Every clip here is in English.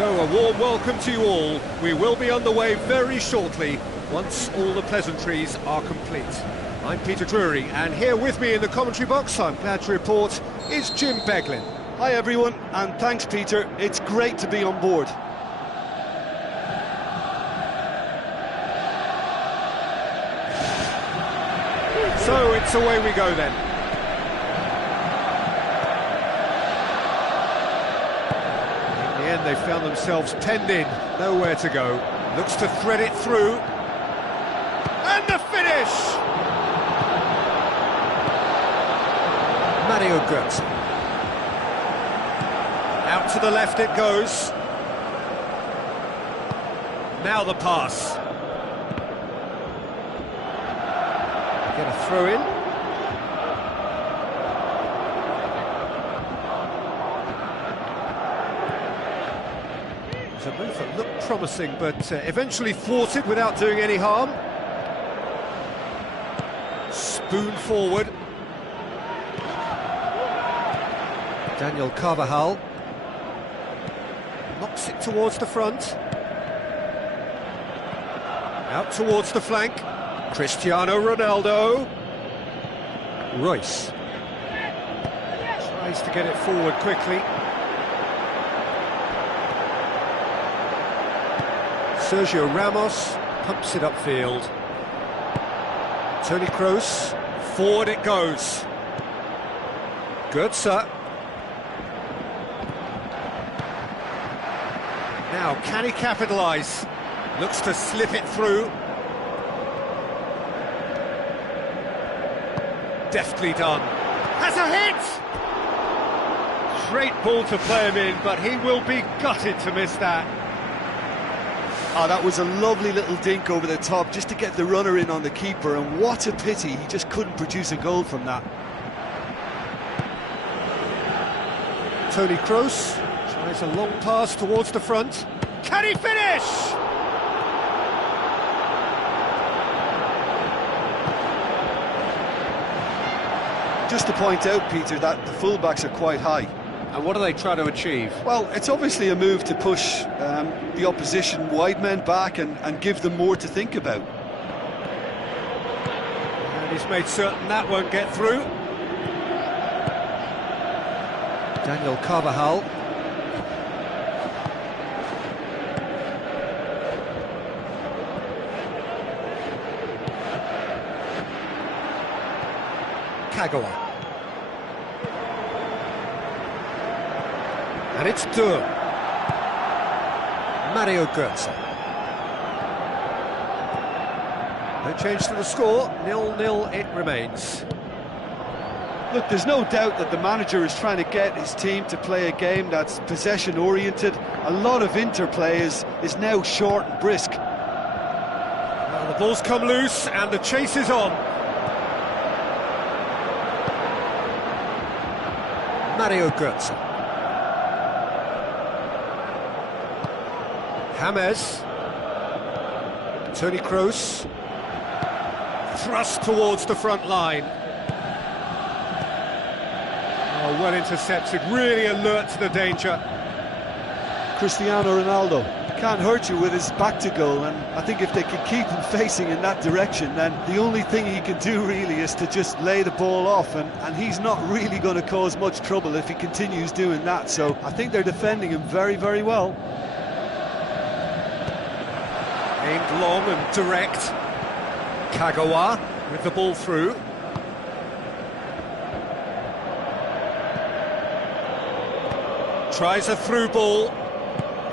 So, a warm welcome to you all. We will be on the way very shortly, once all the pleasantries are complete. I'm Peter Drury, and here with me in the commentary box, I'm glad to report, is Jim Beglin. Hi everyone, and thanks Peter, it's great to be on board. So, it's away we go then. And they found themselves penned in, nowhere to go. Looks to thread it through. And the finish! Mario Götze. Out to the left it goes. Now the pass. Get a throw in. It's a move that looked promising, but eventually thwarted without doing any harm. Spoon forward. Daniel Carvajal knocks it towards the front. Out towards the flank. Cristiano Ronaldo. Royce tries to get it forward quickly. Sergio Ramos pumps it upfield. Toni Kroos, forward it goes. Götze. Now, can he capitalise? Looks to slip it through. Deftly done. Has a hit! Great ball to play him in, but he will be gutted to miss that. Oh, that was a lovely little dink over the top just to get the runner in on the keeper, and what a pity he just couldn't produce a goal from that. Toni Kroos tries a long pass towards the front. Can he finish? Just to point out, Peter, that the fullbacks are quite high. And what are they trying to achieve? Well, it's obviously a move to push the opposition wide men back and give them more to think about. And he's made certain that won't get through. Daniel Carvajal. Kagawa. And it's Durm. Mario Götze. No change to the score, 0-0 it remains. Look, there's no doubt that the manager is trying to get his team to play a game that's possession-oriented. A lot of interplay is now short and brisk. Well, the ball's come loose and the chase is on. Mario Götze. James. Toni Kroos. Thrust towards the front line. Oh, well intercepted, really alert to the danger. Cristiano Ronaldo can't hurt you with his back to goal, and I think if they can keep him facing in that direction, then the only thing he can do really is to just lay the ball off, and he's not really going to cause much trouble if he continues doing that, so I think they're defending him very, very well. Aimed long and direct. Kagawa with the ball through. Tries a through ball.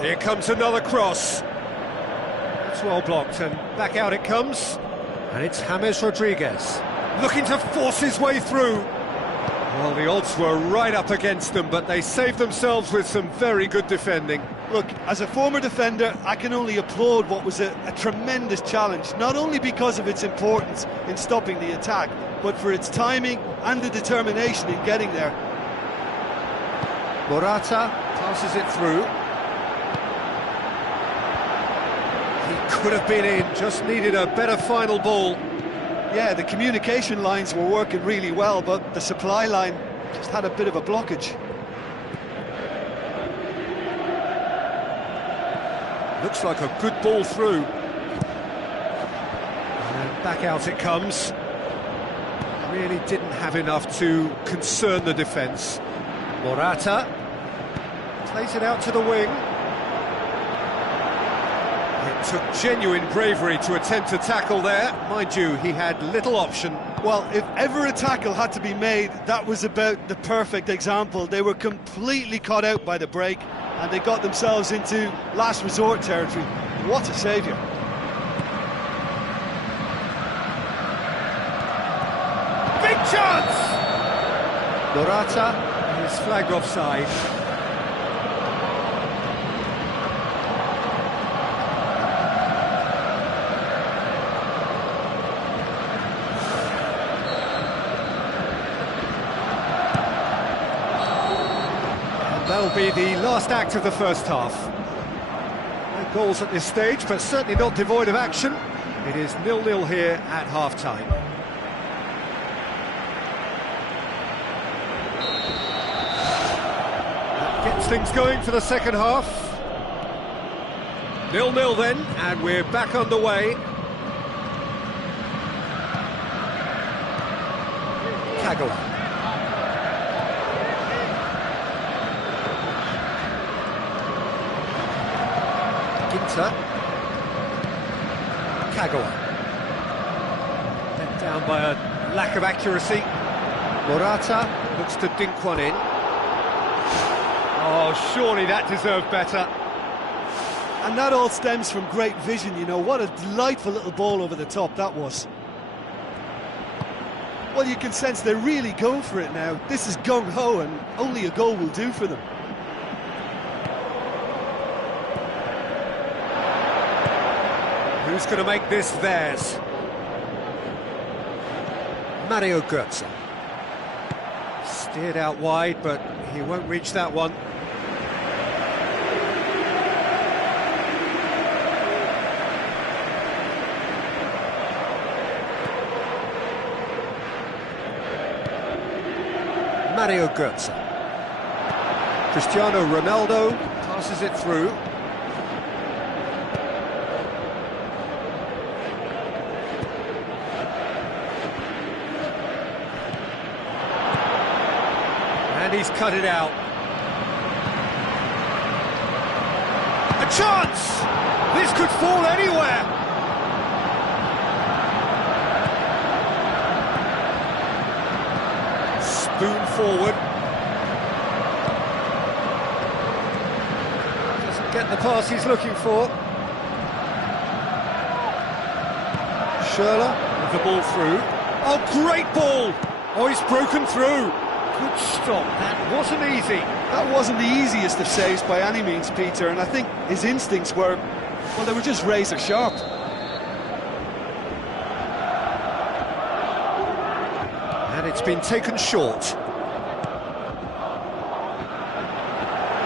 Here comes another cross. It's well blocked, and back out it comes. And it's James Rodriguez, looking to force his way through. Well, the odds were right up against them, but they saved themselves with some very good defending. Look, as a former defender, I can only applaud what was a tremendous challenge, not only because of its importance in stopping the attack, but for its timing and the determination in getting there. Morata passes it through. He could have been in, just needed a better final ball. Yeah, the communication lines were working really well, but the supply line just had a bit of a blockage. Looks like a good ball through. And back out it comes. Really didn't have enough to concern the defence. Morata plays it out to the wing. It took genuine bravery to attempt to tackle there. Mind you, he had little option. Well, if ever a tackle had to be made, that was about the perfect example. They were completely caught out by the break, and they got themselves into last resort territory. What a saviour. Big chance! Morata is flagged offside. That'll be the last act of the first half. No goals at this stage, but certainly not devoid of action. It is 0-0 here at half-time. That gets things going for the second half. 0-0 then, and we're back underway. Kagawa. Kagawa. Let down by a lack of accuracy. Morata looks to dink one in. Oh, surely that deserved better. And that all stems from great vision, you know. What a delightful little ball over the top that was. Well, you can sense they're really going for it now. This is gung-ho, and only a goal will do for them. Who's going to make this theirs? Mario Götze. Steered out wide, but he won't reach that one. Mario Götze. Cristiano Ronaldo passes it through. And he's cut it out. A chance! This could fall anywhere! Spoon forward. Doesn't get the pass he's looking for. Schürrle with the ball through. Oh, great ball! Oh, he's broken through. Good stop. That wasn't easy. That wasn't the easiest of saves by any means, Peter, and I think his instincts were, well, they were just razor sharp. And it's been taken short.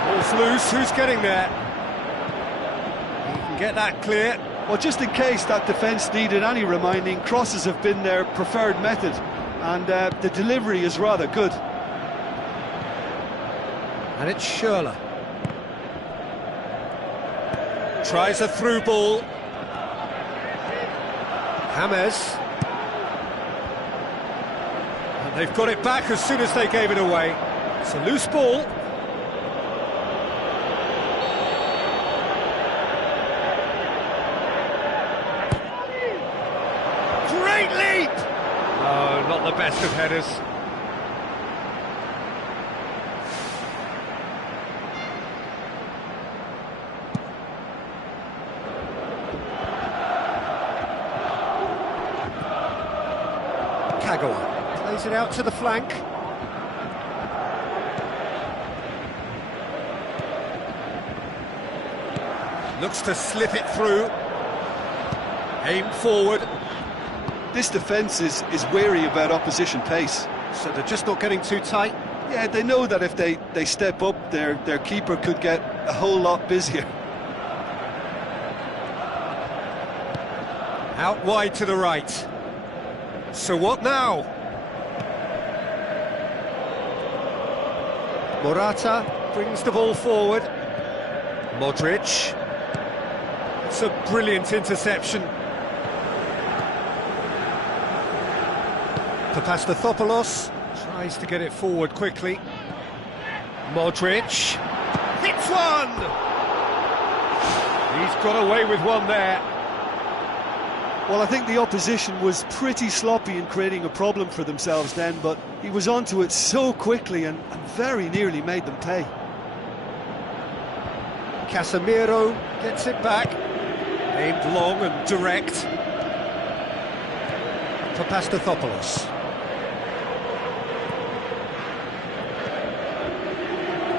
Ball's loose, who's getting there? He can get that clear. Well, just in case that defence needed any reminding, crosses have been their preferred method, and the delivery is rather good. And it's Schürrle. Tries a through ball. James. And they've got it back as soon as they gave it away. It's a loose ball. Great leap! Oh, not the best of headers. Plays it out to the flank. Looks to slip it through. Aim forward. This defence is wary about opposition pace. So they're just not getting too tight? Yeah, they know that if they step up, their keeper could get a whole lot busier. Out wide to the right. So what now? Morata brings the ball forward. Modric. It's a brilliant interception. Papastathopoulos tries to get it forward quickly. Modric hits one! He's got away with one there. Well, I think the opposition was pretty sloppy in creating a problem for themselves then, but he was onto it so quickly and very nearly made them pay. Casemiro gets it back, aimed long and direct. Papastathopoulos.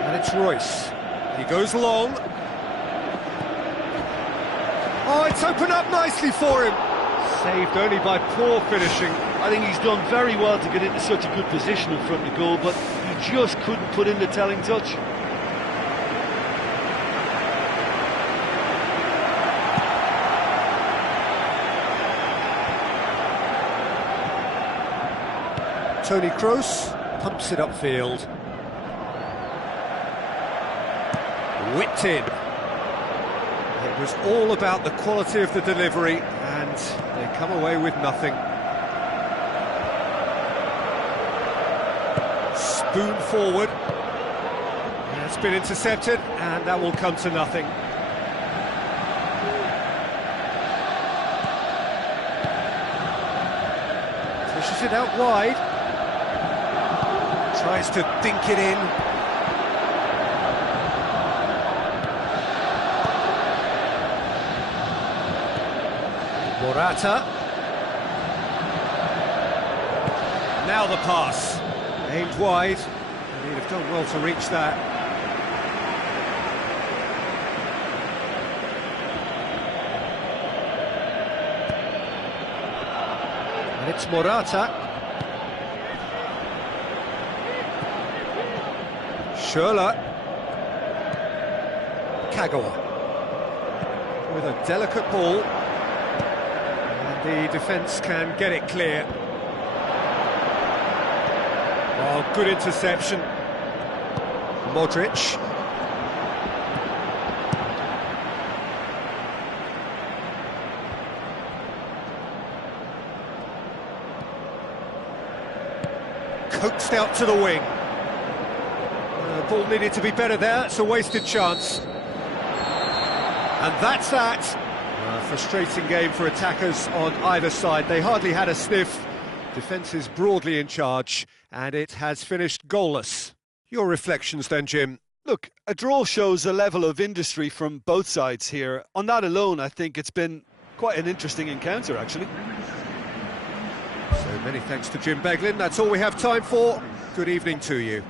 And it's Royce. He goes long. Oh, it's opened up nicely for him. Saved only by poor finishing. I think he's done very well to get into such a good position in front of goal, but he just couldn't put in the telling touch. Toni Kroos pumps it upfield. Whipped in. It was all about the quality of the delivery, and they come away with nothing. Spoon forward. It's been intercepted, and that will come to nothing. Pushes it out wide. Tries to dink it in. Morata. Now the pass. Aimed wide. And he'd have done well to reach that. And it's Morata. Schürrle. Kagawa. With a delicate ball. The defence can get it clear. Oh, good interception. Modric. Coaxed out to the wing. The ball needed to be better there. It's a wasted chance. And that's that. A frustrating game for attackers on either side. They hardly had a sniff. Defence is broadly in charge, and it has finished goalless. Your reflections then, Jim? Look, a draw shows a level of industry from both sides here. On that alone, I think it's been quite an interesting encounter, actually. So many thanks to Jim Beglin. That's all we have time for. Good evening to you.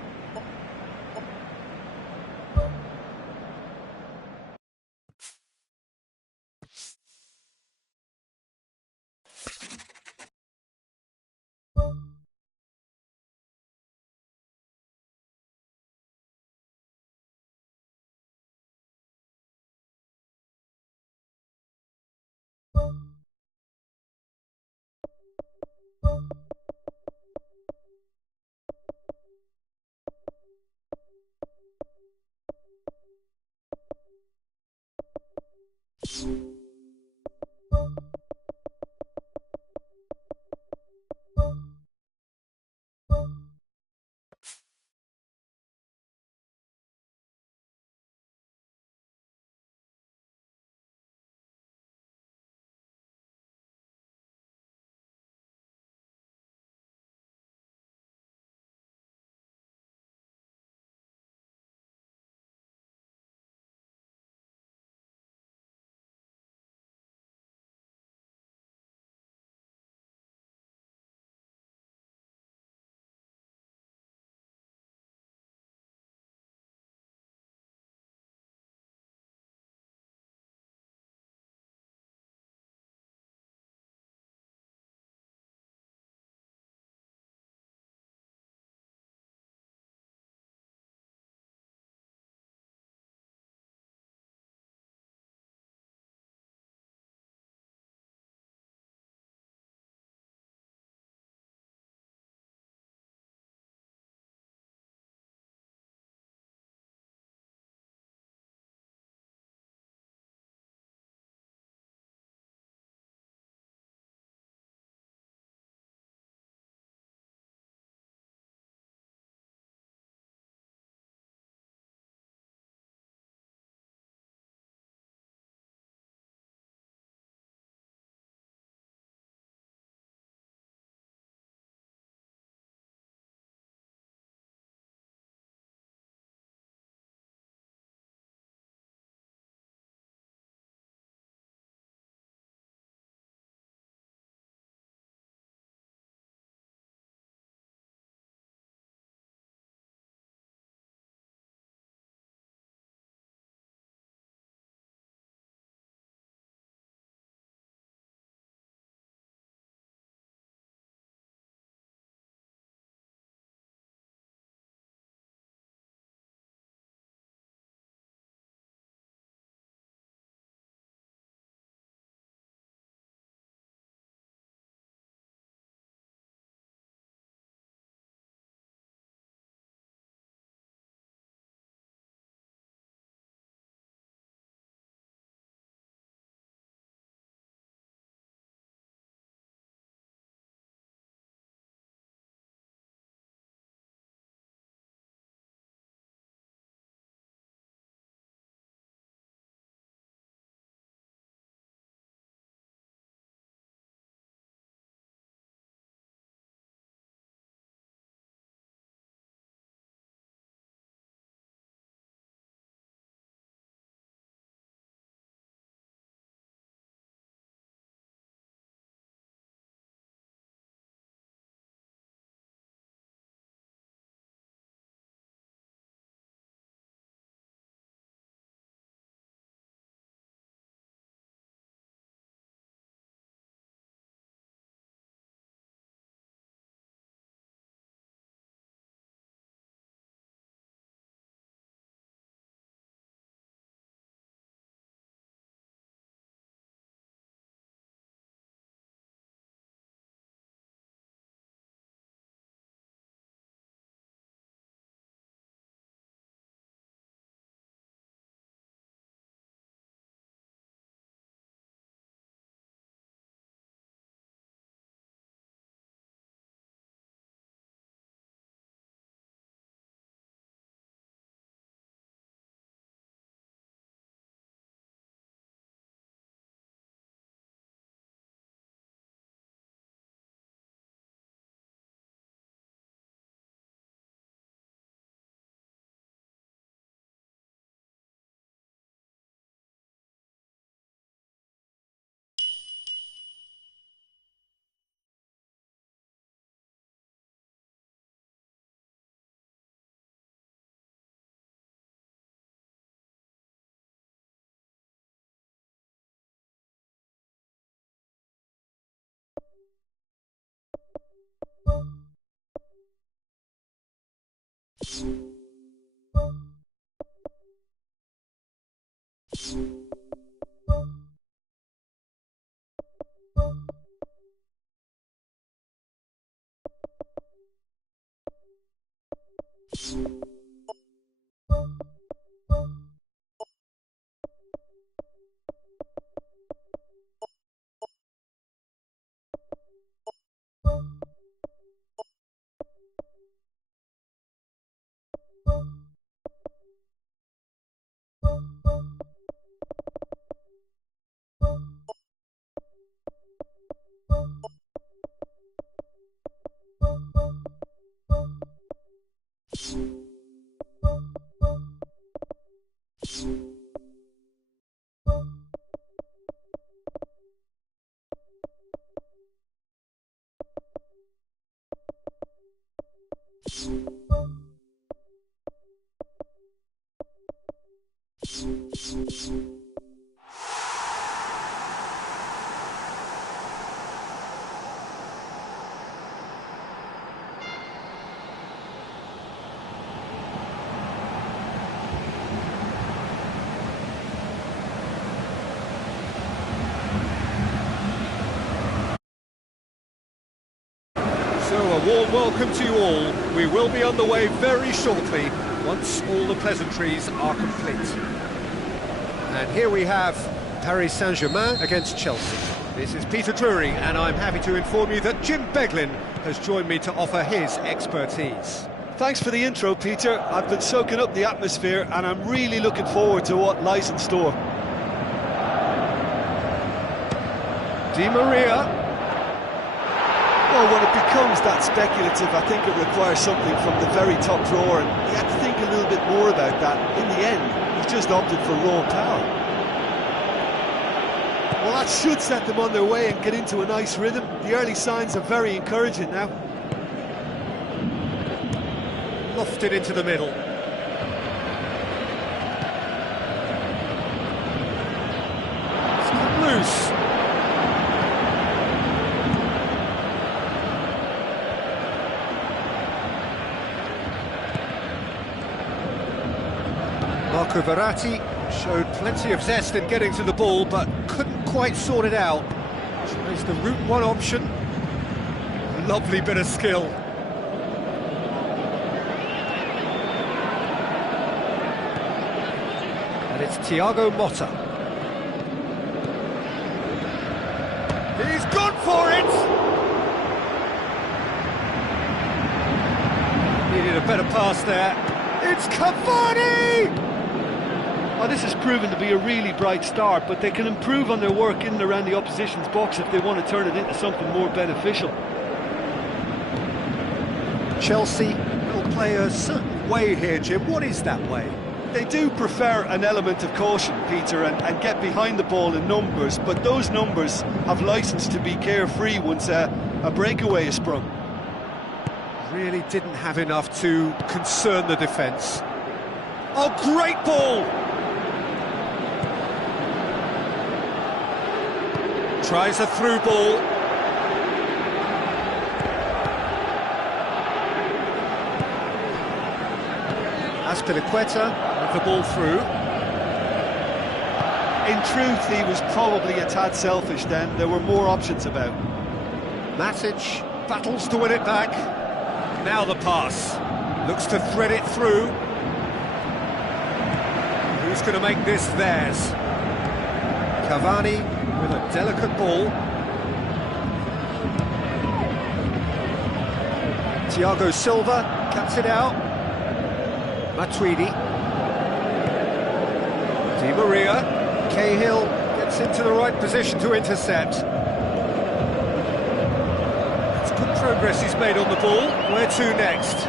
So a warm welcome to you all. We will be on the way very shortly, once all the pleasantries are complete. And here we have Paris Saint-Germain against Chelsea. This is Peter Drury, and I'm happy to inform you that Jim Beglin has joined me to offer his expertise. Thanks for the intro, Peter. I've been soaking up the atmosphere and I'm really looking forward to what lies in store. Di Maria. Well, when it becomes that speculative, I think it requires something from the very top drawer, and he had to think a little bit more about that. In the end, he's just opted for raw power. Well, that should set them on their way and get into a nice rhythm. The early signs are very encouraging now. Lofted into the middle. It's come loose. Marco Verratti showed plenty of zest in getting to the ball, but couldn't quite sort it out. Tries the route one option. Lovely bit of skill. And it's Thiago Motta. He's gone for it! Needed a better pass there. It's Cavani! Well, this has proven to be a really bright start, but they can improve on their work in and around the opposition's box if they want to turn it into something more beneficial. Chelsea will play a certain way here, Jim. What is that way? They do prefer an element of caution, Peter, and get behind the ball in numbers, but those numbers have licence to be carefree once a breakaway is sprung. Really didn't have enough to concern the defence. Oh, great ball! Tries a through ball. Azpilicueta with the ball through. In truth, he was probably a tad selfish then. There were more options about. Matic battles to win it back. Now the pass. Looks to thread it through. Who's going to make this theirs? Cavani with a delicate ball. Thiago Silva cuts it out. Matuidi. Di Maria. Cahill gets into the right position to intercept. It's good progress he's made on the ball. Where to next?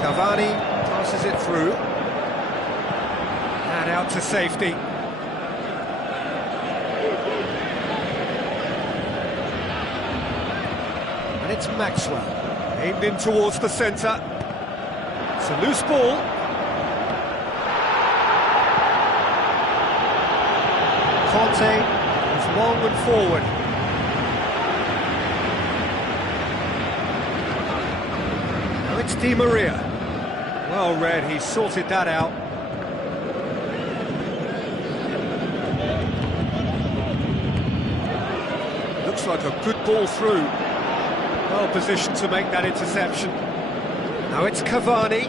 Cavani passes it through. And out to safety. And it's Maxwell, aimed in towards the centre. It's a loose ball. Conte is long and forward. Now it's Di Maria. Well read, he sorted that out. Looks like a good ball through. Well positioned to make that interception. Now it's Cavani,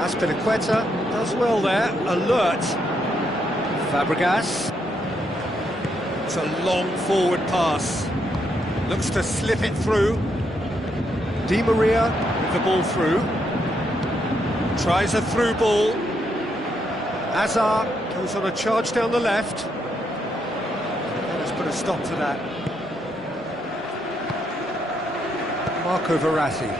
Azpilicueta does well there, alert. Fabregas. It's a long forward pass. Looks to slip it through. Di Maria with the ball through. Tries a through ball. Hazard goes on a charge down the left. Let's put a stop to that. Marco Verratti.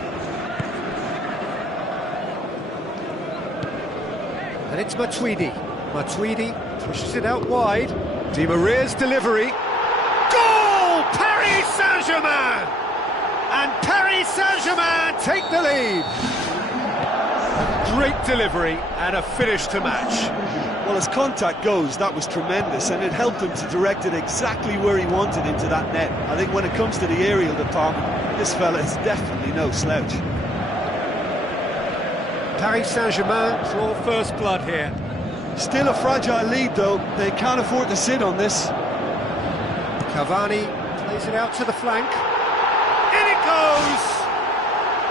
And it's Matuidi. Matuidi pushes it out wide. Di Maria's delivery. Goal! Paris Saint-Germain! And Paris Saint-Germain take the lead. A great delivery and a finish to match. Well, as contact goes, that was tremendous, and it helped him to direct it exactly where he wanted into that net. I think when it comes to the aerial department, this fella is definitely no slouch. Paris Saint-Germain draw first blood here. Still a fragile lead, though. They can't afford to sit on this. Cavani plays it out to the flank. In it goes!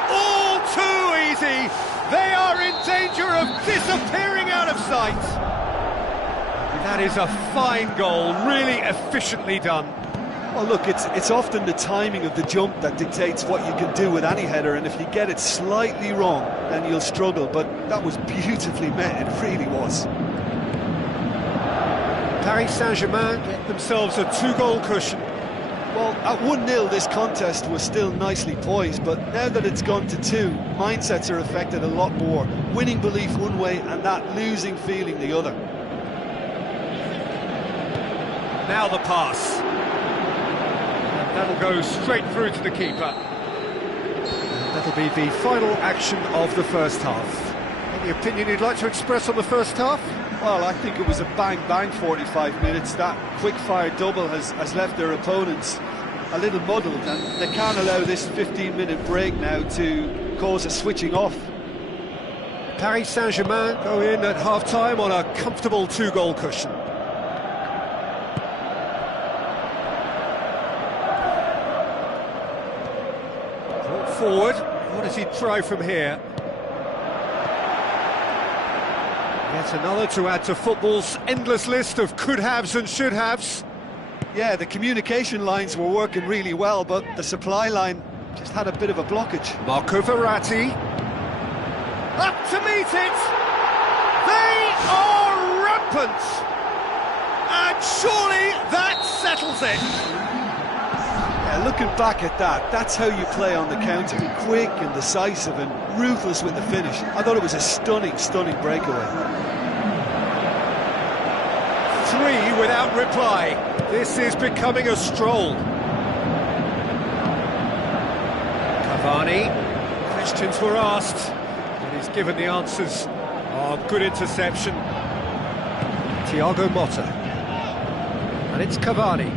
All too easy! They are in danger of disappearing out of sight! That is a fine goal, really efficiently done. Well, look, it's often the timing of the jump that dictates what you can do with any header, and if you get it slightly wrong, then you'll struggle, but that was beautifully met, it really was. Paris Saint-Germain get themselves a two-goal cushion. Well, at 1-0 this contest was still nicely poised, but now that it's gone to 2, mindsets are affected a lot more. Winning belief one way and that losing feeling the other. Now the pass. And that'll go straight through to the keeper. And that'll be the final action of the first half. Any opinion you'd like to express on the first half? Well, I think it was a bang-bang 45 minutes. That quick-fire double has left their opponents a little muddled, and they can't allow this 15-minute break now to cause a switching off. Paris Saint-Germain go in at half-time on a comfortable two-goal cushion. Brought forward, what does he try from here? Yet another to add to football's endless list of could-haves and should-haves. Yeah, the communication lines were working really well, but the supply line just had a bit of a blockage. Marco Verratti. Up to meet it! They are rampant! And surely that settles it! Yeah, looking back at that, that's how you play on the counter. Quick and decisive and ruthless with the finish. I thought it was a stunning, stunning breakaway. 3 without reply. This is becoming a stroll. Cavani. Questions were asked, and he's given the answers. Oh, good interception. Thiago Motta. And it's Cavani.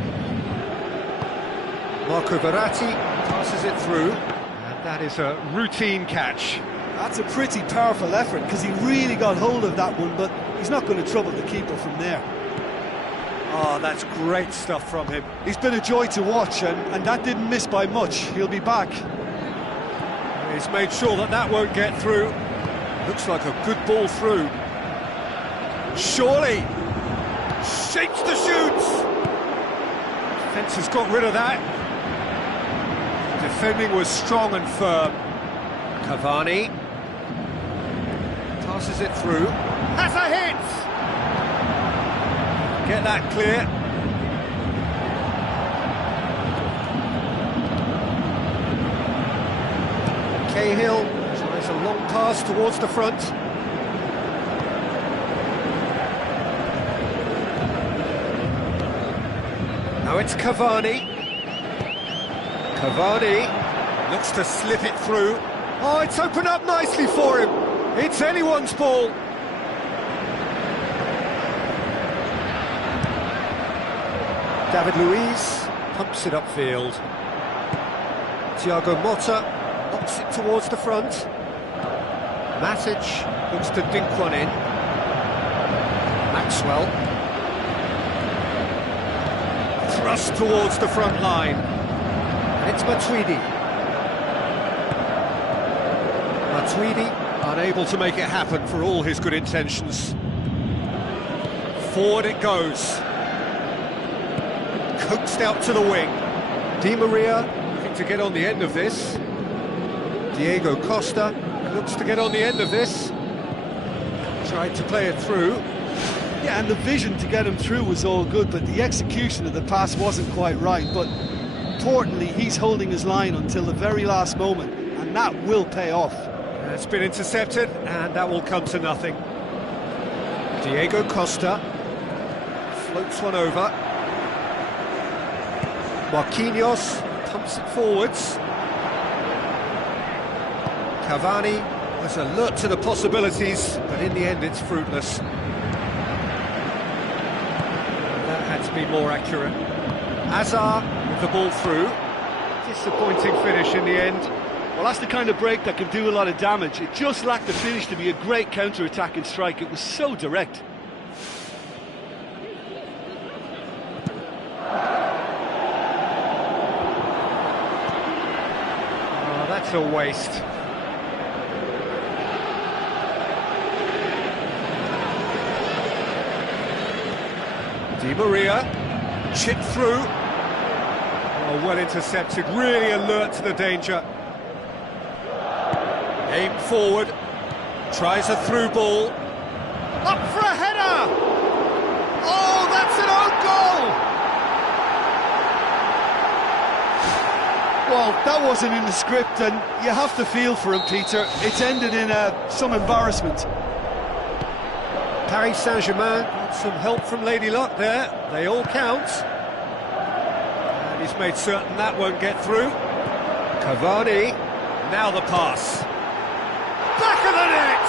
Marco Verratti passes it through, and that is a routine catch. That's a pretty powerful effort, because he really got hold of that one, but he's not going to trouble the keeper from there. Oh, that's great stuff from him. He's been a joy to watch, and that didn't miss by much. He'll be back. He's made sure that that won't get through. Looks like a good ball through. Surely! Shapes the shoots! Defence has got rid of that. Defending was strong and firm. Cavani passes it through. Has a hit! Get that clear. Cahill tries a long pass towards the front. Now it's Cavani. Cavani looks to slip it through. Oh, it's opened up nicely for him. It's anyone's ball. David Luiz pumps it upfield. Thiago Motta knocks it towards the front. Matic looks to dink one in. Maxwell. Thrust towards the front line. And it's Matuidi. Matuidi Unable to make it happen for all his good intentions. Forward it goes. Coaxed out to the wing. Di Maria looking to get on the end of this. Diego Costa looks to get on the end of this. Tried to play it through. Yeah, and the vision to get him through was all good, but the execution of the pass wasn't quite right. But importantly, he's holding his line until the very last moment, and that will pay off. It's been intercepted, and that will come to nothing. Diego Costa floats one over. Marquinhos pumps it forwards. Cavani was alert to the possibilities, but in the end it's fruitless. That had to be more accurate. Hazard with the ball through. Disappointing finish in the end. Well, that's the kind of break that can do a lot of damage. It just lacked the finish to be a great counter-attacking strike. It was so direct. Oh, that's a waste. Di Maria, chipped through. Oh, well intercepted, really alert to the danger. Aimed forward, tries a through ball. Up for a header! Oh, that's an own goal! Well, that wasn't in the script, and you have to feel for him, Peter. It's ended in some embarrassment. Paris Saint-Germain got some help from Lady Luck there. They all count. And he's made certain that won't get through. Cavani, now the pass. Back of the net!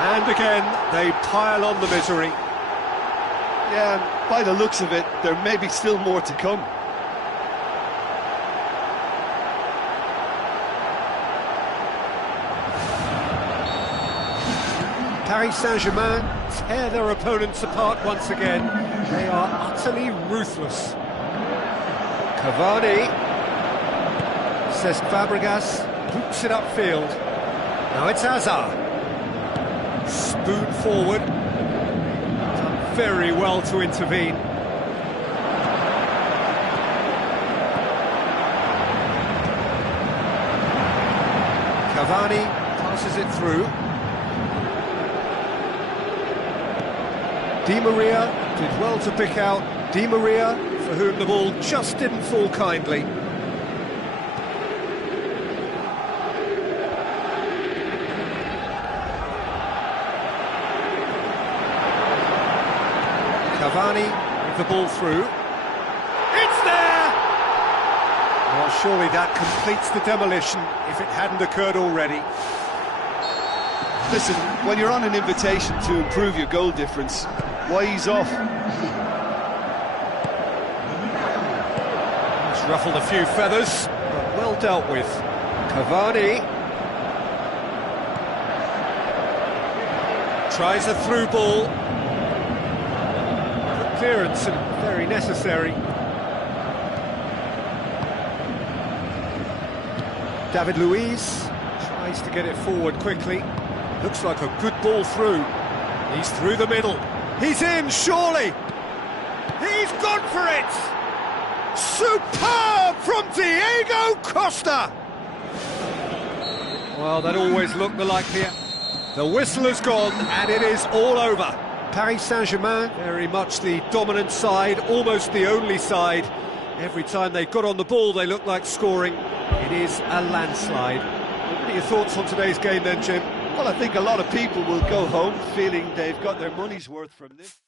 And again, they pile on the misery. Yeah, and by the looks of it, there may be still more to come. Paris Saint-Germain tear their opponents apart once again. They are utterly ruthless. Cavani, Cesc Fabregas, boots it upfield. Now it's Hazard. Spoon forward. Done very well to intervene. Cavani passes it through. Di Maria did well to pick out. Di Maria, for whom the ball just didn't fall kindly. Cavani with the ball through. It's there! Well, surely that completes the demolition if it hadn't occurred already. Listen, when you're on an invitation to improve your goal difference, why ease off? He's ruffled a few feathers, but well dealt with. Cavani tries a through ball. Good clearance and very necessary. David Luiz tries to get it forward quickly. Looks like a good ball through. He's through the middle. He's in, surely! He's gone for it! Superb from Diego Costa! Well, that always looked the likelier. The whistle has gone, and it is all over. Paris Saint-Germain, very much the dominant side, almost the only side. Every time they got on the ball, they looked like scoring. It is a landslide. What are your thoughts on today's game then, Jim? Well, I think a lot of people will go home feeling they've got their money's worth from this.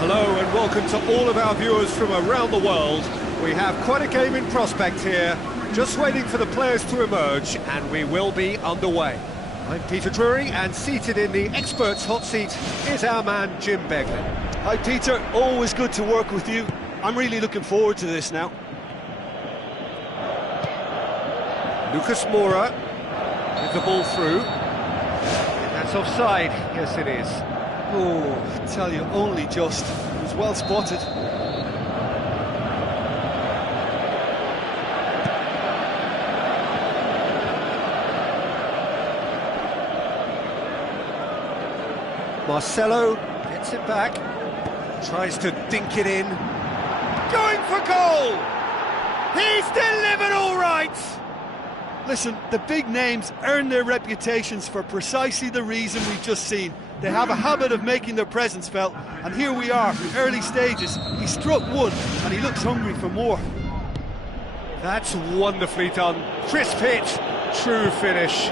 Hello and welcome to all of our viewers from around the world. We have quite a game in prospect here, just waiting for the players to emerge, and we will be underway. I'm Peter Drury, and seated in the experts' hot seat is our man Jim Beglin. Hi Peter, always good to work with you. I'm really looking forward to this now. Lucas Moura with the ball through. That's offside, yes it is. Oh, I tell you, only just. It was well spotted. Marcelo gets it back, tries to dink it in. Going for goal! He's delivered all right! Listen, the big names earn their reputations for precisely the reason we've just seen. They have a habit of making their presence felt, and here we are, early stages. He struck one, and he looks hungry for more. That's wonderfully done. Crisp hit, true finish.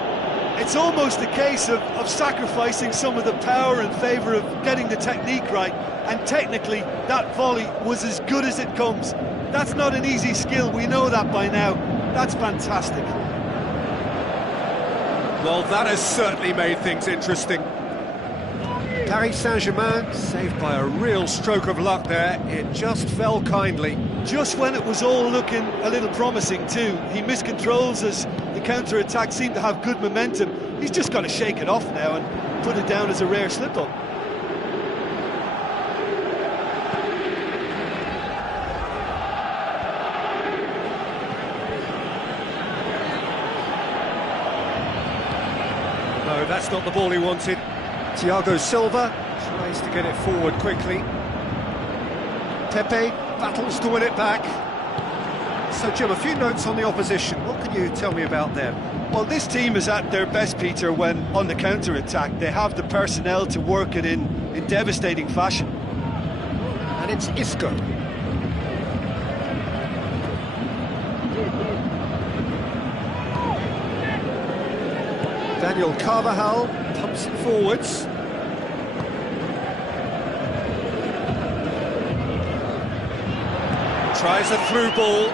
It's almost a case of sacrificing some of the power in favour of getting the technique right, and technically, that volley was as good as it comes. That's not an easy skill, we know that by now. That's fantastic. Well, that has certainly made things interesting. Paris Saint-Germain saved by a real stroke of luck there. It just fell kindly. Just when it was all looking a little promising too. He missed controls as the counter-attack seemed to have good momentum. He's just got to shake it off now and put it down as a rare slip-up. No, that's not the ball he wanted. Thiago Silva tries to get it forward quickly. Pepe battles to win it back. So, Jim, a few notes on the opposition. What can you tell me about them? Well, this team is at their best, Peter, when on the counter-attack. They have the personnel to work it in devastating fashion. And it's Isco. Daniel Carvajal pumps it forwards. Tries a through ball.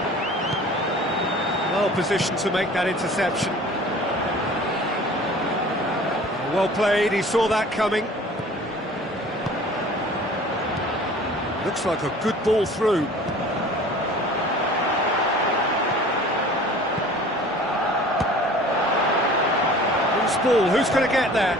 Well positioned to make that interception. Well played, he saw that coming. Looks like a good ball through. Loose ball, who's going to get there?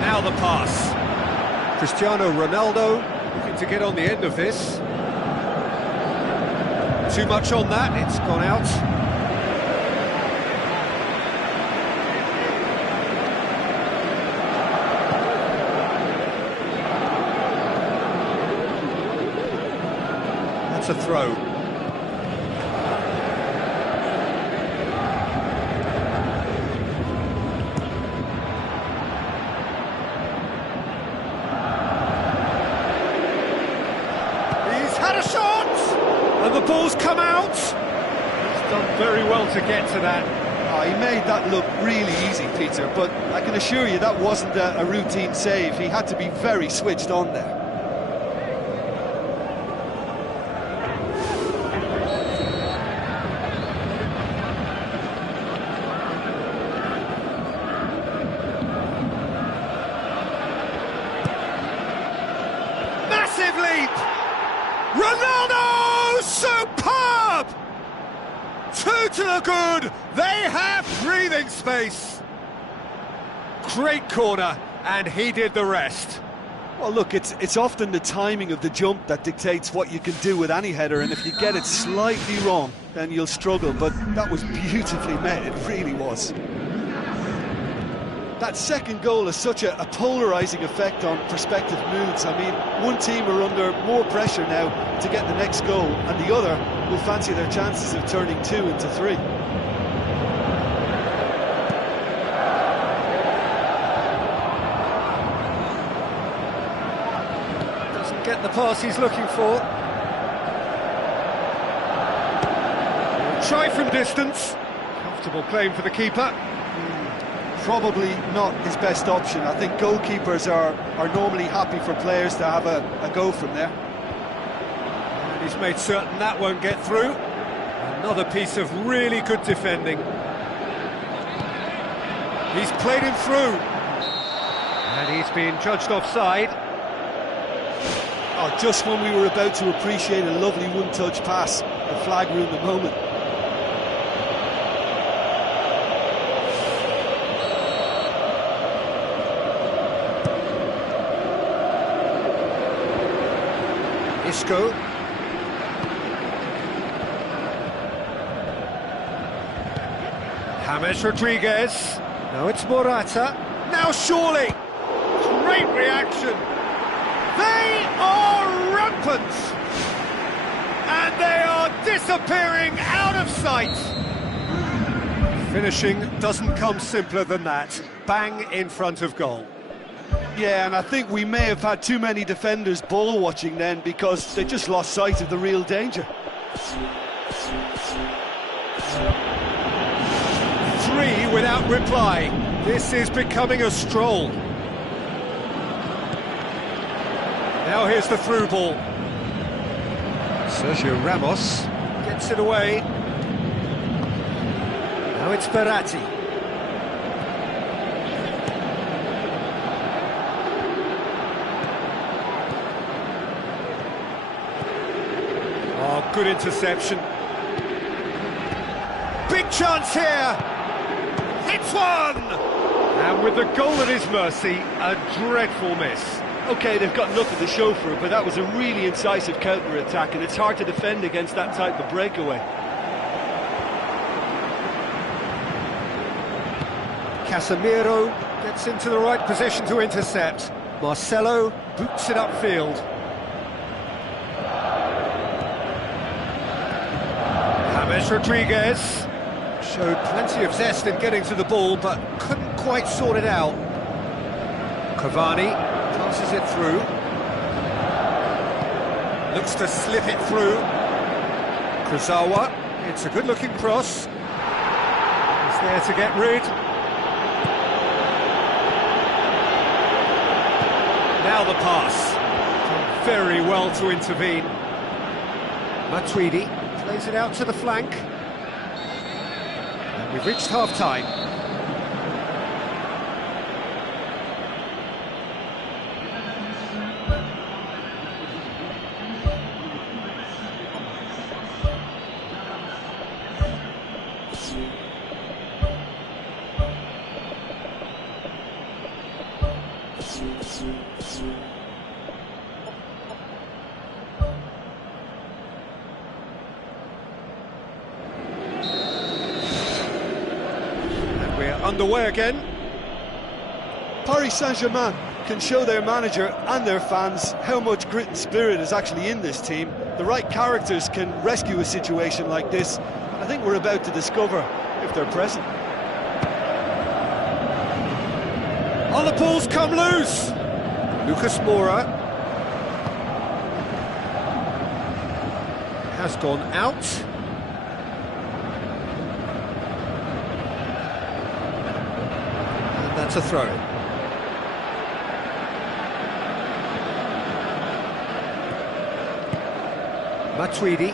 Now the pass. Cristiano Ronaldo looking to get on the end of this. Too much on that, it's gone out. That's a throw. Had a shot, and the ball's come out. He's done very well to get to that. Oh, he made that look really easy, Peter, but I can assure you that wasn't a routine save. He had to be very switched on there. Massive leap! Ronaldo! Superb! Two to the good! They have breathing space! Great corner, and he did the rest. Well, look, it's often the timing of the jump that dictates what you can do with any header, and if you get it slightly wrong, then you'll struggle, but that was beautifully made, it really was. That second goal has such a polarising effect on prospective moods. I mean, one team are under more pressure now to get the next goal, and the other will fancy their chances of turning 2 into 3. Doesn't get the pass he's looking for. Try from distance. Comfortable claim for the keeper. Probably not his best option. I think goalkeepers are normally happy for players to have a go from there. And he's made certain that won't get through. Another piece of really good defending. He's played him through. And he's been judged offside. Oh, just when we were about to appreciate a lovely one-touch pass, the flag ruined the moment. Isco. James Rodriguez. No, it's Morata. Now surely. Great reaction. They are rampant. And they are disappearing out of sight. Finishing doesn't come simpler than that. Bang in front of goal. Yeah, and I think we may have had too many defenders ball watching then because they just lost sight of the real danger. 3 without reply. This is becoming a stroll. Now here's the through ball. Sergio Ramos gets it away. Now it's Verratti. Oh, good interception. Big chance here. Hits one! And with the goal at his mercy, a dreadful miss. OK, they've got nothing to show for it, but that was a really incisive counter-attack, and it's hard to defend against that type of breakaway. Casemiro gets into the right position to intercept. Marcelo boots it upfield. James Rodriguez showed plenty of zest in getting to the ball, but couldn't quite sort it out. Cavani passes it through. Looks to slip it through. Kurzawa, it's a good-looking cross. He's there to get rid. Now the pass. Done very well to intervene. Matuidi plays it out to the flank. And we've reached half-time. And we're underway again. Paris Saint-Germain can show their manager and their fans how much grit and spirit is actually in this team. The right characters can rescue a situation like this, and I think we're about to discover if they're present. Oh, the ball's come loose! Lucas Moura has gone out. That's a throw. Matuidi.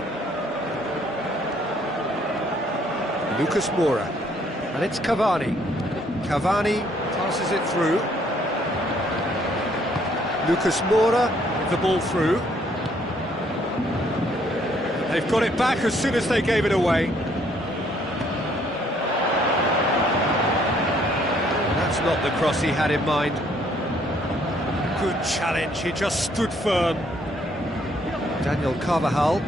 Lucas Moura. And it's Cavani. Cavani passes it through. Lucas Moura with the ball through. They've got it back as soon as they gave it away. That's not the cross he had in mind. Good challenge, he just stood firm. Daniel Carvajal.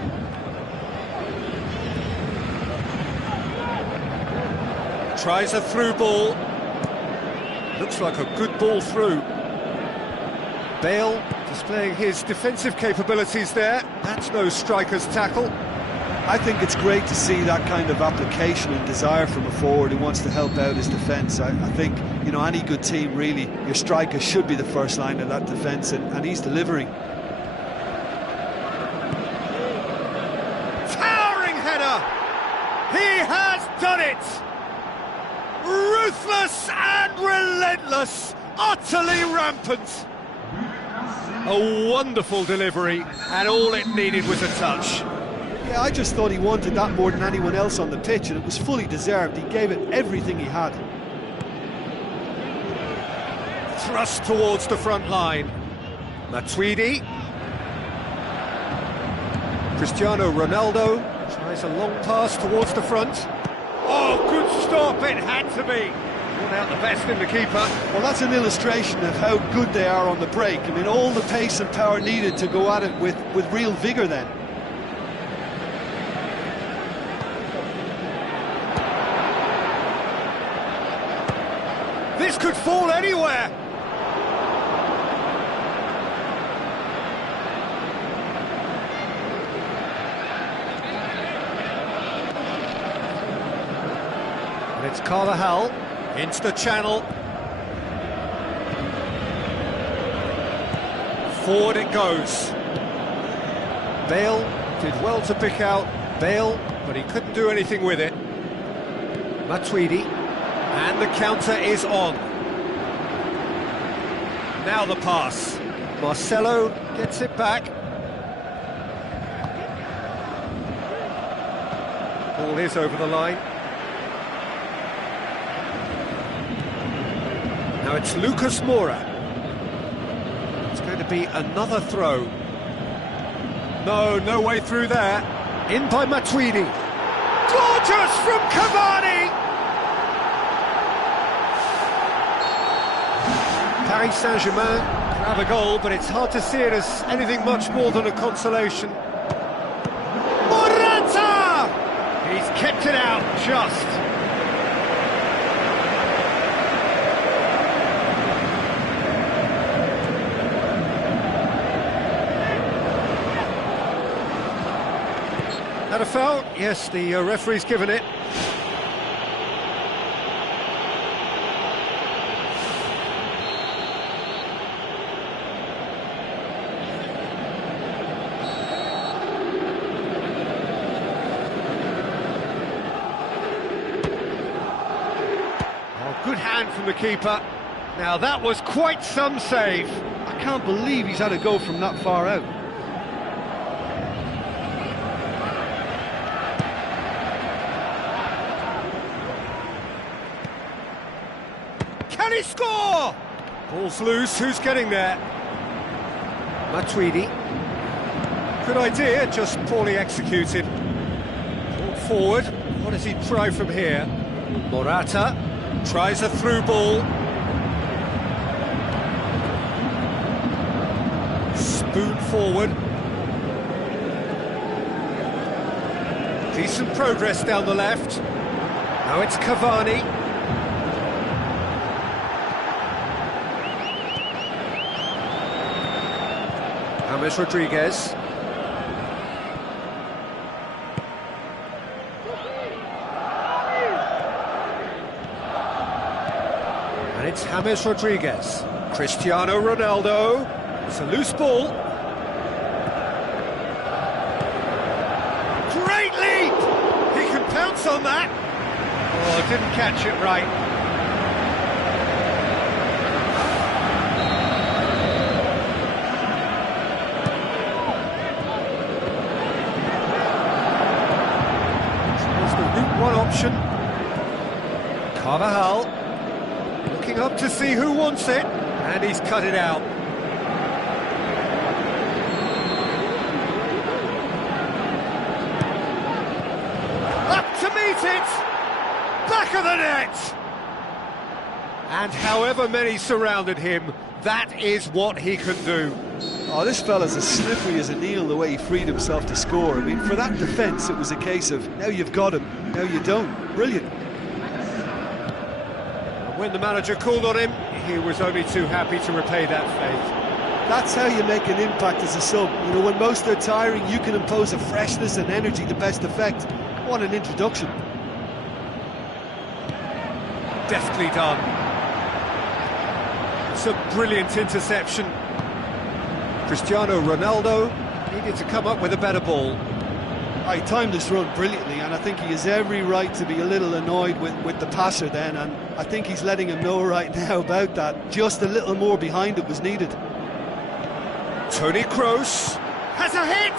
Tries a through ball. Looks like a good ball through. Bale displaying his defensive capabilities there. That's no striker's tackle. I think it's great to see that kind of application and desire from a forward who wants to help out his defence. I think, you know, any good team, really, your striker should be the first line of that defence, and he's delivering. Towering header! He has done it! Ruthless and relentless, utterly rampant. A wonderful delivery, and all it needed was a touch. Yeah, I just thought he wanted that more than anyone else on the pitch, and it was fully deserved. He gave it everything he had. Thrust towards the front line. Matuidi. Cristiano Ronaldo tries a long pass towards the front. Oh, good stop, it had to be. Brought out the best in the keeper. Well, that's an illustration of how good they are on the break. I mean, all the pace and power needed to go at it with real vigour then. This could fall anywhere. And it's Carvajal into the channel. Forward it goes. Bale did well to pick out Bale, but he couldn't do anything with it. Matuidi. And the counter is on. Now the pass. Marcelo gets it back. Ball is over the line. Now it's Lucas Moura. It's going to be another throw. No way through there. In by Matuidi. Gorgeous from Cavani! Paris Saint-Germain have a goal, but it's hard to see it as anything much more than a consolation. Morata! He's kept it out, just. Had a foul? Yes, the referee's given it. Good hand from the keeper. Now that was quite some save. I can't believe he's had a go from that far out. Can he score? Ball's loose, who's getting there? Matuidi. Good idea, just poorly executed. Ball forward, what does he try from here? Morata. Tries a through ball. Spoon forward. Decent progress down the left. Now it's Cavani. James Rodriguez. And it's James Rodriguez. Cristiano Ronaldo. It's a loose ball. Great leap! He can pounce on that. Oh, didn't catch it right. look to see who wants it, and he's cut it out. Up to meet it! Back of the net! And however many surrounded him, that is what he can do. Oh, this fella's as slippery as a needle the way he freed himself to score. I mean, for that defence, it was a case of, now you've got him, now you don't. Brilliant. When the manager called on him, he was only too happy to repay that faith. That's how you make an impact as a sub. You know, when most are tiring, you can impose a freshness and energy to best effect. What an introduction. Deftly done. It's a brilliant interception. Cristiano Ronaldo needed to come up with a better ball. He timed this run brilliantly, and I think he has every right to be a little annoyed with the passer then, and I think he's letting him know right now about that. Just a little more behind it was needed. Toni Kroos has a hit!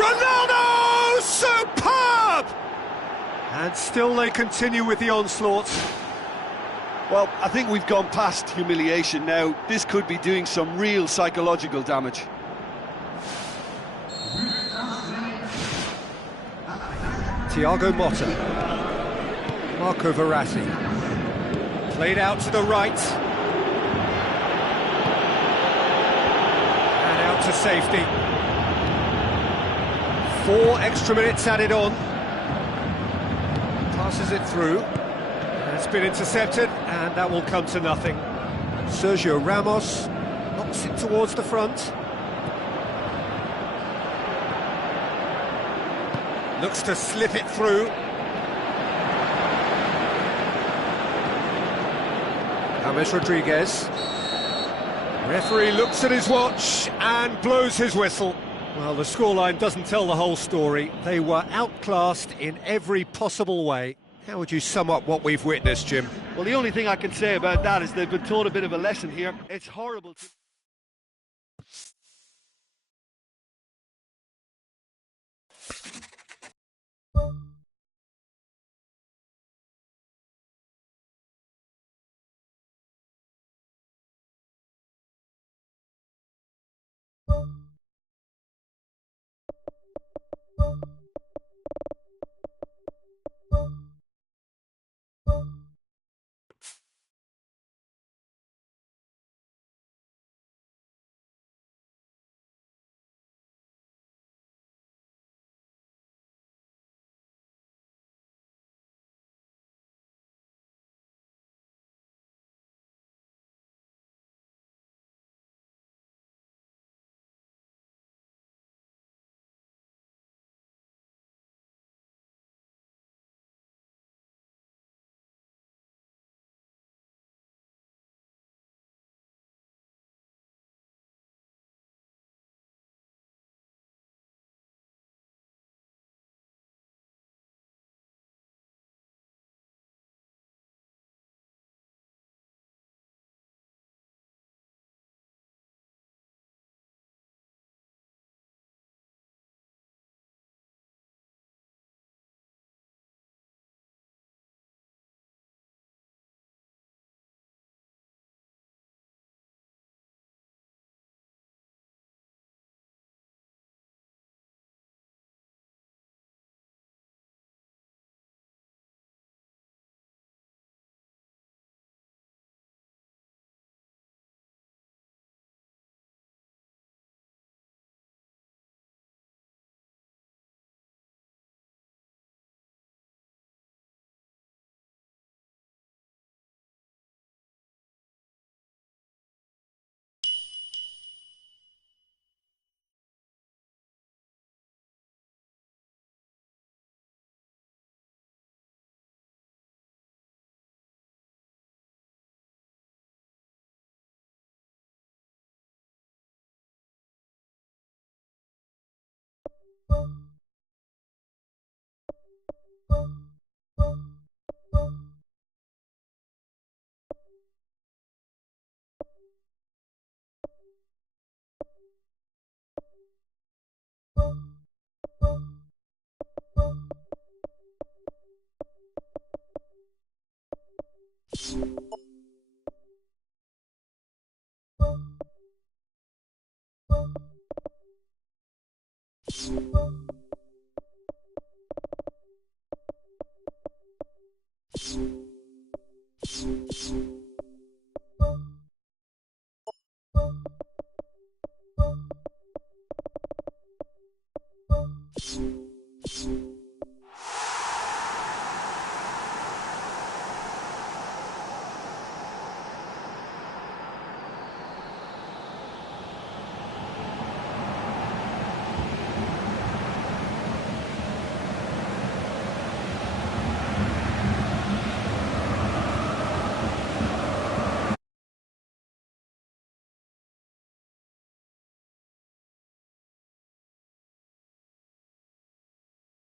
Ronaldo! Superb! And still they continue with the onslaughts. Well, I think we've gone past humiliation now. This could be doing some real psychological damage. Thiago Motta. Marco Verratti. Played out to the right. And out to safety. 4 extra minutes added on. Passes it through. It's been intercepted, and that will come to nothing. Sergio Ramos knocks it towards the front. Looks to slip it through. James Rodriguez. Referee looks at his watch and blows his whistle. Well, the scoreline doesn't tell the whole story. They were outclassed in every possible way. How would you sum up what we've witnessed, Jim? Well, the only thing I can say about that is they've been taught a bit of a lesson here. It's horrible to...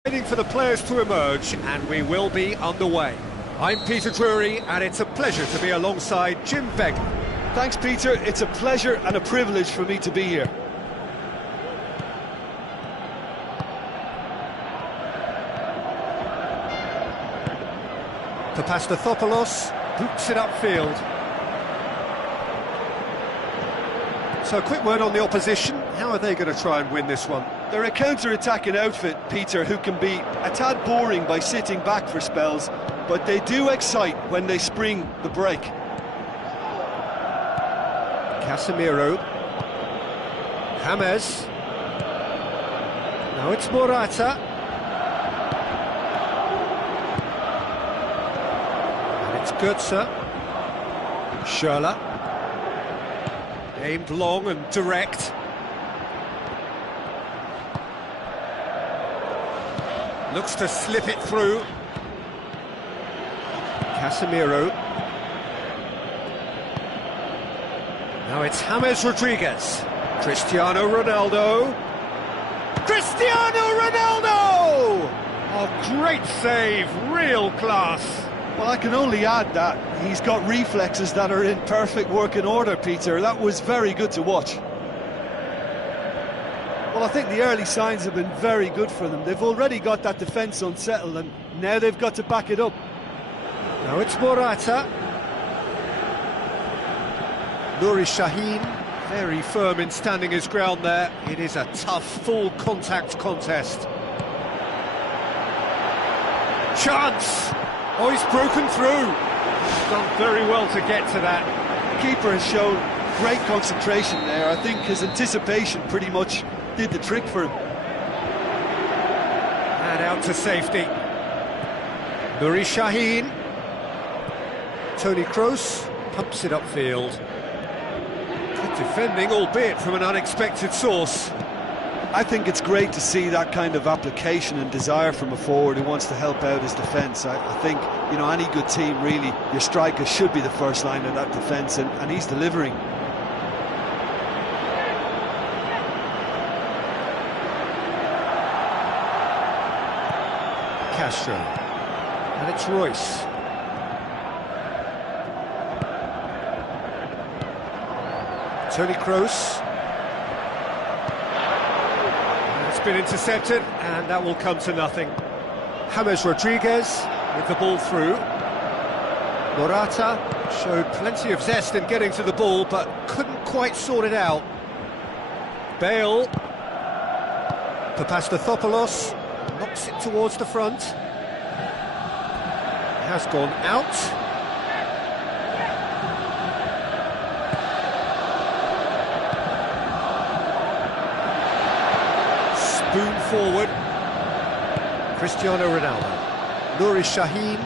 Waiting for the players to emerge, and we will be underway. I'm Peter Drury, and it's a pleasure to be alongside Jim Begley. Thanks, Peter. It's a pleasure and a privilege for me to be here. Papastathopoulos boots it upfield. So a quick word on the opposition. How are they going to try and win this one? They're a counter-attacking outfit, Peter, who can be a tad boring by sitting back for spells, but they do excite when they spring the break. Casemiro. James. Now it's Morata. And it's Götze. Schürrle. Aimed long and direct. Looks to slip it through. Casemiro. Now it's James Rodriguez. Cristiano Ronaldo. Cristiano Ronaldo! Oh, great save, real class. Well, I can only add that he's got reflexes that are in perfect working order, Peter. That was very good to watch. Well, I think the early signs have been very good for them. They've already got that defence unsettled, and now they've got to back it up. Now it's Morata. Nuri Sahin, very firm in standing his ground there. It is a tough, full contact contest. Chance! Oh, he's broken through. He's done very well to get to that. The keeper has shown great concentration there. I think his anticipation pretty much did the trick for him. And out to safety. Nuri Sahin. Toni Kroos pumps it upfield. Good defending, albeit from an unexpected source. I think it's great to see that kind of application and desire from a forward who wants to help out his defence. I think, you know, any good team, really, your striker should be the first line of that defence, and he's delivering. Castro. And it's Royce. Toni Kroos. It's been intercepted, and that will come to nothing. James Rodriguez with the ball through. Morata showed plenty of zest in getting to the ball, but couldn't quite sort it out. Bale. Papastathopoulos knocks it towards the front. Has gone out. Spoon forward. Cristiano Ronaldo. Nuri Sahin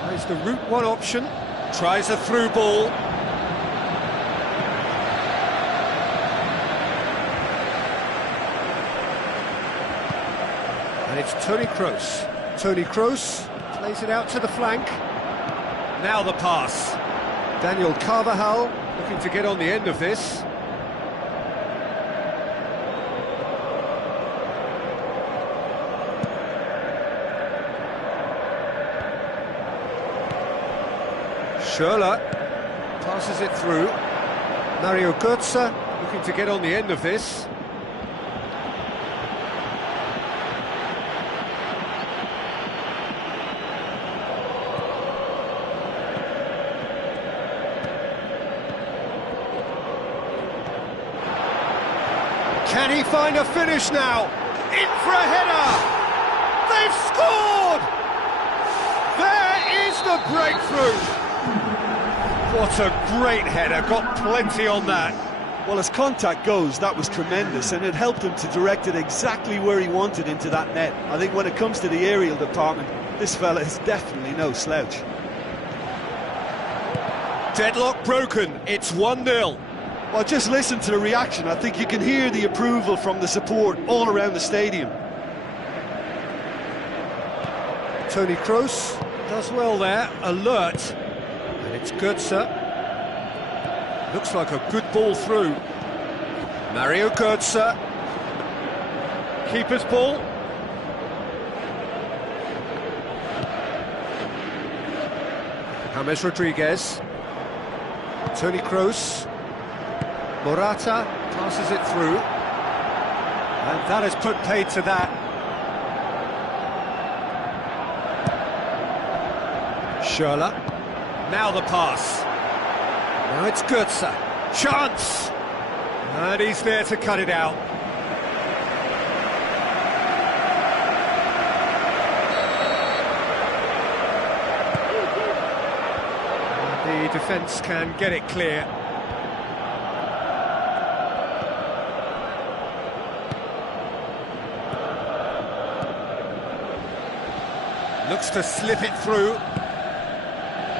tries the route one option. Tries a through ball. And it's Toni Kroos. Toni Kroos plays it out to the flank. Now the pass. Daniel Carvajal looking to get on the end of this. Schürrle passes it through. Mario Götze looking to get on the end of this. Can he find a finish now? In for a header! They've scored! There is the breakthrough! What a great header, got plenty on that. Well, as contact goes, that was tremendous, and it helped him to direct it exactly where he wanted into that net. I think when it comes to the aerial department, this fella is definitely no slouch. Deadlock broken, it's 1-0. Well, just listen to the reaction. I think you can hear the approval from the support all around the stadium. Toni Kroos does well there, alert. And it's Götze. Looks like a good ball through. Mario Götze. Keeper's ball. James Rodriguez. Toni Kroos. Morata passes it through. And that has put paid to that. Schürrle. Now the pass. Now it's Götze. Chance! And he's there to cut it out. The defence can get it clear. Looks to slip it through.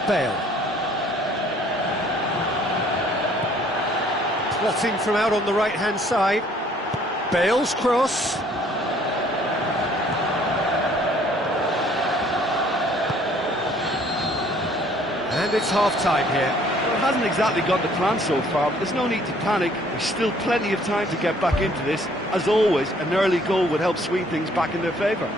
Bale. Plotting from out on the right-hand side. Bale's cross. And it's half-time here. Well, it hasn't exactly got the plan so far, but there's no need to panic. There's still plenty of time to get back into this. As always, an early goal would help swing things back in their favour.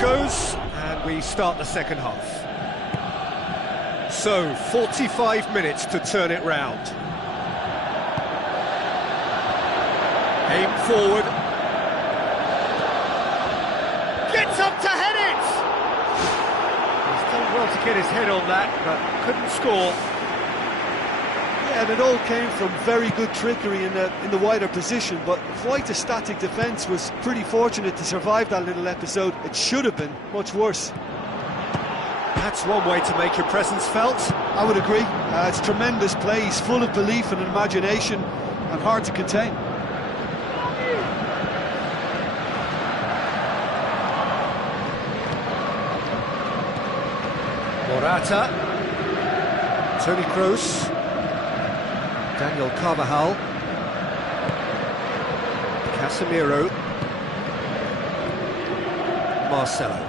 Goes, and we start the second half. So, 45 minutes to turn it round. Aim forward. Gets up to head it! He's done well to get his head on that, but couldn't score. Yeah, and it all came from very good trickery in the wider position, but quite a static defence. Was pretty fortunate to survive that little episode. It should have been much worse. That's one way to make your presence felt. I would agree. It's tremendous play. He's full of belief and imagination and hard to contain. Morata. Toni Kroos. Daniel Carvajal. Casemiro. Marcelo.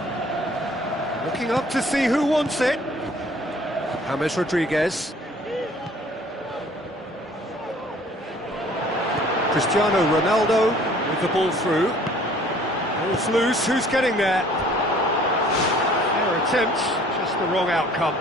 Looking up to see who wants it. James Rodriguez. Cristiano Ronaldo with the ball through. Ball's loose, who's getting there? Their attempt, just the wrong outcome.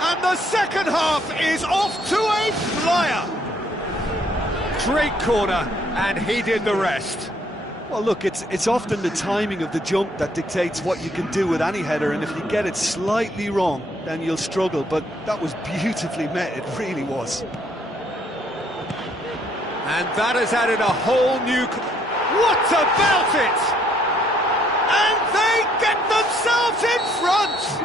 And the second half is off to a flyer. Great corner, and he did the rest. Well, look, it's often the timing of the jump that dictates what you can do with any header, and if you get it slightly wrong, then you'll struggle. But that was beautifully met, it really was. And that has added a whole new... What about it? And they get themselves in front!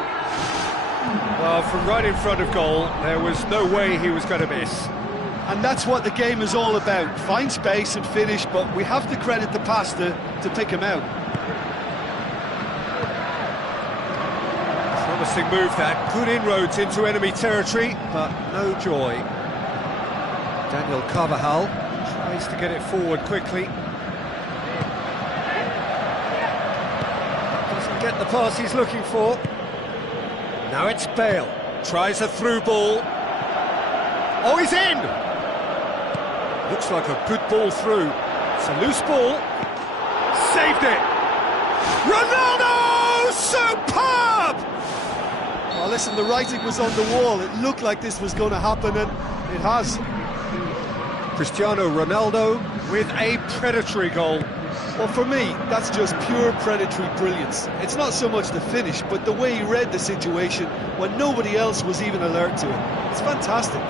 Well, from right in front of goal, there was no way he was going to miss. And that's what the game is all about. Find space and finish, but we have to credit the pass to pick him out. Promising move that. Good inroads into enemy territory, but no joy. Daniel Carvajal tries to get it forward quickly. Doesn't get the pass he's looking for. Now it's Bale, tries a through ball. Oh, he's in! Looks like a good ball through. It's a loose ball. Saved it! Ronaldo! Superb! Well, listen, the writing was on the wall. It looked like this was going to happen, and it has. Cristiano Ronaldo with a predatory goal. Well, for me, that's just pure predatory brilliance. It's not so much the finish, but the way he read the situation when nobody else was even alert to it. It's fantastic.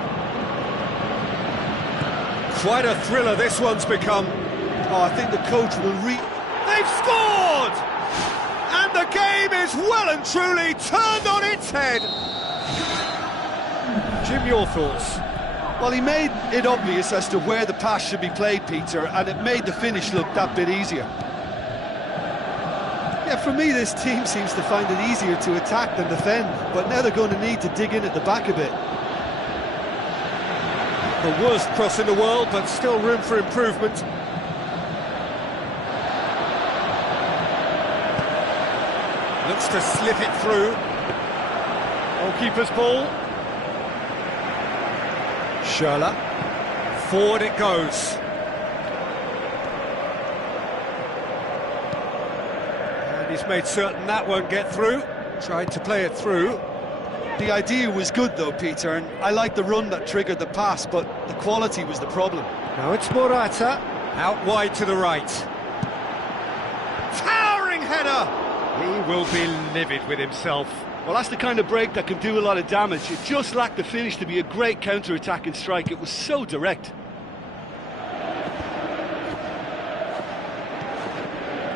Quite a thriller this one's become. Oh, I think the coach will They've scored! And the game is well and truly turned on its head. Jim, your thoughts? Well, he made it obvious as to where the pass should be played, Peter, and it made the finish look that bit easier. Yeah, for me, this team seems to find it easier to attack than defend, but now they're going to need to dig in at the back a bit. The worst cross in the world, but still room for improvement. Looks to slip it through. Goalkeeper's ball. Schürrle. Forward it goes. And he's made certain that won't get through. Tried to play it through. The idea was good though, Peter, and I like the run that triggered the pass, but the quality was the problem. Now it's Morata. Out wide to the right. Towering header! He will be livid with himself. Well, that's the kind of break that can do a lot of damage. It just lacked the finish to be a great counter-attacking strike. It was so direct.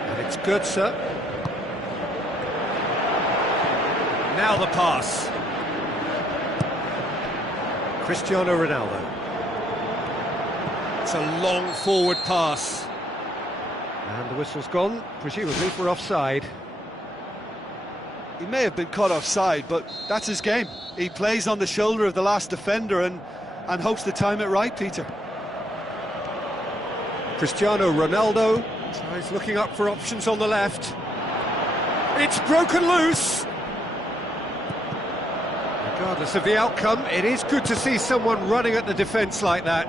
And it's good, sir. Now the pass. Cristiano Ronaldo. It's a long forward pass. And the whistle's gone, presumably for offside. He may have been caught offside, but that's his game. He plays on the shoulder of the last defender and hopes to time it right, Peter. Cristiano Ronaldo tries looking up for options on the left. It's broken loose. Regardless of the outcome, it is good to see someone running at the defence like that.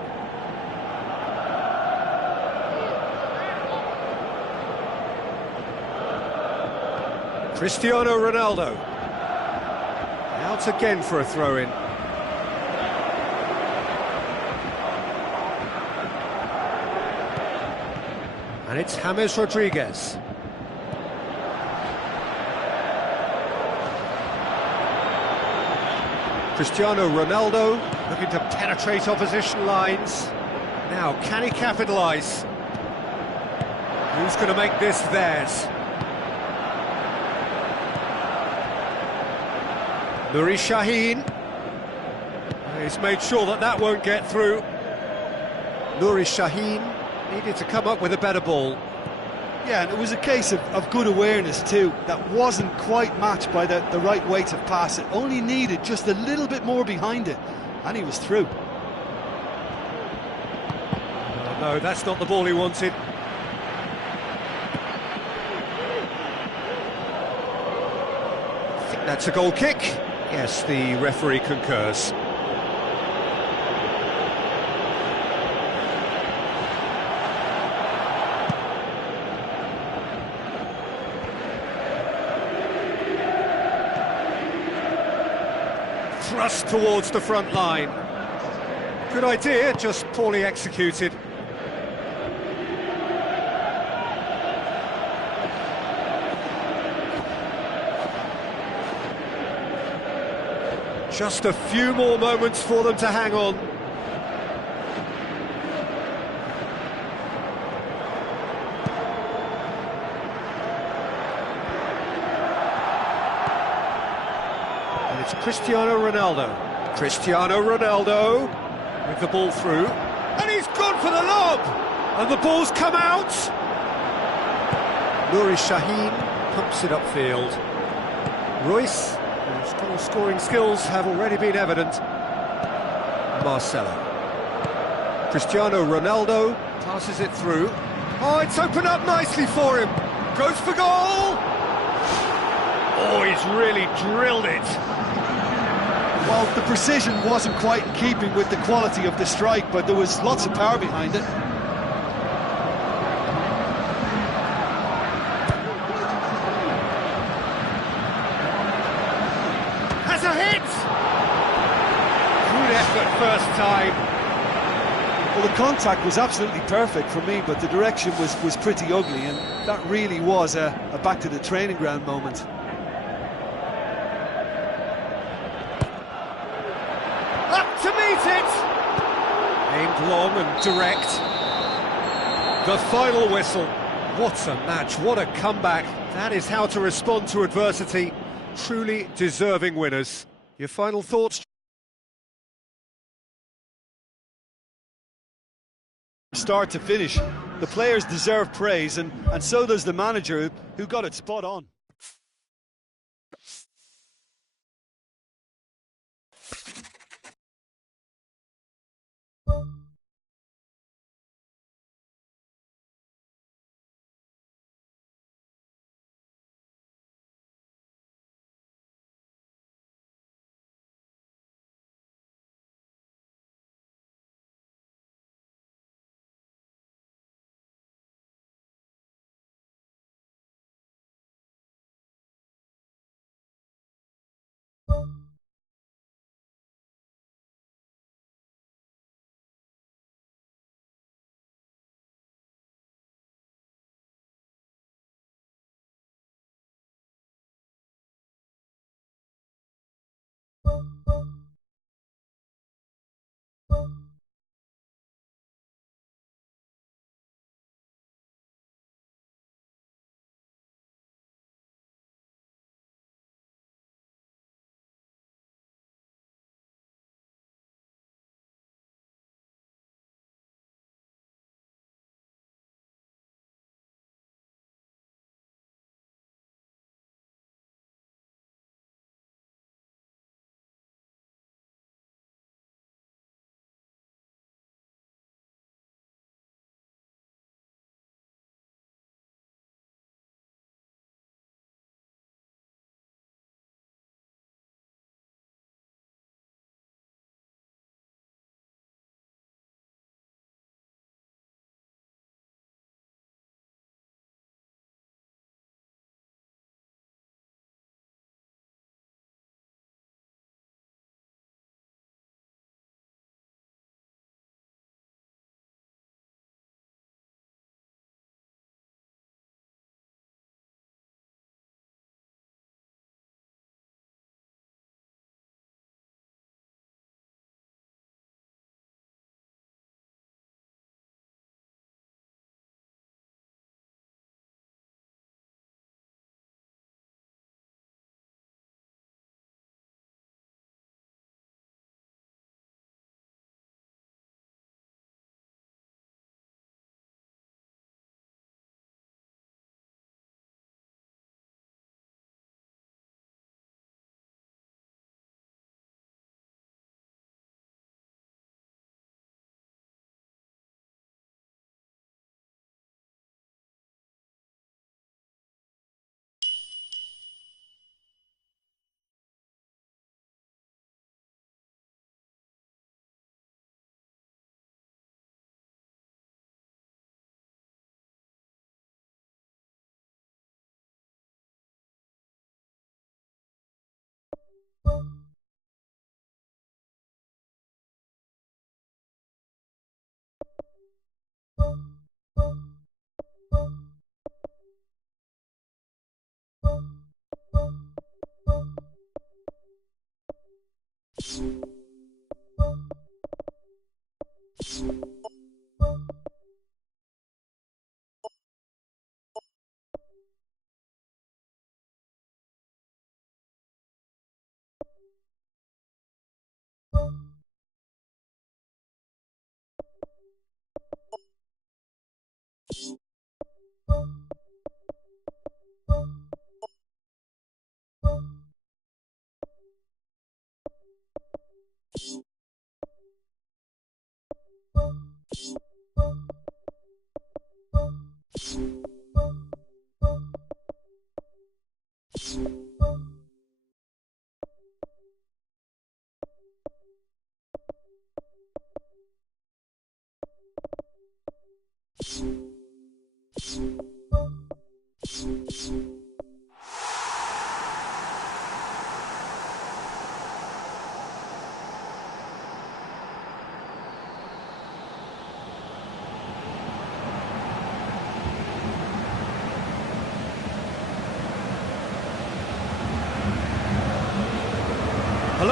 Cristiano Ronaldo. Out again for a throw-in. And it's James Rodriguez. Cristiano Ronaldo looking to penetrate opposition lines. Now, can he capitalise? Who's going to make this theirs? Nuri Sahin. He's made sure that that won't get through. Nuri Sahin needed to come up with a better ball. Yeah, and it was a case of good awareness too. That wasn't quite matched by the right weight of pass. It only needed just a little bit more behind it, and he was through. No, that's not the ball he wanted. I think that's a goal kick. Yes, the referee concurs. Thrust towards the front line. Good idea, just poorly executed. Just a few more moments for them to hang on. And it's Cristiano Ronaldo. Cristiano Ronaldo with the ball through. And he's gone for the lob! And the ball's come out! Nuri Sahin pumps it upfield. Royce, whose scoring skills have already been evident. Marcelo. Cristiano Ronaldo passes it through. Oh, it's opened up nicely for him. Goes for goal! Oh, he's really drilled it. Well, the precision wasn't quite in keeping with the quality of the strike, but there was lots of power behind it. Has a hit! Good effort first time. Well, the contact was absolutely perfect for me, but the direction was pretty ugly, and that really was a back to the training ground moment. Up to meet it! Aimed long and direct. The final whistle. What a match, what a comeback. That is how to respond to adversity. Truly deserving winners. Your final thoughts? Start to finish, the players deserve praise, and so does the manager, who got it spot on.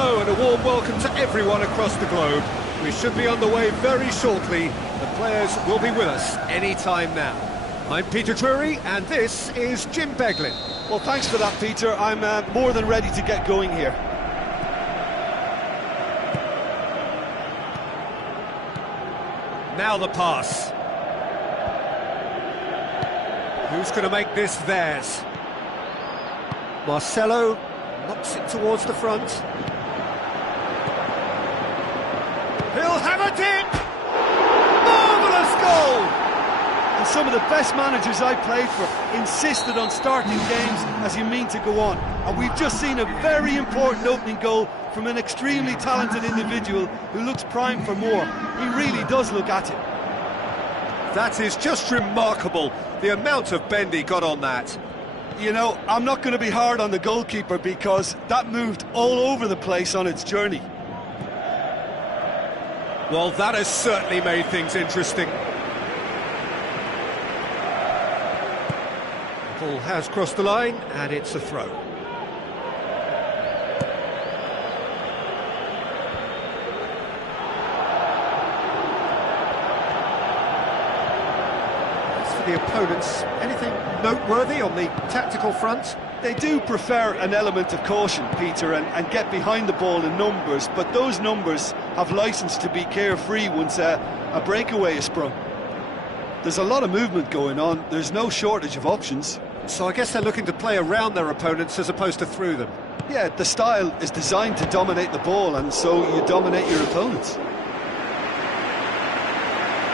Hello and a warm welcome to everyone across the globe. We should be on the way very shortly. The players will be with us any time now. I'm Peter Drury and this is Jim Beglin. Well, thanks for that, Peter. I'm more than ready to get going here. Now the pass. Who's going to make this theirs? Marcelo knocks it towards the front. He'll have it in! Marvellous goal! And some of the best managers I played for insisted on starting games as you mean to go on. And we've just seen a very important opening goal from an extremely talented individual who looks primed for more. He really does look at it. That is just remarkable, the amount of bend he got on that. You know, I'm not going to be hard on the goalkeeper because that moved all over the place on its journey. Well, that has certainly made things interesting. The ball has crossed the line, and it's a throw. As for the opponents, anything noteworthy on the tactical front? They do prefer an element of caution, Peter, and get behind the ball in numbers, but those numbers have licence to be carefree once a breakaway is sprung. There's a lot of movement going on, there's no shortage of options. So I guess they're looking to play around their opponents as opposed to through them. Yeah, the style is designed to dominate the ball, and so you dominate your opponents.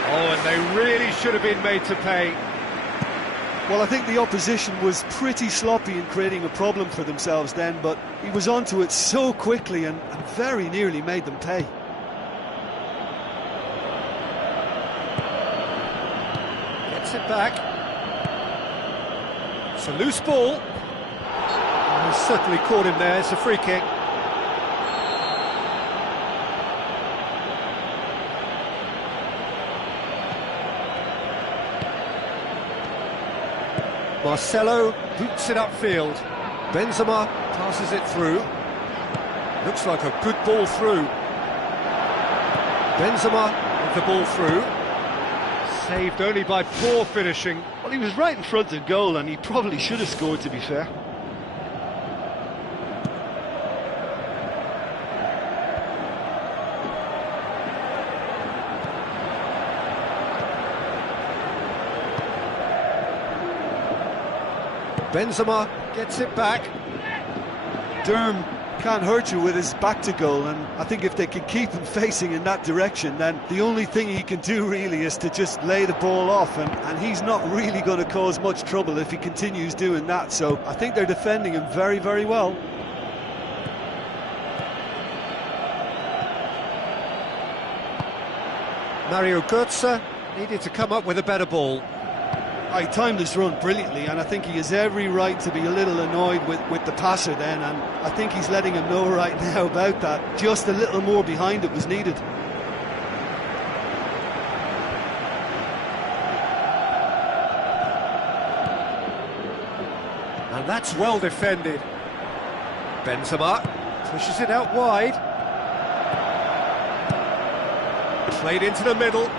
Oh, and they really should have been made to pay. Well, I think the opposition was pretty sloppy in creating a problem for themselves then, but he was onto it so quickly and very nearly made them pay. Gets it back. It's a loose ball. Oh, he's certainly caught him there. It's a free kick. Marcelo boots it upfield. Benzema passes it through. Looks like a good ball through. Benzema with the ball through. Saved only by poor finishing. Well, he was right in front of goal and he probably should have scored, to be fair. Benzema gets it back. Durham can't hurt you with his back to goal, and I think if they can keep him facing in that direction, then the only thing he can do really is to just lay the ball off, and he's not really going to cause much trouble if he continues doing that, so I think they're defending him very, very well. Mario Götze needed to come up with a better ball. He timed his run brilliantly, and I think he has every right to be a little annoyed with the passer then, and I think he's letting him know right now about that. Just a little more behind it was needed. And that's well defended. Benzema pushes it out wide. Played into the middle.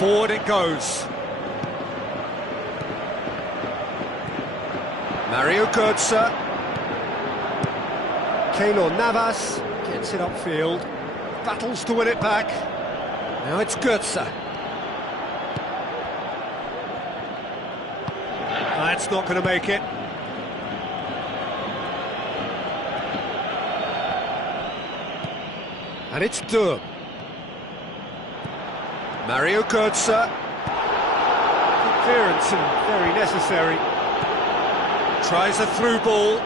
Forward it goes. Mario Götze. Keylor Navas gets it upfield. Battles to win it back. Now it's Götze. That's not going to make it. And it's Durham. Mario Götze. Good clearance and very necessary. Tries a through ball.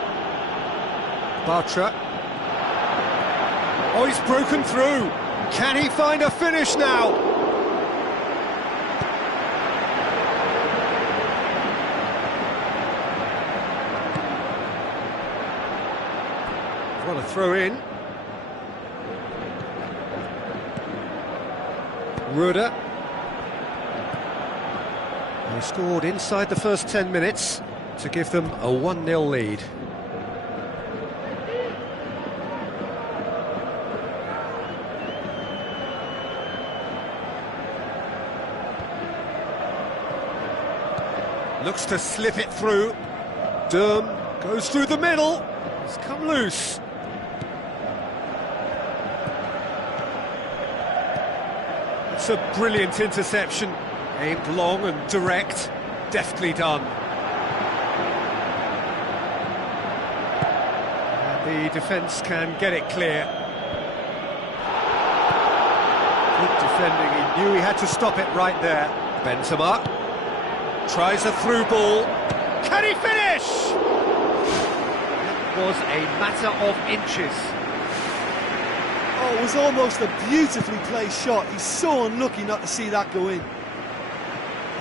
Bartra. Oh, he's broken through. Can he find a finish now? What a throw in. Ruder. They scored inside the first 10 minutes to give them a 1-0 lead. Looks to slip it through. Durm goes through the middle. It's come loose. It's a brilliant interception. Aimed long and direct. Deftly done. And the defence can get it clear. Good defending. He knew he had to stop it right there. Benzema tries a through ball. Can he finish? It was a matter of inches. Oh, it was almost a beautifully placed shot. He's so unlucky not to see that go in.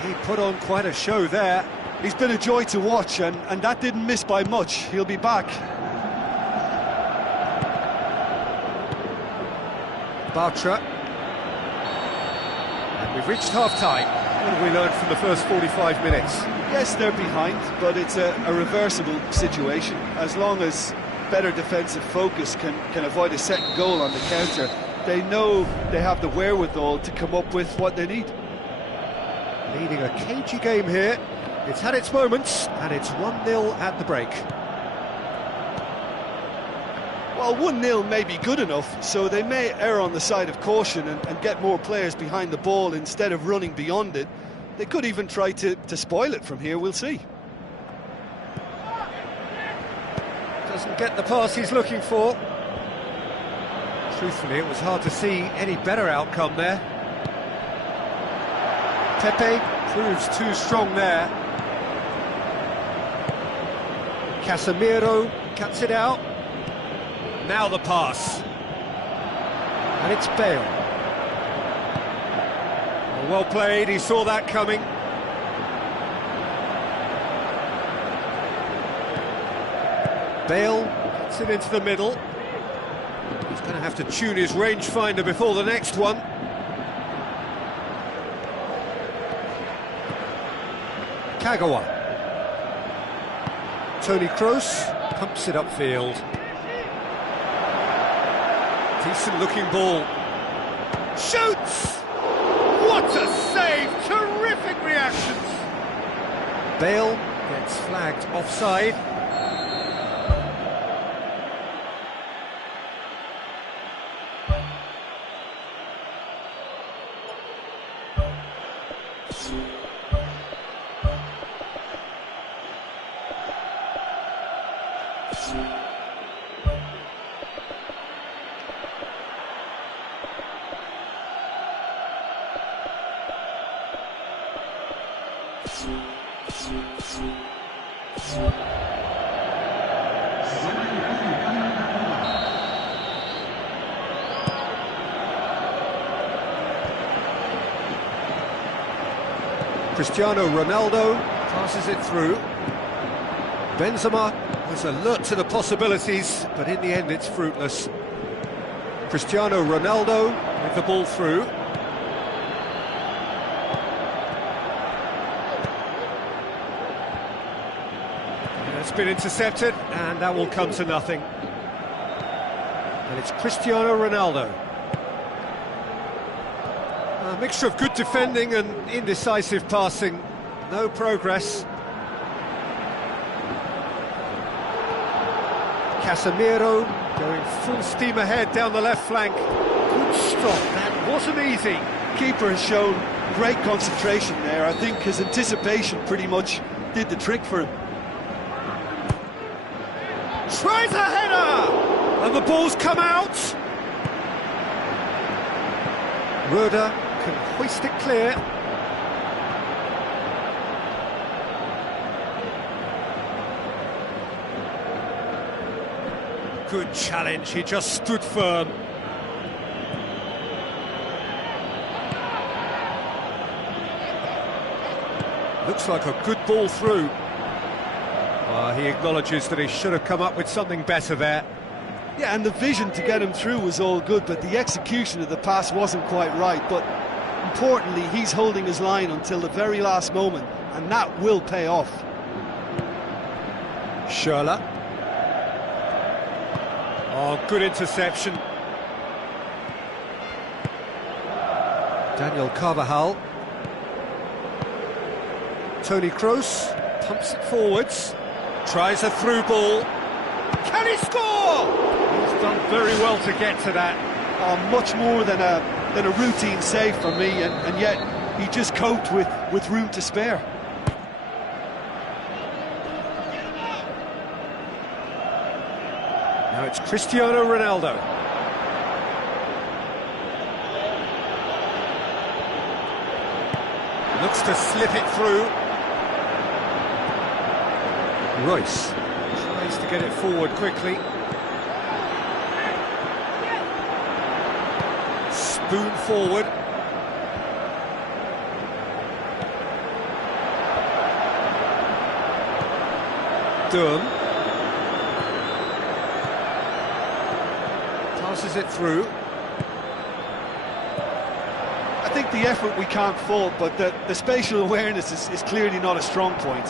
He put on quite a show there. He's been a joy to watch, and that didn't miss by much. He'll be back. Bartra. And we've reached half-time. What have we learned from the first 45 minutes? Yes, they're behind, but it's a reversible situation. As long as better defensive focus can avoid a second goal on the counter, they know they have the wherewithal to come up with what they need. Leading a cagey game here. It's had its moments, and it's 1-0 at the break. Well, 1-0 may be good enough, so they may err on the side of caution and get more players behind the ball instead of running beyond it. They could even try to spoil it from here, we'll see. Doesn't get the pass he's looking for. Truthfully, it was hard to see any better outcome there. Pepe proves too strong there. Casemiro cuts it out. Now the pass. And it's Bale. Well played, he saw that coming. Bale gets it into the middle. He's going to have to tune his rangefinder before the next one. Kagawa. Toni Kroos pumps it upfield. Decent looking ball. Shoots! What a save! Terrific reactions! Bale gets flagged offside. Cristiano Ronaldo passes it through. Benzema was alert to the possibilities, but in the end it's fruitless. Cristiano Ronaldo with the ball through. And it's been intercepted, and that will come to nothing. And it's Cristiano Ronaldo. A mixture of good defending and indecisive passing. No progress. Casemiro going full steam ahead down the left flank. Good stop, that wasn't easy. Keeper has shown great concentration there. I think his anticipation pretty much did the trick for him. Tries a header! And the ball's come out! Ruder can hoist it clear. Good challenge, he just stood firm. Looks like a good ball through. He acknowledges that he should have come up with something better there. Yeah, and the vision to get him through was all good, but the execution of the pass wasn't quite right. But importantly, he's holding his line until the very last moment, and that will pay off. Schürrle. Oh, good interception. Daniel Carvajal. Toni Kroos pumps it forwards. Tries a through ball. Can he score? He's done very well to get to that. Much more than a routine save for me, and yet he just coped with room to spare. Now it's Cristiano Ronaldo. Looks to slip it through. Royce tries to get it forward quickly. Spoon forward. Durham passes it through. I think the effort we can't fault, but the spatial awareness is clearly not a strong point.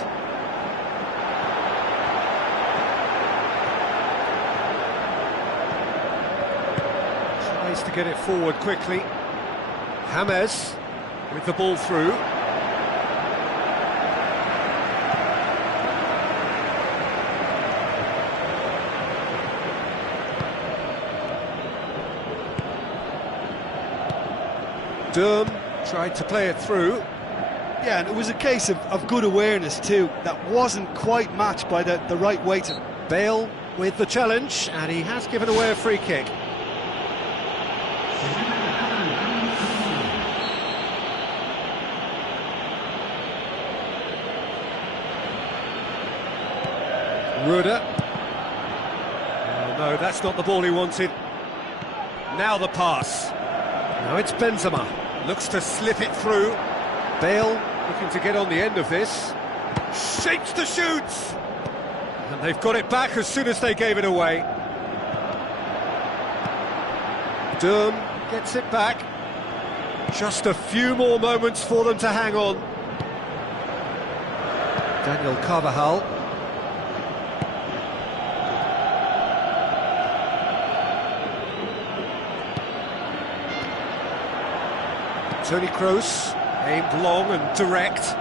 Tries to get it forward quickly. James with the ball through. Durham tried to play it through. Yeah, and it was a case of good awareness too, that wasn't quite matched by the right weighting. Bale with the challenge, and he has given away a free kick. Ruda. Oh no, that's not the ball he wanted. Now the pass. Now it's Benzema. Looks to slip it through. Bale looking to get on the end of this. Shapes the shoots! And they've got it back as soon as they gave it away. Durham gets it back. Just a few more moments for them to hang on. Daniel Carvajal. Toni Kroos, aimed long and direct.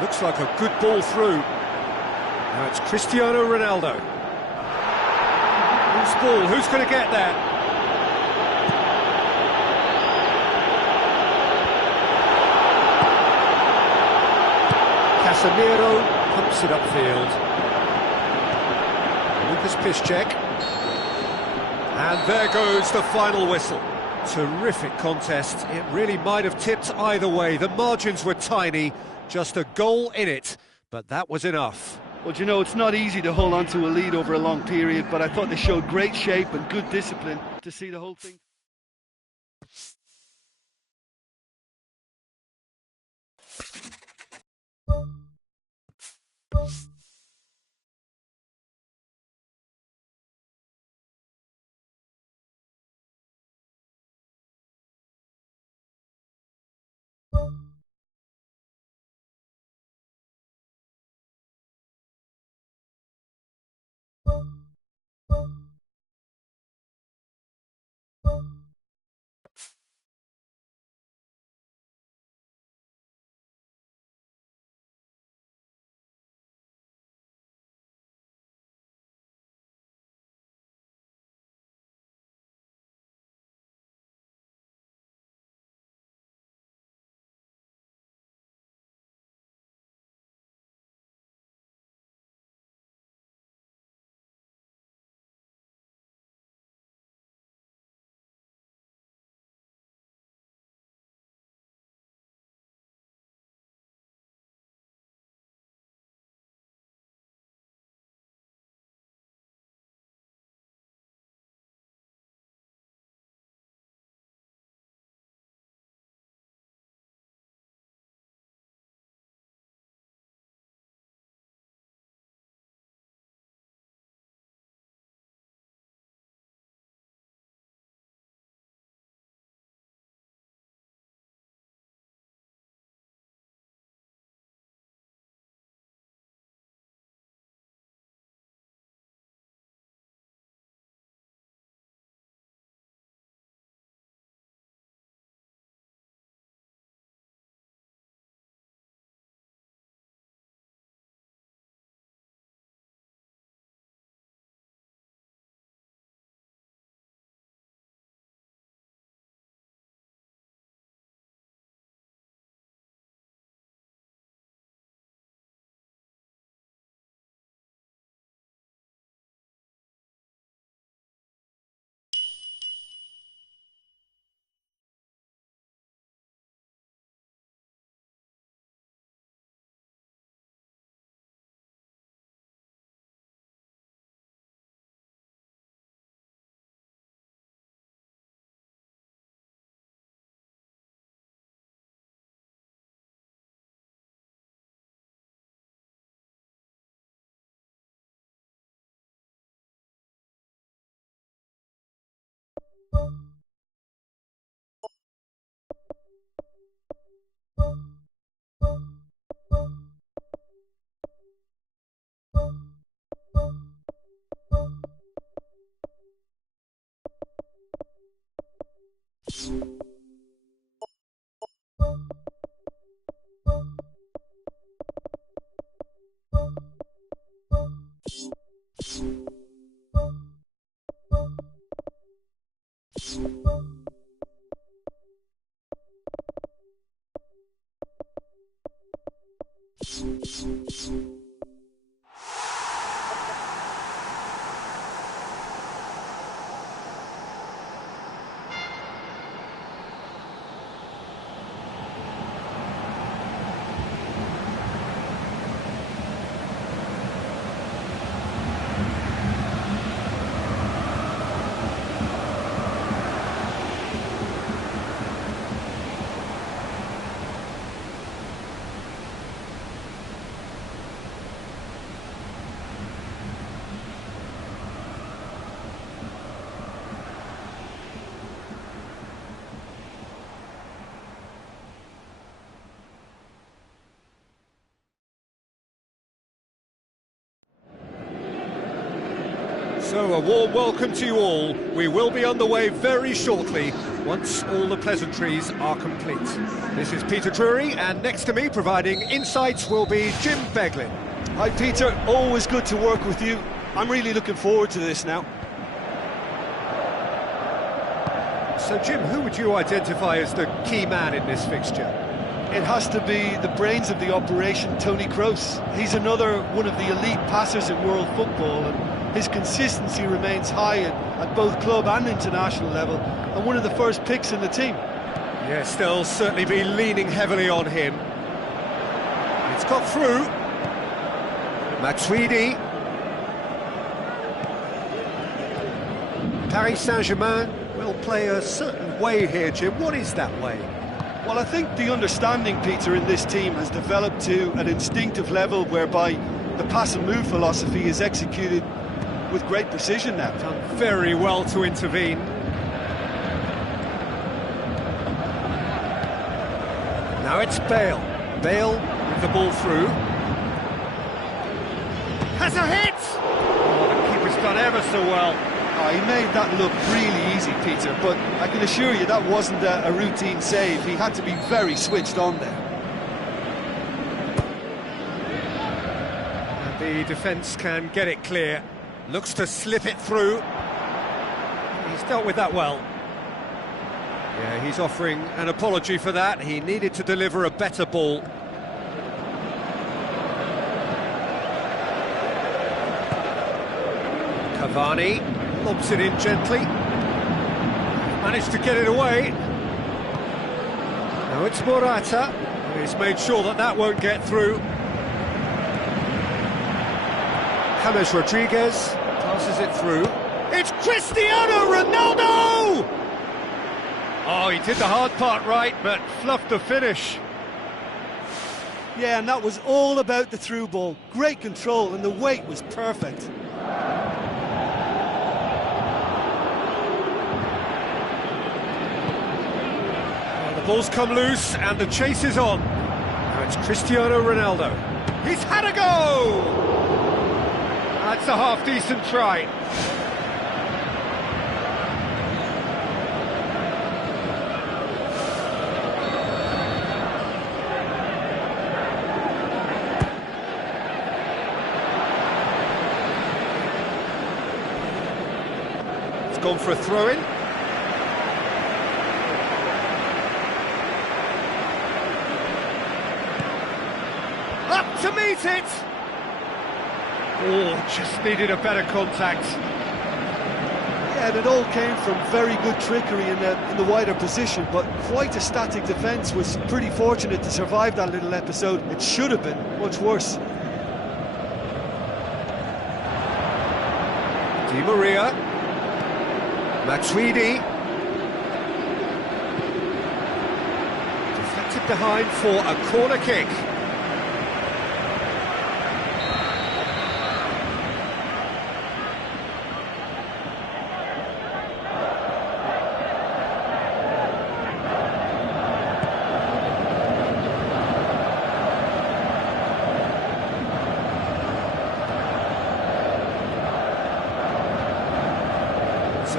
Looks like a good ball through. Now it's Cristiano Ronaldo. Whose ball? Who's going to get that? Casemiro pumps it upfield. Lucas Piszczek. And there goes the final whistle. Terrific contest. It really might have tipped either way. The margins were tiny, just a goal in it, but that was enough. Well, you know, it's not easy to hold on to a lead over a long period, but I thought they showed great shape and good discipline to see the whole thing. So a warm welcome to you all. We will be on the way very shortly, once all the pleasantries are complete. This is Peter Drury, and next to me, providing insights, will be Jim Beglin. Hi Peter, always good to work with you. I'm really looking forward to this now. So Jim, who would you identify as the key man in this fixture? It has to be the brains of the operation, Toni Kroos. He's another one of the elite passers in world football, and his consistency remains high at both club and international level, and one of the first picks in the team. Yes, they'll certainly be leaning heavily on him. It's got through. Matuidi. Paris Saint-Germain will play a certain way here, Jim. What is that way? Well, I think the understanding, Peter, in this team has developed to an instinctive level whereby the pass and move philosophy is executed with great precision now. Done very well to intervene. Now it's Bale. Bale with the ball through. Has a hit! Oh, the keeper's done ever so well. Oh, he made that look really easy, Peter, but I can assure you that wasn't a routine save. He had to be very switched on there. And the defence can get it clear. Looks to slip it through. He's dealt with that well. Yeah, he's offering an apology for that. He needed to deliver a better ball. Cavani lobs it in gently. Managed to get it away. Now it's Morata. He's made sure that that won't get through. James Rodriguez passes it through. It's Cristiano Ronaldo! Oh, he did the hard part right, but fluffed the finish. Yeah, and that was all about the through ball. Great control, and the weight was perfect. Well, the ball's come loose, and the chase is on. Now it's Cristiano Ronaldo. He's had a go! That's a half-decent try. It's gone for a throw-in. Up to meet it! Oh, just needed a better contact. Yeah, and it all came from very good trickery in the wider position, but quite a static defence. Was pretty fortunate to survive that little episode. It should have been much worse. Di Maria. Matuidi. Deflected behind for a corner kick.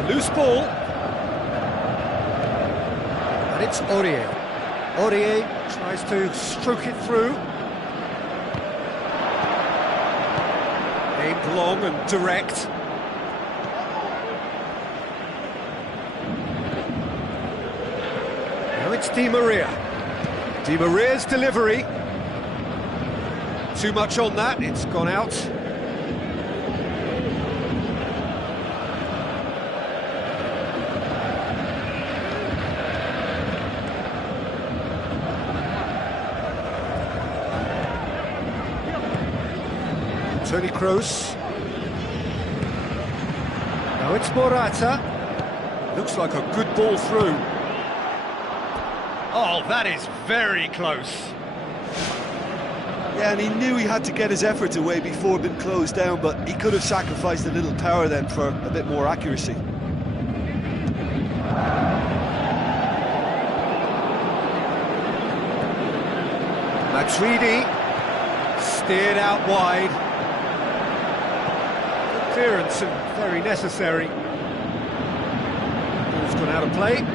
Loose ball. And it's Aurier. Aurier tries to stroke it through. Aimed long and direct. Now it's Di Maria. Di Maria's delivery. Too much on that, it's gone out. Toni Kroos. Now it's Morata. Looks like a good ball through. Oh, that is very close. Yeah, and he knew he had to get his efforts away before being closed down, but he could have sacrificed a little power then for a bit more accuracy. Matuidi steered out wide. Good clearance and very necessary. Ball's gone out of play.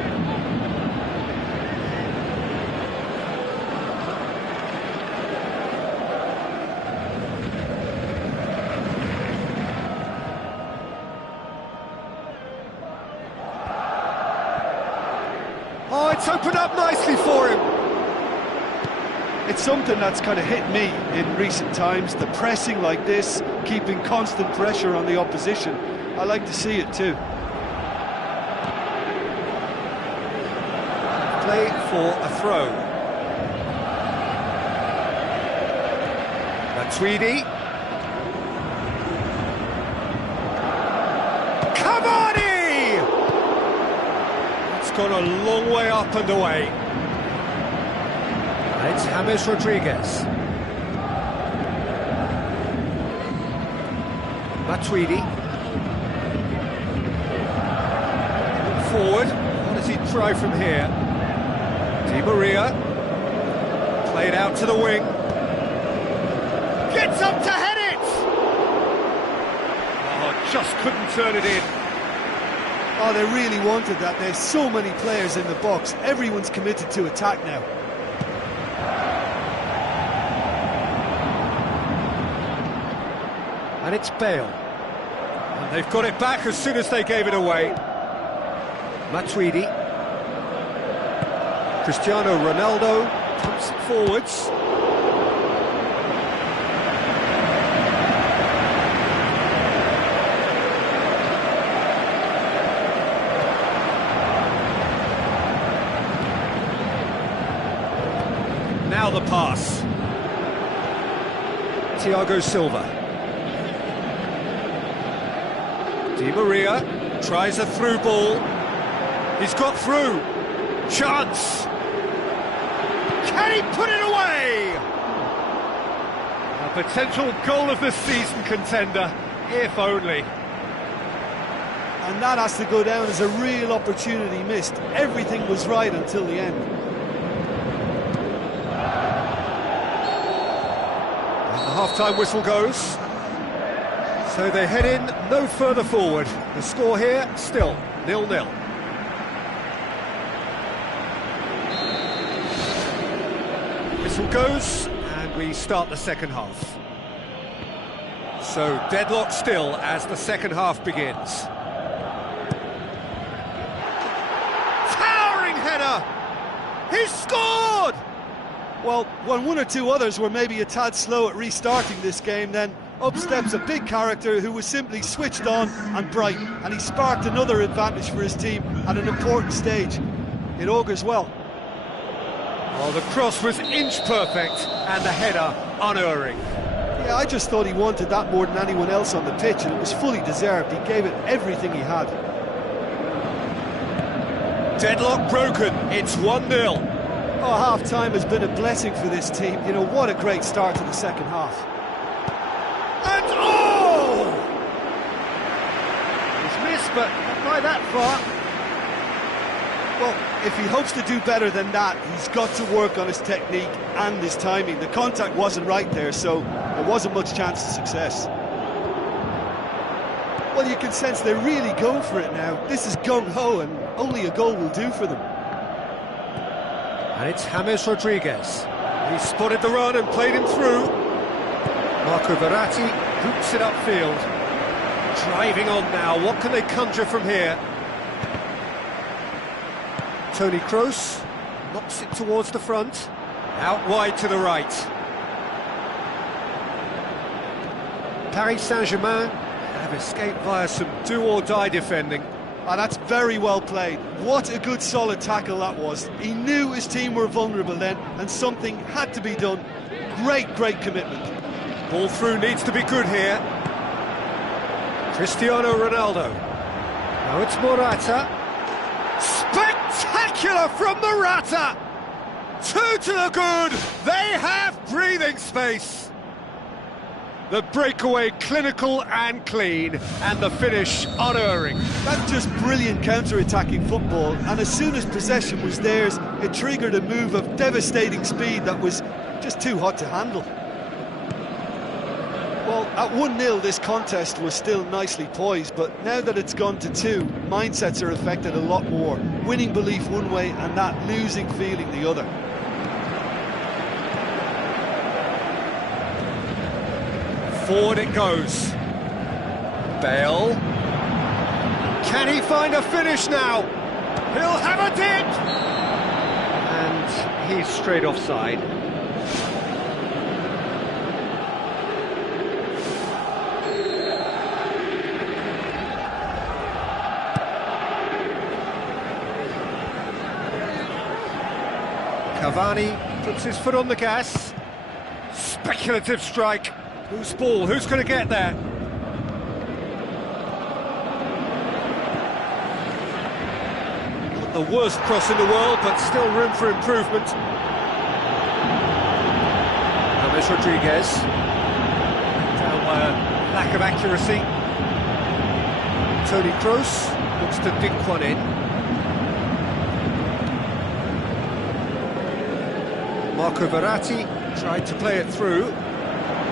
Oh, it's opened up nicely for him. It's something that's kind of hit me in recent times, the pressing like this, keeping constant pressure on the opposition. I like to see it too. Play for a throw. Matuidi. Gone a long way up and away. It's James Rodriguez. Matuidi. Forward. What does he try from here? Di Maria. Played out to the wing. Gets up to head it! Oh, just couldn't turn it in. Oh, they really wanted that. There's so many players in the box. Everyone's committed to attack now. And it's Bale. And they've got it back as soon as they gave it away. Matuidi. Cristiano Ronaldo pumps it forwards. Now the pass. Thiago Silva. Di Maria tries a through ball. He's got through. Chance. Can he put it away? A potential goal of the season contender, if only. And that has to go down as a real opportunity missed. Everything was right until the end. Half-time whistle goes, so they head in no further forward. The score here still 0-0. Whistle goes, and we start the second half. So deadlock still as the second half begins. Towering header! He's scored! Well, when one or two others were maybe a tad slow at restarting this game, then up steps a big character who was simply switched on and bright, and he sparked another advantage for his team at an important stage. It augurs well. Oh, the cross was inch perfect, and the header unerring. Yeah, I just thought he wanted that more than anyone else on the pitch, and it was fully deserved. He gave it everything he had. Deadlock broken, it's 1-0. Oh, half-time has been a blessing for this team. You know, what a great start to the second half. And oh! He's missed, but not by that far. Well, if he hopes to do better than that, he's got to work on his technique and his timing. The contact wasn't right there, so there wasn't much chance of success. Well, you can sense they really go for it now. This is gung-ho, and only a goal will do for them. And it's James Rodriguez. He spotted the run and played him through. Marco Verratti hoops it upfield. Driving on now, what can they conjure from here? Toni Kroos knocks it towards the front. Out wide to the right. Paris Saint-Germain have escaped via some do-or-die defending. Oh, that's very well played. What a good solid tackle that was. He knew his team were vulnerable then, and something had to be done. Great commitment. Ball through needs to be good here. Cristiano Ronaldo. Now it's Morata. Spectacular from Morata! 2 to the good. They have breathing space. The breakaway clinical and clean, and the finish unerring. That's just brilliant counter-attacking football, and as soon as possession was theirs, it triggered a move of devastating speed that was just too hot to handle. Well, at 1-0 this contest was still nicely poised, but now that it's gone to 2, mindsets are affected a lot more. Winning belief one way and that losing feeling the other. Forward it goes. Bale. Can he find a finish now? He'll have a dip! And he's straight offside. Cavani puts his foot on the gas. Speculative strike. Whose ball? Who's going to get there? Not the worst cross in the world, but still room for improvement. James Rodriguez. Down by a lack of accuracy. Toni Kroos looks to dink one in. Marco Verratti tried to play it through.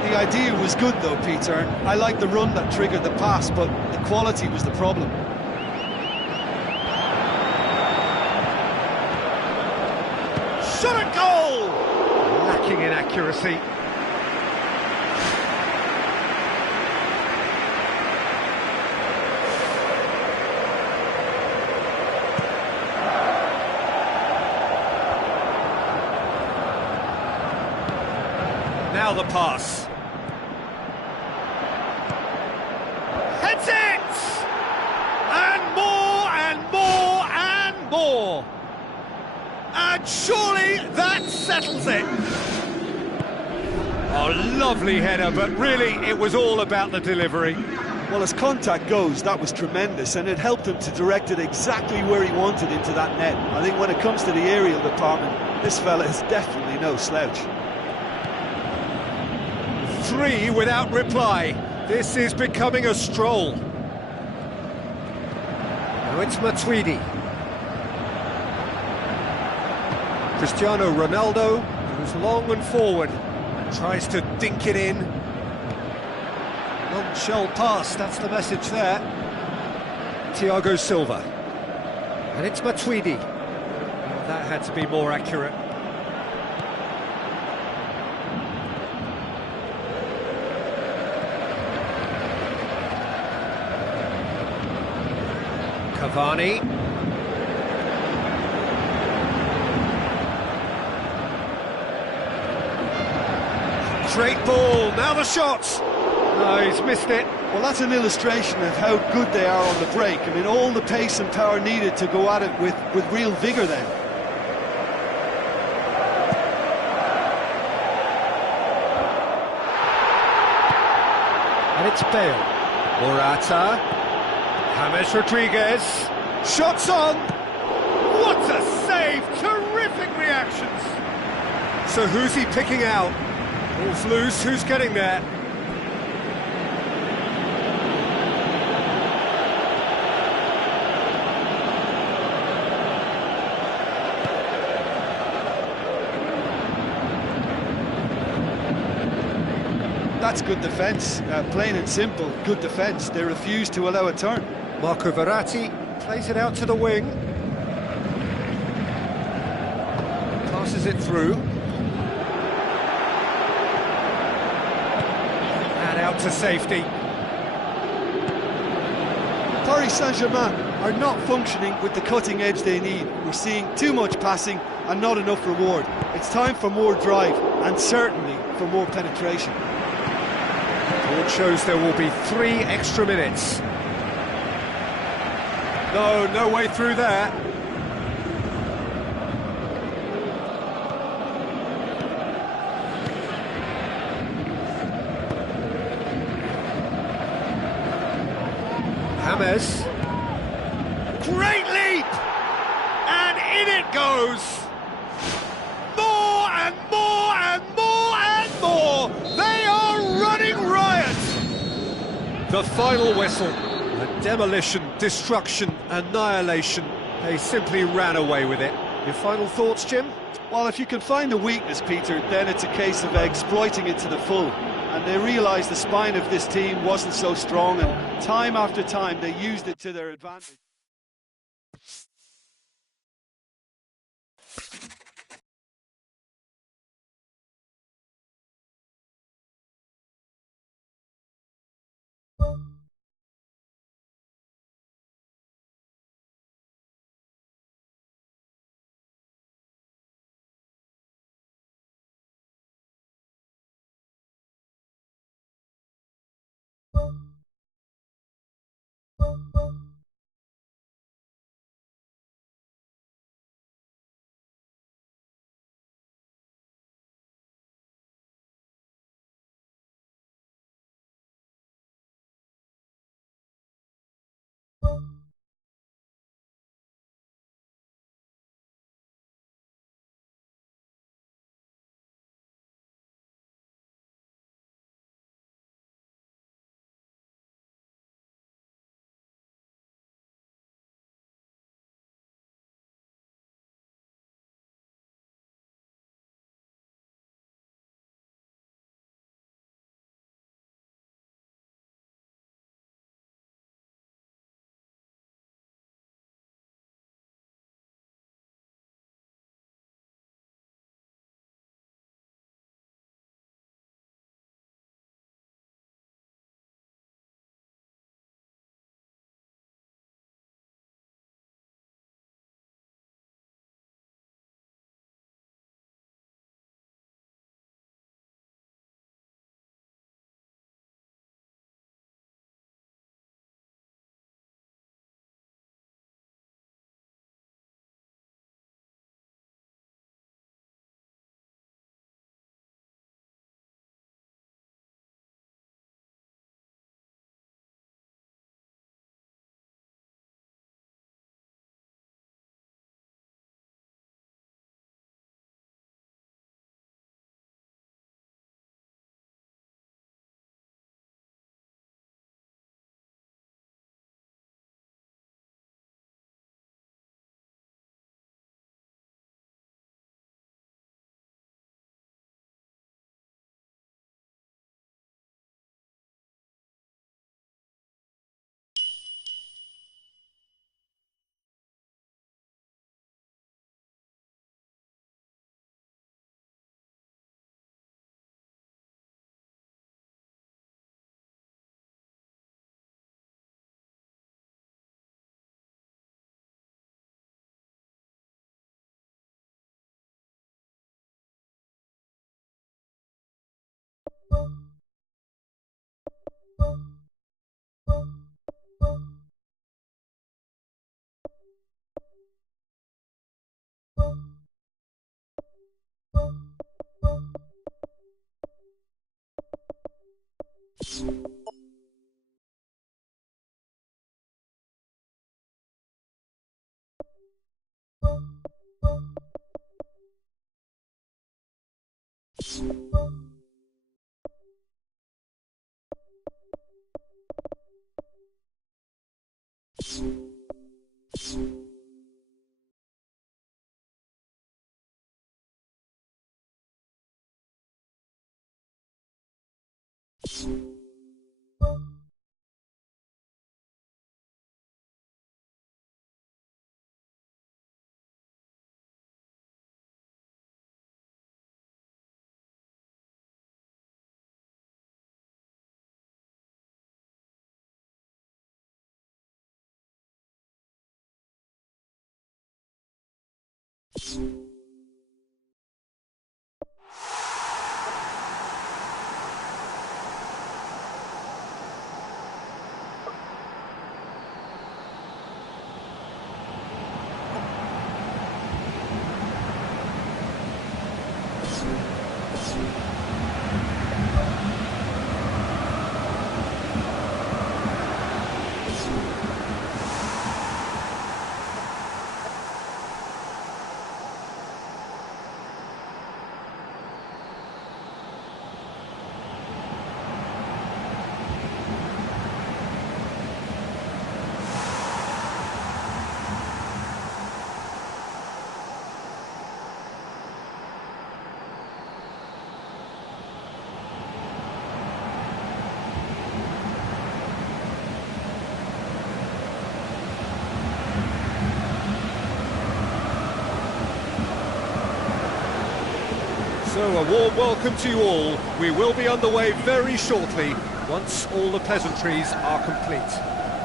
The idea was good though, Peter. I like the run that triggered the pass, but the quality was the problem. Shot a goal! Lacking in accuracy. Now the pass. Heads it! And more and more and more. And surely that settles it. Oh, lovely header, but really it was all about the delivery. Well, as contact goes, that was tremendous, and it helped him to direct it exactly where he wanted into that net. I think when it comes to the aerial department, this fella is definitely no slouch. 3 without reply. This is becoming a stroll. Now it's Matuidi. Cristiano Ronaldo goes long and forward and tries to dink it in. Non-shell pass, that's the message there. Thiago Silva. And it's Matuidi. Well, that had to be more accurate. Cavani. Great ball, now the shot! No, he's missed it. Well, that's an illustration of how good they are on the break. I mean, all the pace and power needed to go at it with real vigour then. And it's Bale. Morata. James Rodriguez. Shots on! What a save! Terrific reactions! So who's he picking out? Ball's loose, who's getting there? That's good defence, plain and simple, good defence. They refuse to allow a turn. Marco Verratti plays it out to the wing. Passes it through. And out to safety. Paris Saint-Germain are not functioning with the cutting edge they need. We're seeing too much passing and not enough reward. It's time for more drive and certainly for more penetration. Board shows there will be 3 extra minutes. No way through there. James. Great leap! And in it goes! More and more and more and more! They are running riot! The final whistle. A demolition, destruction, annihilation. They simply ran away with it. Your final thoughts, Jim? Well, if you can find a weakness, Peter, then it's a case of exploiting it to the full. And they realised the spine of this team wasn't so strong, and time after time they used it to their advantage. So a warm welcome to you all. We will be underway very shortly, once all the pleasantries are complete.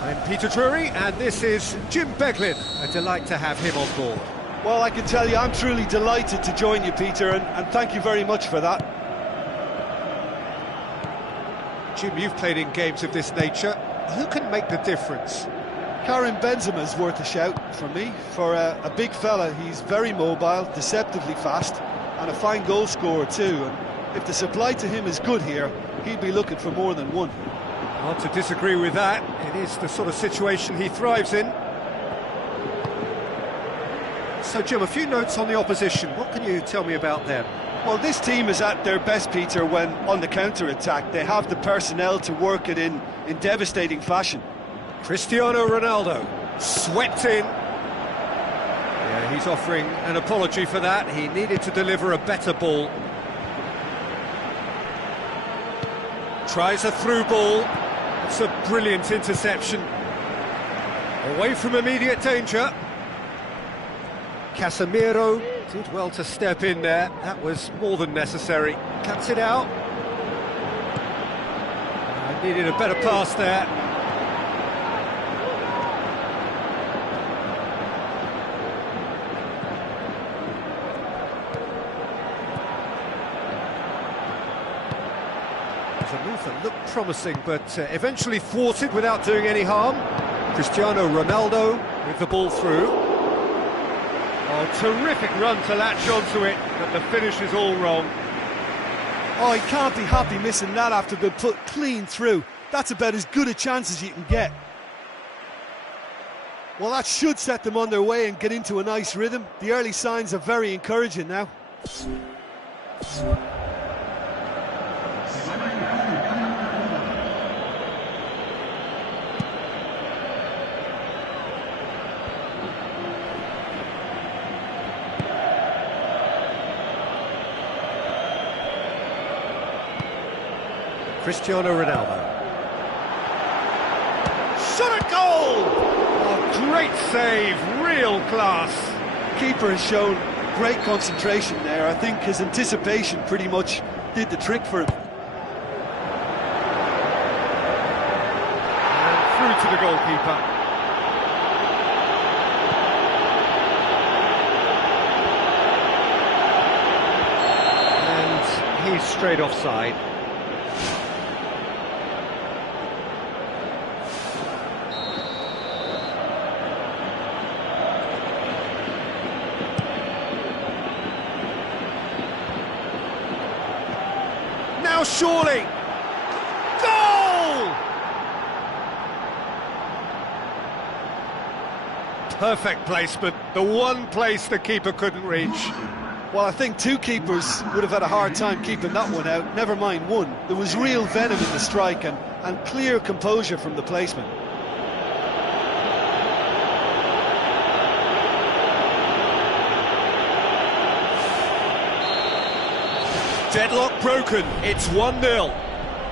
I'm Peter Drury, and this is Jim Beglin. A delight to have him on board. Well, I can tell you, I'm truly delighted to join you, Peter, and thank you very much for that. Jim, you've played in games of this nature. Who can make the difference? Karim Benzema's worth a shout for me. For a big fella, he's very mobile, deceptively fast, and a fine goal scorer too. And if the supply to him is good here, he'd be looking for more than one. Hard to disagree with that. It is the sort of situation he thrives in. So, Jim, a few notes on the opposition. What can you tell me about them? Well, this team is at their best, Peter, when on the counter-attack. They have the personnel to work it in devastating fashion. Cristiano Ronaldo swept in. Yeah, he's offering an apology for that. He needed to deliver a better ball. Tries a through ball. It's a brilliant interception. Away from immediate danger. Casemiro did well to step in there. That was more than necessary. Cuts it out. Needed a better pass there. The move that looked promising, but eventually thwarted without doing any harm. Cristiano Ronaldo with the ball through. Oh, terrific run to latch onto it, but the finish is all wrong. Oh, he can't be happy missing that after being put clean through. That's about as good a chance as you can get. Well, that should set them on their way and get into a nice rhythm. The early signs are very encouraging now. Cristiano Ronaldo. Shot at goal! Oh, great save, real class. Keeper has shown great concentration there. I think his anticipation pretty much did the trick for him. And through to the goalkeeper. And he's straight offside. Now surely, goal! Perfect placement, the one place the keeper couldn't reach. Well, I think two keepers would have had a hard time keeping that one out, never mind one. There was real venom in the strike and clear composure from the placement. Deadlock broken, it's 1-0.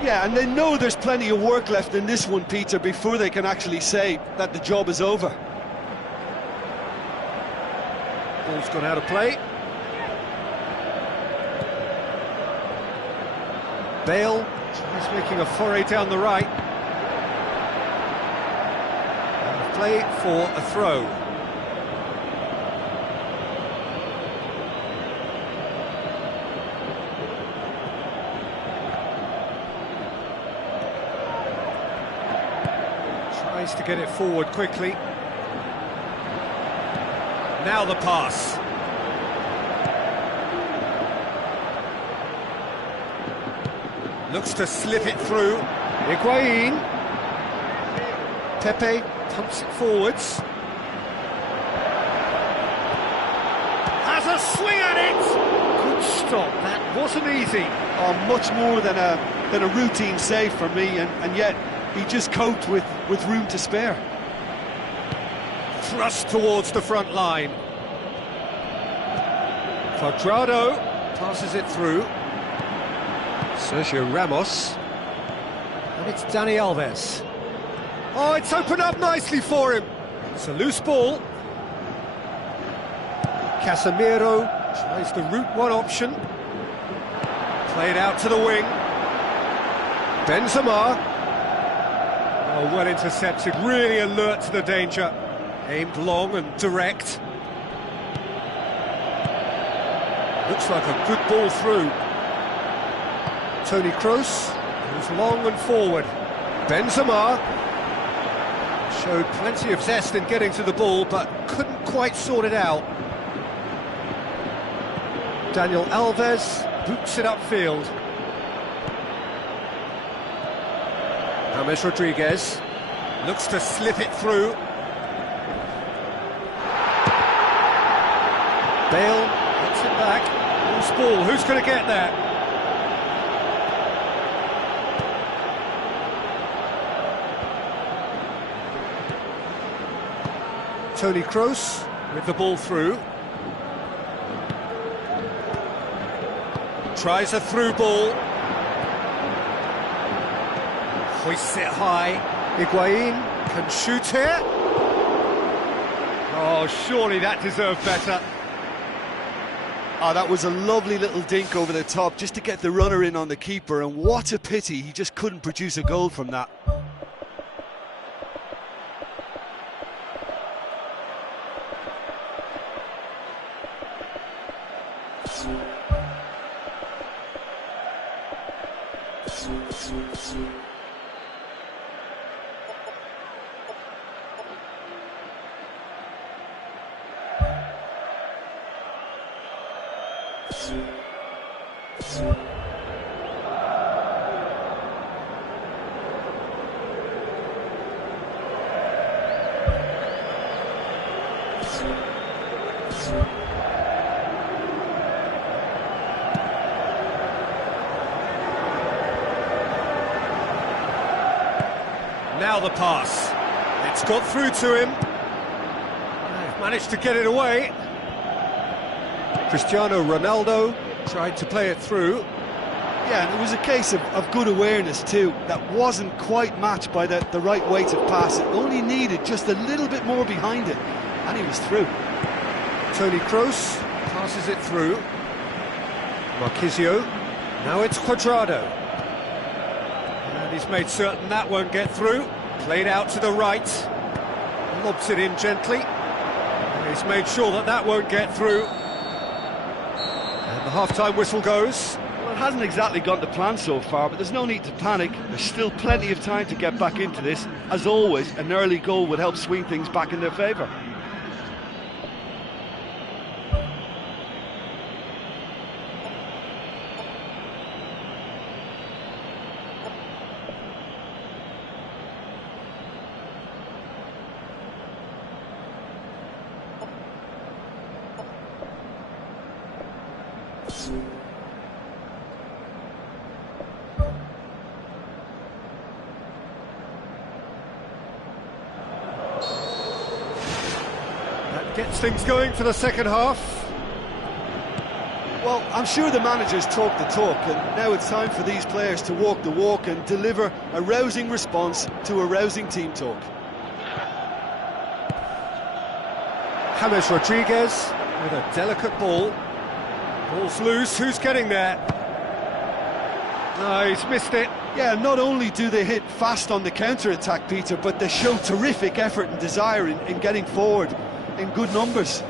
Yeah, and they know there's plenty of work left in this one, Peter, before they can actually say that the job is over. Ball's gone out of play. Bale tries making a foray down the right. And play for a throw. Tries to get it forward quickly. Now the pass. Looks to slip it through. Higuain. Pepe pumps it forwards. Has a swing at it! Good stop, that wasn't easy. Oh, much more than a routine save for me, and yet he just coped with room to spare. Thrust towards the front line. Cuadrado passes it through. Sergio Ramos. And it's Dani Alves. Oh, it's opened up nicely for him. It's a loose ball. Casemiro tries the route one option. Played out to the wing. Benzema. Oh, well intercepted, really alert to the danger. Aimed long and direct. Looks like a good ball through. Toni Kroos goes long and forward. Benzema showed plenty of zest in getting to the ball, but couldn't quite sort it out. Daniel Alves boots it upfield. James Rodriguez looks to slip it through. Bale gets it back. Loose ball, who's going to get that? Toni Kroos with the ball through. Tries a through ball. Hoists it high. Higuain can shoot here. Oh, surely that deserved better. Oh, that was a lovely little dink over the top just to get the runner in on the keeper, and what a pity he just couldn't produce a goal from that. Now the pass. It's got through to him. They've managed to get it away. Cristiano Ronaldo tried to play it through. Yeah, and it was a case of good awareness too. That wasn't quite matched by the right weight of pass. It only needed just a little bit more behind it, and he was through. Toni Kroos passes it through. Marquisio. Now it's Cuadrado. And he's made certain that won't get through. Played out to the right. Lobs it in gently. And he's made sure that that won't get through. And the half-time whistle goes. Well, it hasn't exactly gone to plan so far, but there's no need to panic. There's still plenty of time to get back into this. As always, an early goal would help swing things back in their favour. That gets things going for the second half. Well, I'm sure the managers talk the talk, and now it's time for these players to walk the walk and deliver a rousing response to a rousing team talk. James Rodriguez with a delicate ball. Ball's loose, who's getting there? No, he's missed it. Yeah, not only do they hit fast on the counter-attack, Peter, but they show terrific effort and desire in getting forward in good numbers.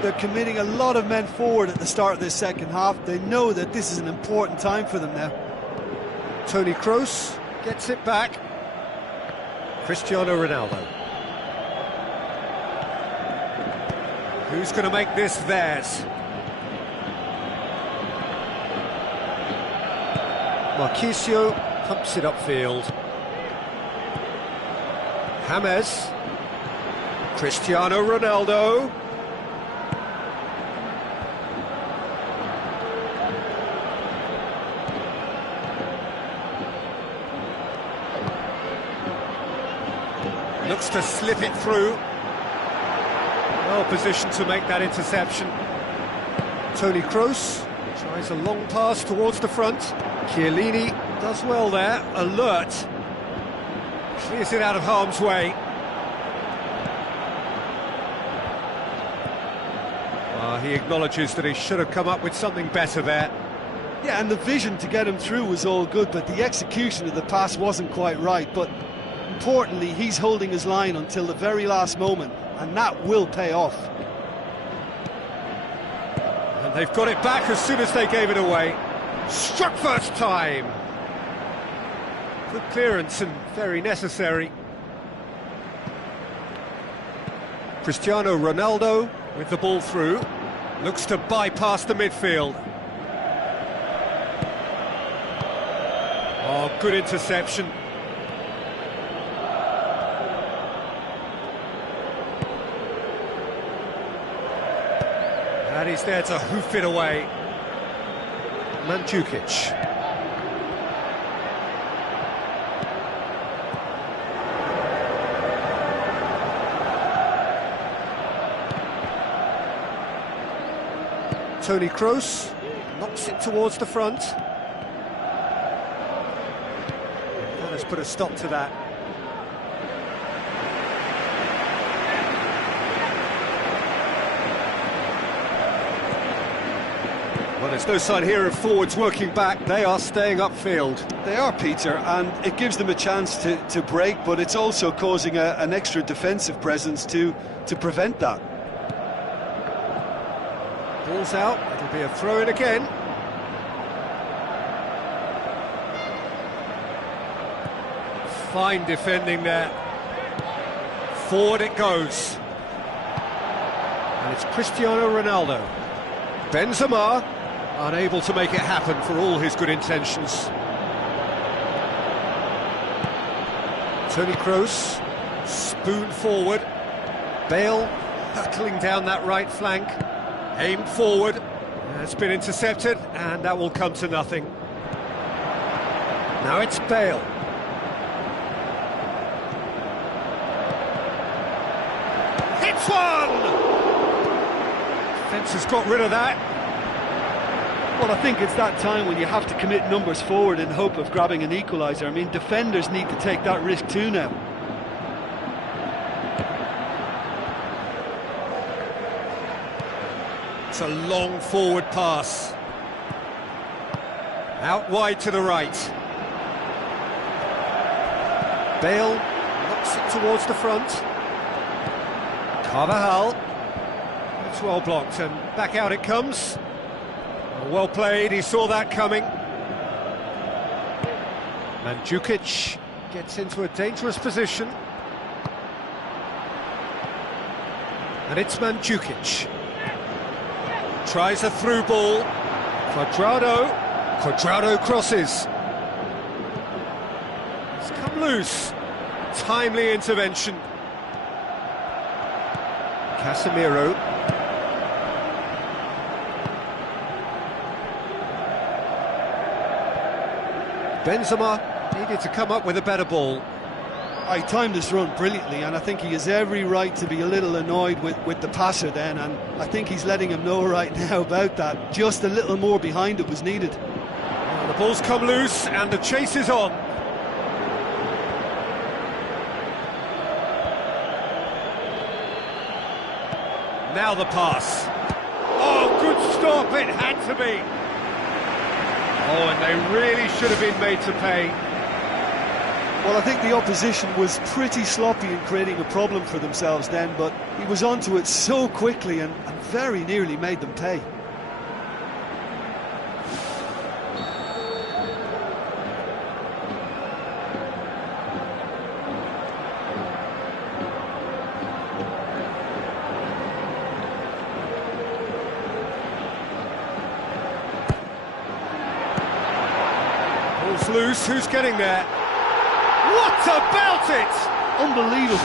They're committing a lot of men forward at the start of this second half. They know that this is an important time for them now. Toni Kroos gets it back. Cristiano Ronaldo. Who's going to make this theirs? Marquisio pumps it upfield. James. Cristiano Ronaldo. Looks to slip it through. Well positioned to make that interception. Toni Kroos tries a long pass towards the front. Chiellini does well there, alert. Clears it out of harm's way. He acknowledges that he should have come up with something better there. Yeah, and the vision to get him through was all good, but the execution of the pass wasn't quite right. But importantly, he's holding his line until the very last moment, and that will pay off. And they've got it back as soon as they gave it away. Struck first time. Good clearance and very necessary. Cristiano Ronaldo with the ball through. Looks to bypass the midfield. Oh, good interception. And he's there to hoof it away. Mandzukic. Toni Kroos knocks it towards the front. That has put a stop to that. Well, there's no sign here of forwards working back. They are staying upfield. They are, Peter, and it gives them a chance to break, but it's also causing an extra defensive presence to prevent that. Ball's out, it'll be a throw-in again. Fine defending there. Forward it goes. And it's Cristiano Ronaldo. Benzema, unable to make it happen for all his good intentions. Toni Kroos, spoon forward. Bale hurtling down that right flank. Aimed forward, it's been intercepted, and that will come to nothing. Now it's Bale. Hits one! Defence has got rid of that. Well, I think it's that time when you have to commit numbers forward in hope of grabbing an equaliser. I mean, defenders need to take that risk too now. It's a long forward pass. Out wide to the right. Bale knocks it towards the front. Carvajal. It's well blocked, and back out it comes. Well played, he saw that coming. Mandzukic gets into a dangerous position. And it's Mandzukic. Tries a through ball. Cuadrado crosses. It's come loose. Timely intervention. Casemiro. Benzema needed to come up with a better ball. He timed his run brilliantly, and I think he has every right to be a little annoyed with the passer then, and I think he's letting him know right now about that. Just a little more behind it was needed. The ball's come loose and the chase is on. Now the pass. Oh, good stop, it had to be. Oh, and they really should have been made to pay. Well, I think the opposition was pretty sloppy in creating a problem for themselves then, but he was onto it so quickly and very nearly made them pay. Ball's loose, who's getting there? What about it? Unbelievable.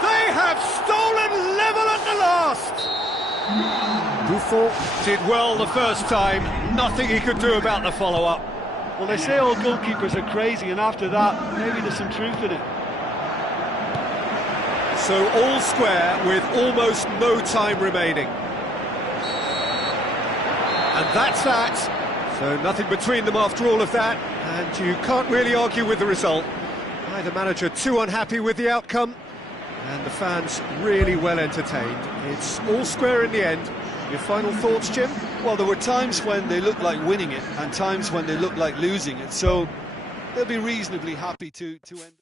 They have stolen level at the last! Buffon did well the first time, nothing he could do about the follow-up. Well, they say all goalkeepers are crazy, and after that, maybe there's some truth in it. So all square with almost no time remaining. And that's that. So nothing between them after all of that, and you can't really argue with the result. Neither manager too unhappy with the outcome, and the fans really well entertained. It's all square in the end. Your final thoughts, Jim? Well, there were times when they looked like winning it and times when they looked like losing it, so they'll be reasonably happy to end.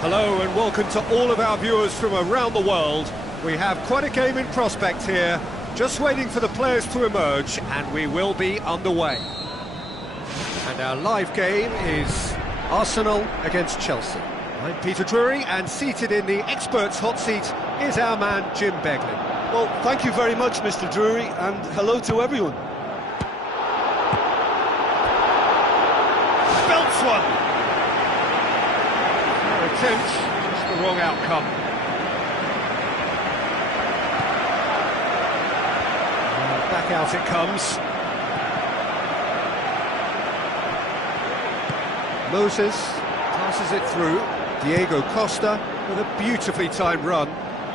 Hello and welcome to all of our viewers from around the world. We have quite a game in prospect here, just waiting for the players to emerge, and we will be underway. And our live game is Arsenal against Chelsea. I'm Peter Drury, and seated in the experts' hot seat is our man Jim Beglin. Well, thank you very much, Mr. Drury, and hello to everyone. Belts one! Attempt, just the wrong outcome. And back out it comes. Moses passes it through. Diego Costa with a beautifully timed run.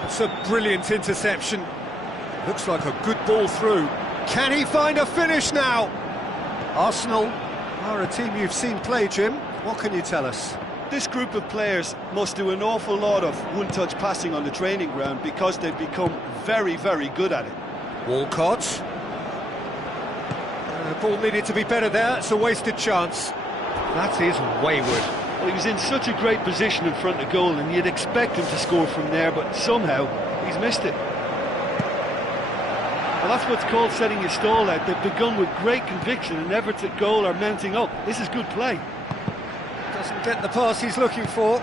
It's a brilliant interception. Looks like a good ball through. Can he find a finish now? Arsenal are a team you've seen play, Jim. What can you tell us? This group of players must do an awful lot of one-touch passing on the training ground because they've become very, very good at it. Walcott. Ball needed to be better there, it's a wasted chance. That is wayward. Well, he was in such a great position in front of goal and you'd expect him to score from there, but somehow he's missed it. Well, that's what's called setting your stall out. They've begun with great conviction and efforts at goal are mounting up. This is good play. Doesn't get the pass he's looking for.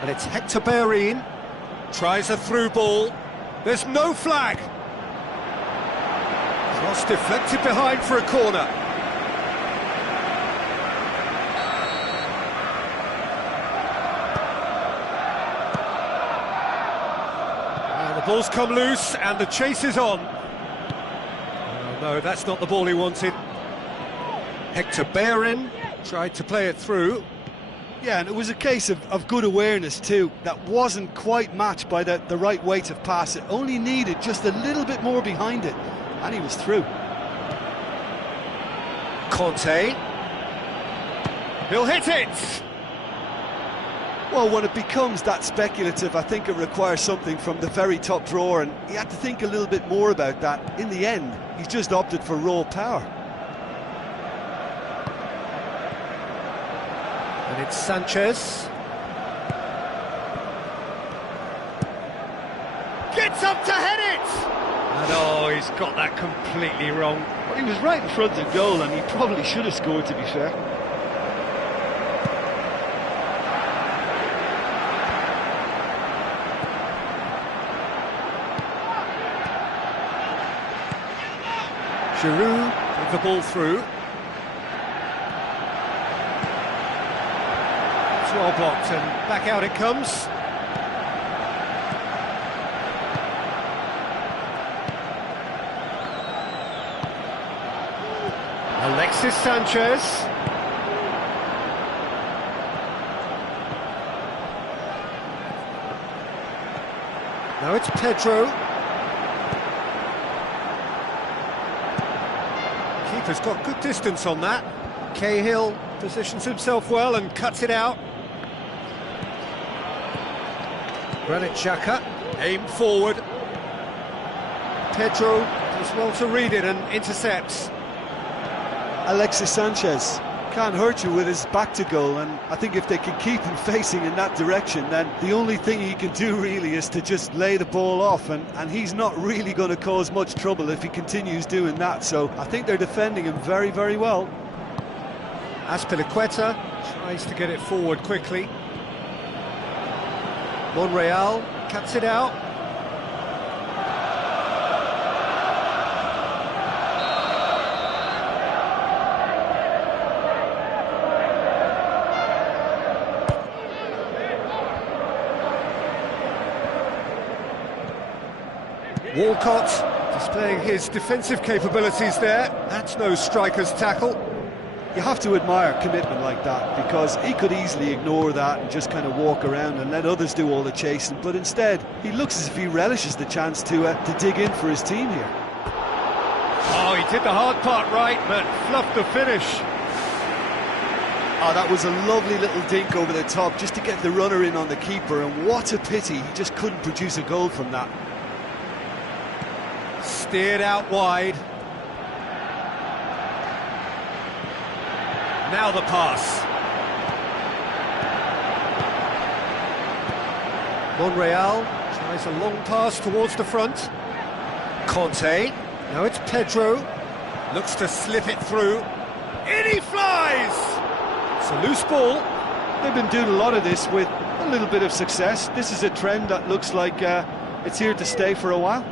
And it's Hector Bellerin. Tries a through ball. There's no flag. Cross deflected behind for a corner. The ball's come loose and the chase is on. Oh, no, that's not the ball he wanted. Hector Bellerin tried to play it through. Yeah, and it was a case of good awareness too. That wasn't quite matched by the right weight of pass. It only needed just a little bit more behind it, and he was through. Conte. He'll hit it! Well, when it becomes that speculative, I think it requires something from the very top drawer, and he had to think a little bit more about that. In the end, he's just opted for raw power. And it's Sanchez. Gets up to head it! And oh, he's got that completely wrong. Well, he was right in front of goal, and he probably should have scored, to be fair. Giroud with the ball through. It's well blocked and back out it comes. Alexis Sanchez. Now it's Pedro. Keeper's got good distance on that. Cahill positions himself well and cuts it out. Granit Xhaka aimed forward. Pedro does well to read it and intercepts. Alexis Sanchez can't hurt you with his back to goal, and I think if they can keep him facing in that direction, then the only thing he can do really is to just lay the ball off, and he's not really going to cause much trouble if he continues doing that, so I think they're defending him very, very well. Azpilicueta tries to get it forward quickly. Monreal cuts it out. Walcott displaying his defensive capabilities there. That's no striker's tackle. You have to admire commitment like that, because he could easily ignore that and just kind of walk around and let others do all the chasing, but instead he looks as if he relishes the chance to dig in for his team here. Oh, he did the hard part right, but fluffed the finish. Oh, that was a lovely little dink over the top just to get the runner in on the keeper, and what a pity he just couldn't produce a goal from that. Steered out wide. Now the pass. Monreal tries a long pass towards the front. Conte, now it's Pedro, looks to slip it through. In he flies! It's a loose ball. They've been doing a lot of this with a little bit of success. This is a trend that looks like it's here to stay for a while.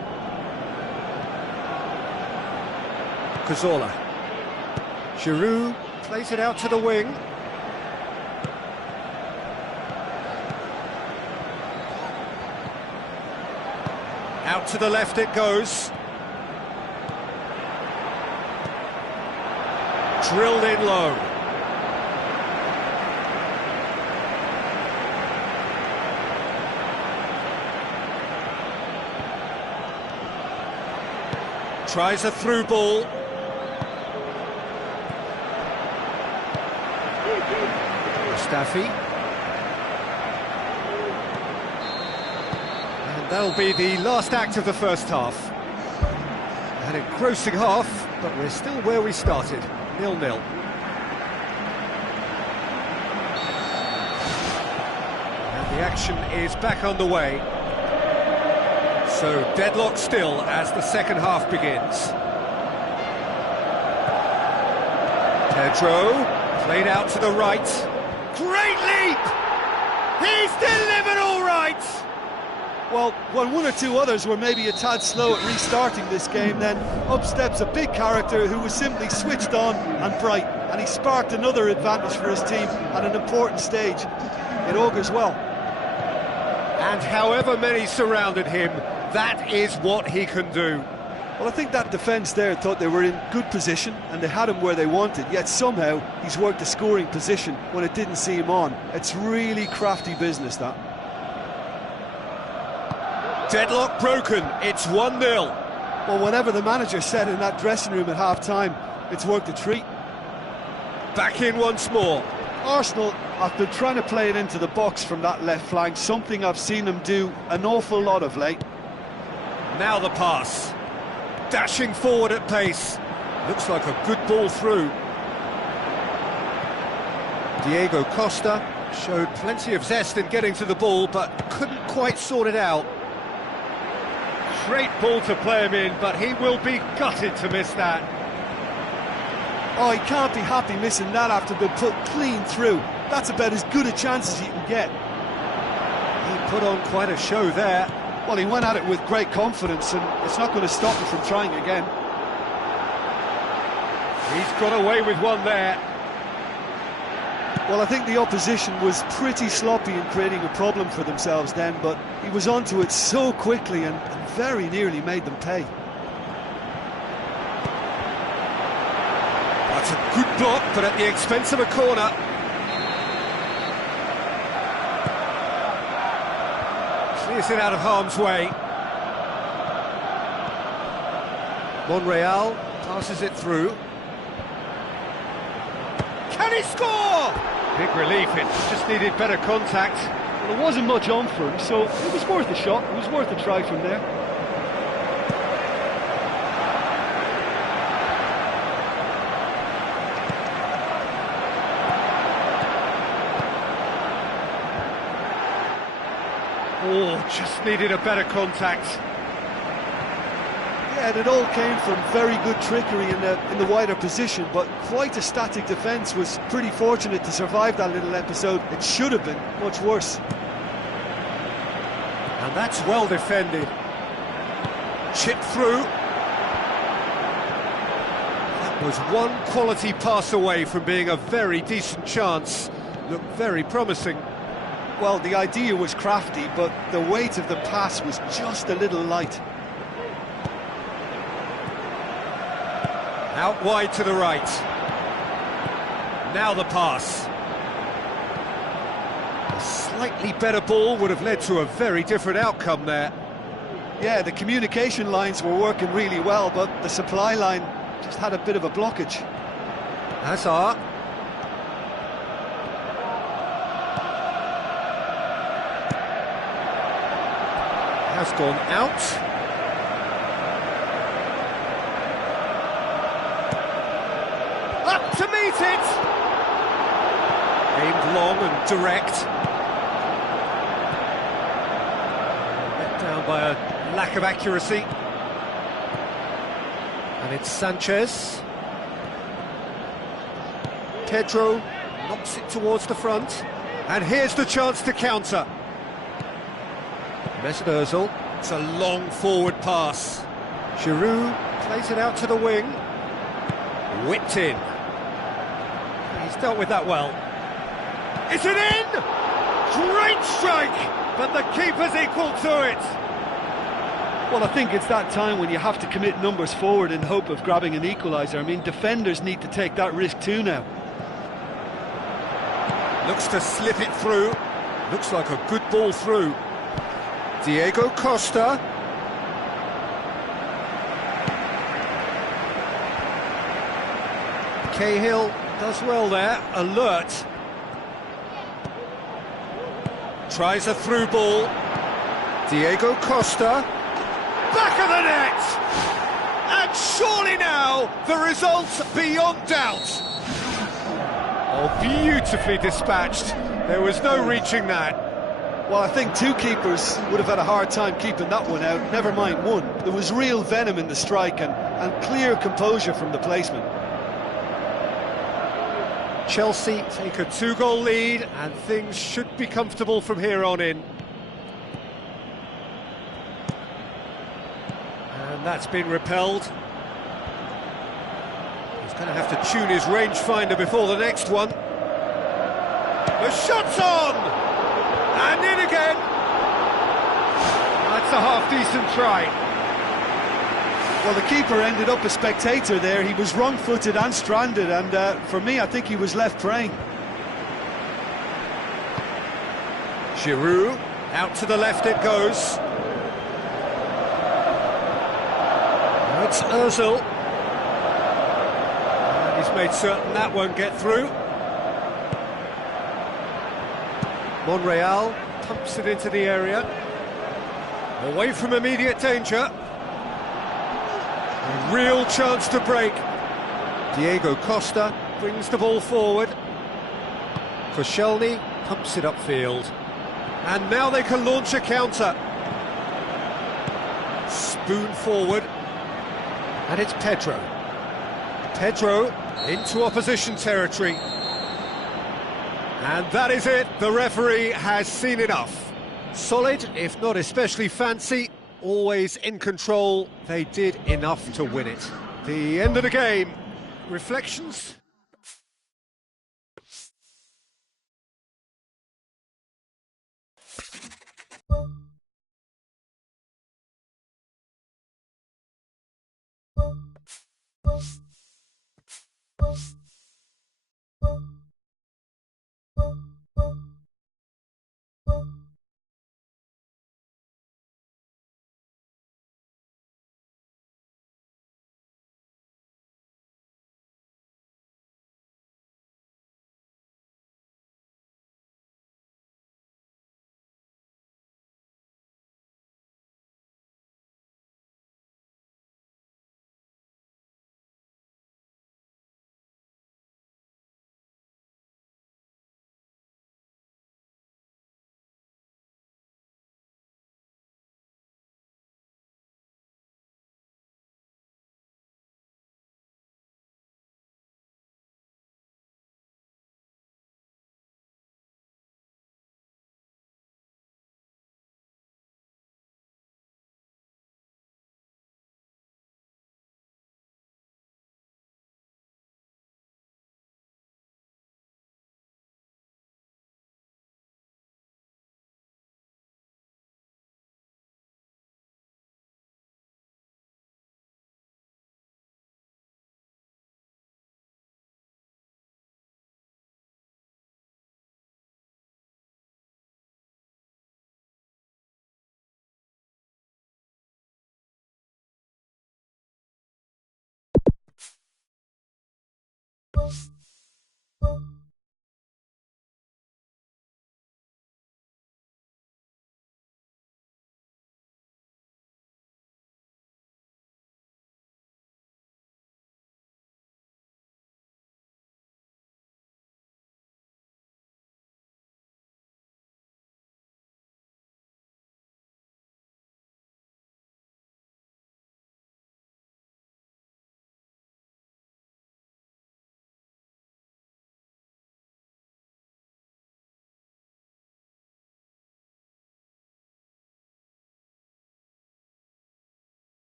Cazorla. Giroud plays it out to the wing. Out to the left it goes. Drilled in low. Tries a through ball. Mustafi. And that'll be the last act of the first half. An engrossing half, but we're still where we started, 0-0. And the action is back on the way. So deadlock still as the second half begins. Pedro, played out to the right. Great leap! He's delivered all right! Well, when one or two others were maybe a tad slow at restarting this game, then up steps a big character who was simply switched on and bright, and he sparked another advantage for his team at an important stage. It augurs well. And however many surrounded him, that is what he can do. Well, I think that defence there thought they were in good position and they had him where they wanted, yet somehow he's worked a scoring position when it didn't see him on. It's really crafty business, that. Deadlock broken, it's 1-0. Well, whatever the manager said in that dressing room at half-time, it's worked a treat. Back in once more. Arsenal have been trying to play it into the box from that left flank, something I've seen them do an awful lot of late. Now the pass. Dashing forward at pace. Looks like a good ball through. Diego Costa showed plenty of zest in getting to the ball, but couldn't quite sort it out. Great ball to play him in, but he will be gutted to miss that. Oh, he can't be happy missing that after being put clean through. That's about as good a chance as you can get. He put on quite a show there. Well, he went at it with great confidence, and it's not going to stop him from trying again. He's got away with one there. Well, I think the opposition was pretty sloppy in creating a problem for themselves then, but he was onto it so quickly and very nearly made them pay. That's a good block, but at the expense of a corner. Clears it out of harm's way. Monreal passes it through. Can he score? Big relief, it just needed better contact. Well, there wasn't much on for him, so it was worth a shot. It was worth a try from there. Oh, just needed a better contact. Yeah, and it all came from very good trickery in the wider position, but quite a static defence. Was pretty fortunate to survive that little episode. It should have been much worse. And that's well defended. Chip through. That was one quality pass away from being a very decent chance. Looked very promising. Well, the idea was crafty, but the weight of the pass was just a little light. Out wide to the right. Now the pass. A slightly better ball would have led to a very different outcome there. Yeah, the communication lines were working really well, but the supply line just had a bit of a blockage. Hazard. Has gone out. Up to meet it! Aimed long and direct. Let down by a lack of accuracy. And it's Sanchez. Pedro knocks it towards the front. And here's the chance to counter. Mesut Ozil. It's a long forward pass. Giroud plays it out to the wing. Whipped in. He's dealt with that well. Is it in? Great strike! But the keeper's equal to it. Well, I think it's that time when you have to commit numbers forward in hope of grabbing an equaliser. I mean, defenders need to take that risk too now. Looks to slip it through. Looks like a good ball through. Diego Costa. Cahill does well there, alert. Tries a through ball. Diego Costa. Back of the net! And surely now, the result's beyond doubt. Oh, beautifully dispatched. There was no reaching that. Well, I think two keepers would have had a hard time keeping that one out, never mind one. There was real venom in the strike and clear composure from the placement. Chelsea take a 2-goal lead and things should be comfortable from here on in. And that's been repelled. He's going to have to tune his rangefinder before the next one. The shot's on! And in again. That's a half-decent try. Well, the keeper ended up a spectator there. He was wrong-footed and stranded, and for me, I think he was left praying. Giroud, out to the left it goes. Now it's Ozil. And he's made certain that won't get through. Monreal pumps it into the area. Away from immediate danger. A real chance to break. Diego Costa brings the ball forward. Koscielny pumps it upfield. And now they can launch a counter. Spoon forward. And it's Pedro. Pedro into opposition territory. And that is it, the referee has seen enough. Solid, if not especially fancy, always in control, they did enough to win it. The end of the game. Reflections?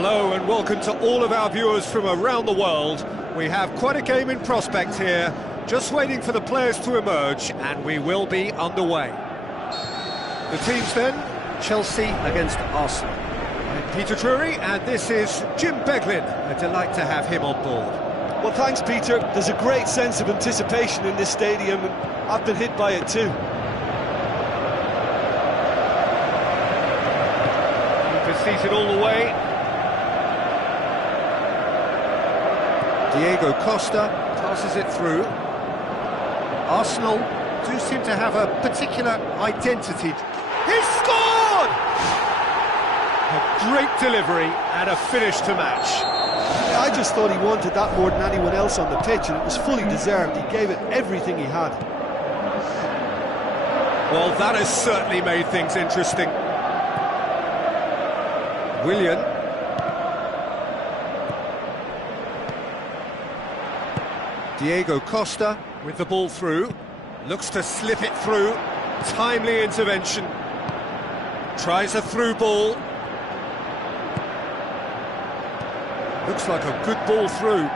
Hello and welcome to all of our viewers from around the world. We have quite a game in prospect here, just waiting for the players to emerge, and we will be underway. The teams then, Chelsea against Arsenal. I'm Peter Drury, and this is Jim Beglin. A delight to have him on board. Well, thanks, Peter. There's a great sense of anticipation in this stadium, and I've been hit by it too. Keeper seated all the way. Diego Costa passes it through. Arsenal do seem to have a particular identity. He's scored! A great delivery and a finish to match. I just thought he wanted that more than anyone else on the pitch, and it was fully deserved. He gave it everything he had. Well, that has certainly made things interesting. Willian. Diego Costa with the ball through. Looks to slip it through. Timely intervention. Tries a through ball. Looks like a good ball through.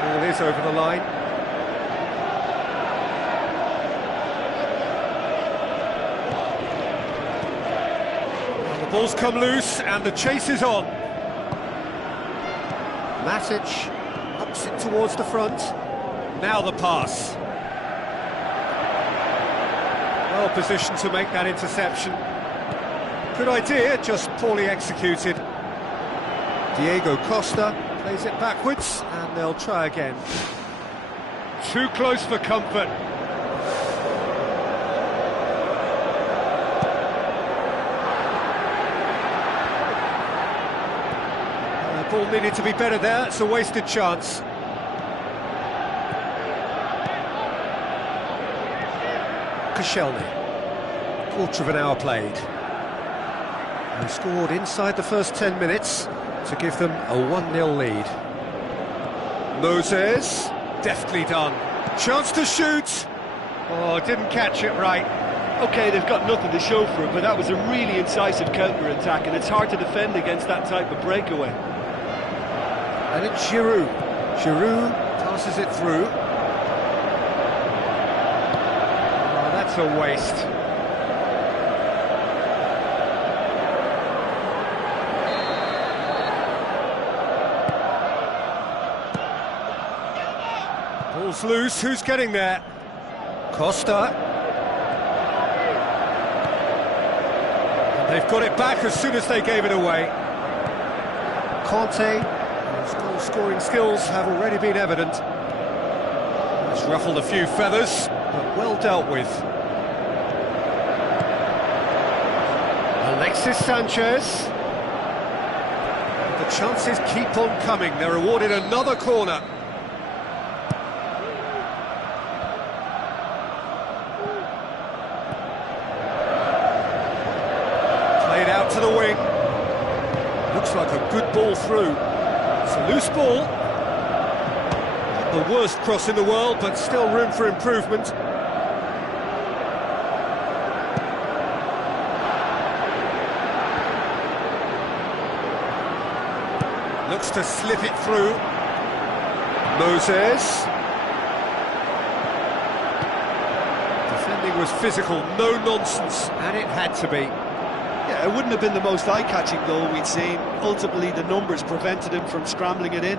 Ball is over the line. The ball's come loose and the chase is on. Matic ups it towards the front. Now the pass. Well positioned to make that interception. Good idea, just poorly executed. Diego Costa plays it backwards and they'll try again. Too close for comfort. The ball needed to be better there, it's a wasted chance. Koscielny, quarter of an hour played. They scored inside the first 10 minutes to give them a 1-0 lead. Moses, deftly done. Chance to shoot. Oh, didn't catch it right. OK, they've got nothing to show for it, but that was a really incisive counter-attack, and it's hard to defend against that type of breakaway. And it's Giroud. Giroud passes it through. Oh, that's a waste. Ball's loose, who's getting there? Costa. And they've got it back as soon as they gave it away. Conte, whose goal-scoring skills have already been evident. He's ruffled a few feathers, but well dealt with. Alexis Sanchez. The chances keep on coming. They're awarded another corner. Played out to the wing. Looks like a good ball through. It's a loose ball. Not the worst cross in the world, but still room for improvement. Looks to slip it through. Moses. Defending was physical, no nonsense, and it had to be. Yeah, it wouldn't have been the most eye-catching goal we'd seen. Ultimately, the numbers prevented him from scrambling it in.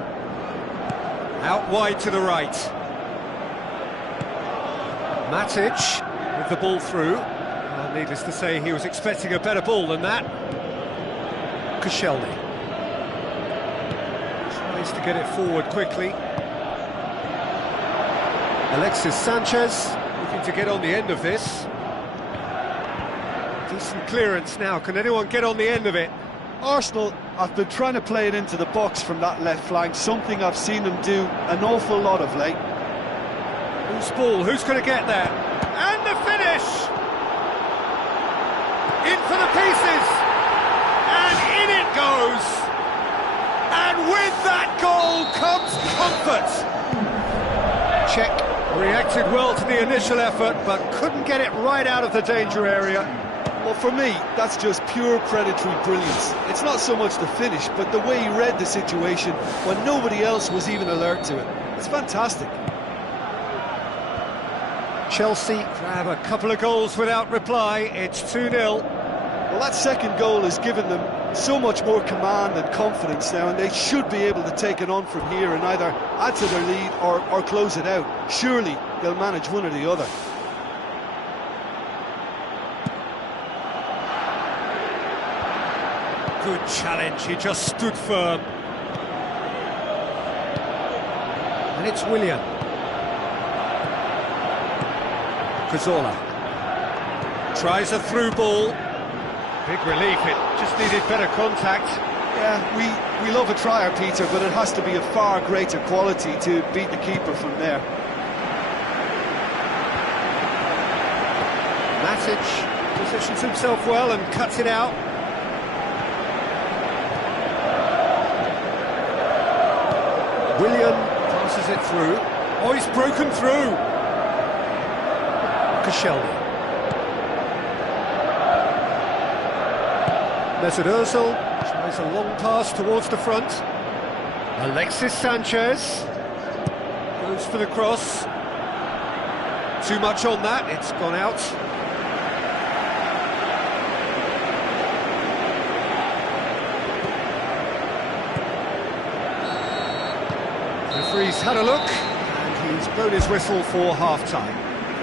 Out wide to the right. Matic with the ball through. Well, needless to say, he was expecting a better ball than that. Koscielny tries to get it forward quickly. Alexis Sanchez looking to get on the end of this. Decent clearance now, can anyone get on the end of it? Arsenal have been trying to play it into the box from that left flank, something I've seen them do an awful lot of late. Who's ball, who's going to get there? And the finish! In for the pieces! And in it goes! And with that goal comes comfort! Czech reacted well to the initial effort, but couldn't get it right out of the danger area. Well, for me, that's just pure predatory brilliance. It's not so much the finish, but the way he read the situation when nobody else was even alert to it. It's fantastic. Chelsea grab a couple of goals without reply. It's 2-0. Well, that second goal has given them so much more command and confidence now, and they should be able to take it on from here and either add to their lead or close it out. Surely they'll manage one or the other. Good challenge, he just stood firm. And it's Willian. Cazorla. Tries a through ball. Big relief, it just needed better contact. Yeah, we love a trier, Peter, but it has to be a far greater quality to beat the keeper from there. Matic positions himself well and cuts it out. Willian passes it through. Oh, he's broken through. Koscielny. Mesut Ozil tries a long pass towards the front. Alexis Sanchez goes for the cross. Too much on that, it's gone out. The referee's had a look, and he's blown his whistle for half-time.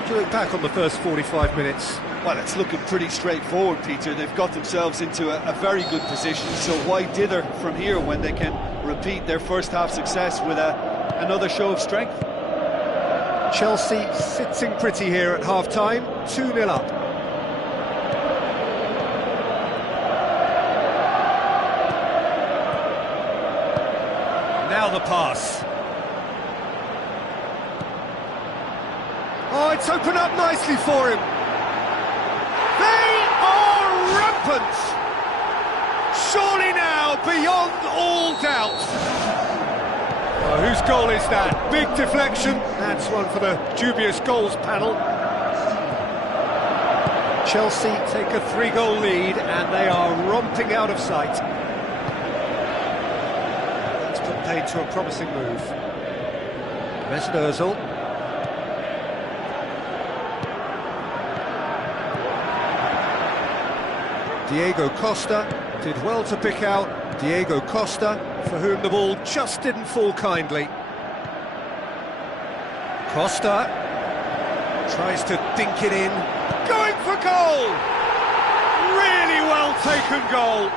Do you look back on the first 45 minutes? Well, it's looking pretty straightforward, Peter. They've got themselves into a very good position, so why dither from here when they can repeat their first-half success with another show of strength? Chelsea sitting pretty here at half-time, 2-0 up. Now the pass. Oh, it's opened up nicely for him. They are rampant! Surely now, beyond all doubt. Oh, whose goal is that? Big deflection. That's one for the dubious goals panel. Chelsea take a 3-goal lead and they are romping out of sight. That's put paid to a promising move. Mesut Ozil. Diego Costa did well to pick out Diego Costa, for whom the ball just didn't fall kindly. Costa tries to dink it in, going for goal! Really well taken goal!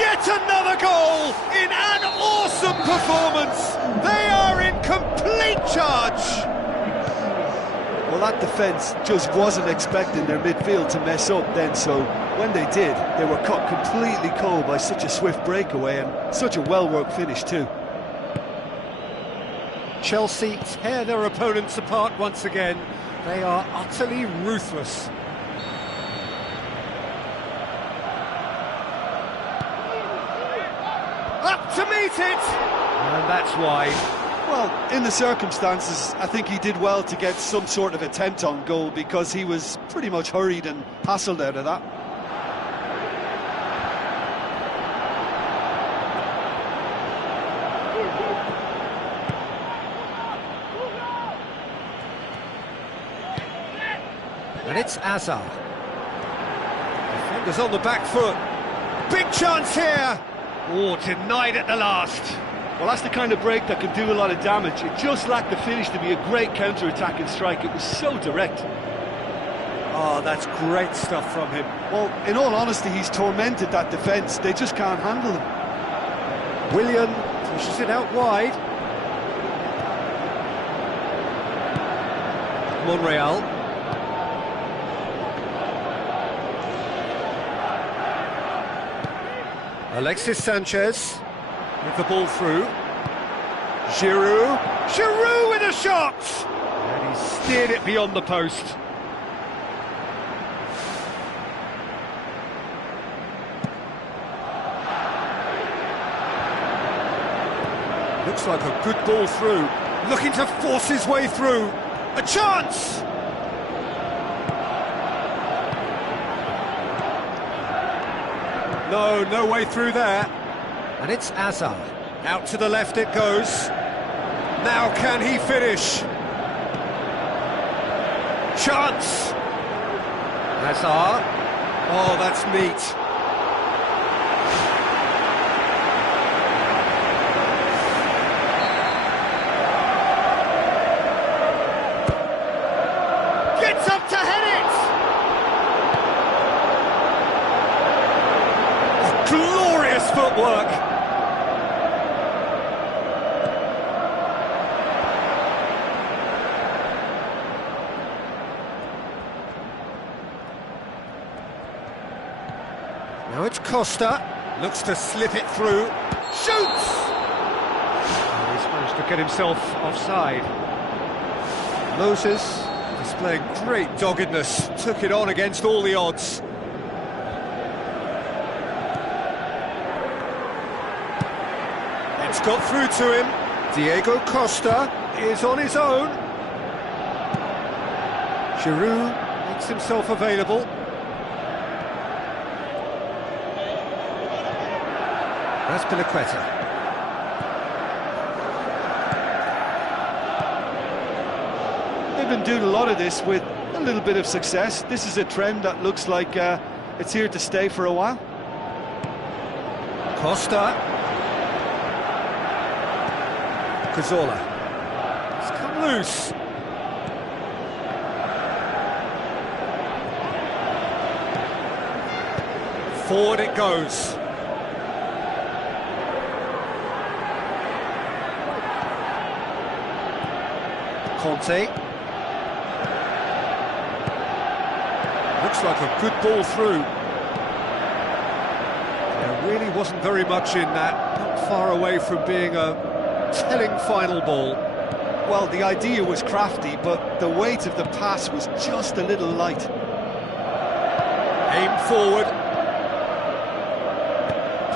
Yet another goal in an awesome performance! They are in complete charge! Well, that defence just wasn't expecting their midfield to mess up then, so when they did, they were caught completely cold by such a swift breakaway and such a well-worked finish too. Chelsea tear their opponents apart once again. They are utterly ruthless. Up to meet it! And that's wide. Well, in the circumstances, I think he did well to get some sort of attempt on goal because he was pretty much hurried and hassled out of that. And it's Azar. Defenders on the back foot. Big chance here! Oh, denied at the last. Well, that's the kind of break that can do a lot of damage. It just lacked the finish to be a great counter-attacking strike. It was so direct. Oh, that's great stuff from him. Well, in all honesty, he's tormented that defence. They just can't handle him. Willian pushes it out wide. Monreal. Alexis Sanchez with the ball through. Giroud. Giroud with a shot! And he steered it beyond the post. Looks like a good ball through. Looking to force his way through. A chance! No way through there. And it's Azar. Out to the left it goes. Now can he finish? Chance! Azar. Oh, that's neat. Gets up to head it! Oh, glorious footwork! Now it's Costa, looks to slip it through, shoots! Oh, he's managed to get himself offside. Moses, displaying great doggedness, took it on against all the odds. It's got through to him. Diego Costa is on his own. Giroud makes himself available. Azpilicueta. They've been doing a lot of this with a little bit of success. This is a trend that looks like it's here to stay for a while. Costa. Cazorla. It's come loose. Forward it goes. Conte. Looks like a good ball through. There really wasn't very much in that, not far away from being a telling final ball. Well, the idea was crafty, but the weight of the pass was just a little light. Aim forward.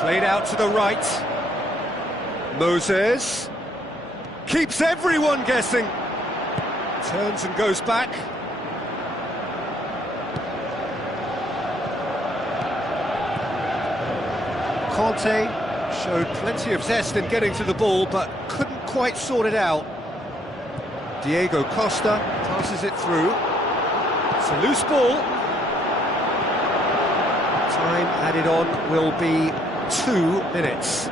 Played out to the right. Moses. Keeps everyone guessing. Turns and goes back. Conte showed plenty of zest in getting to the ball, but couldn't quite sort it out. Diego Costa passes it through. It's a loose ball. Time added on will be 2 minutes.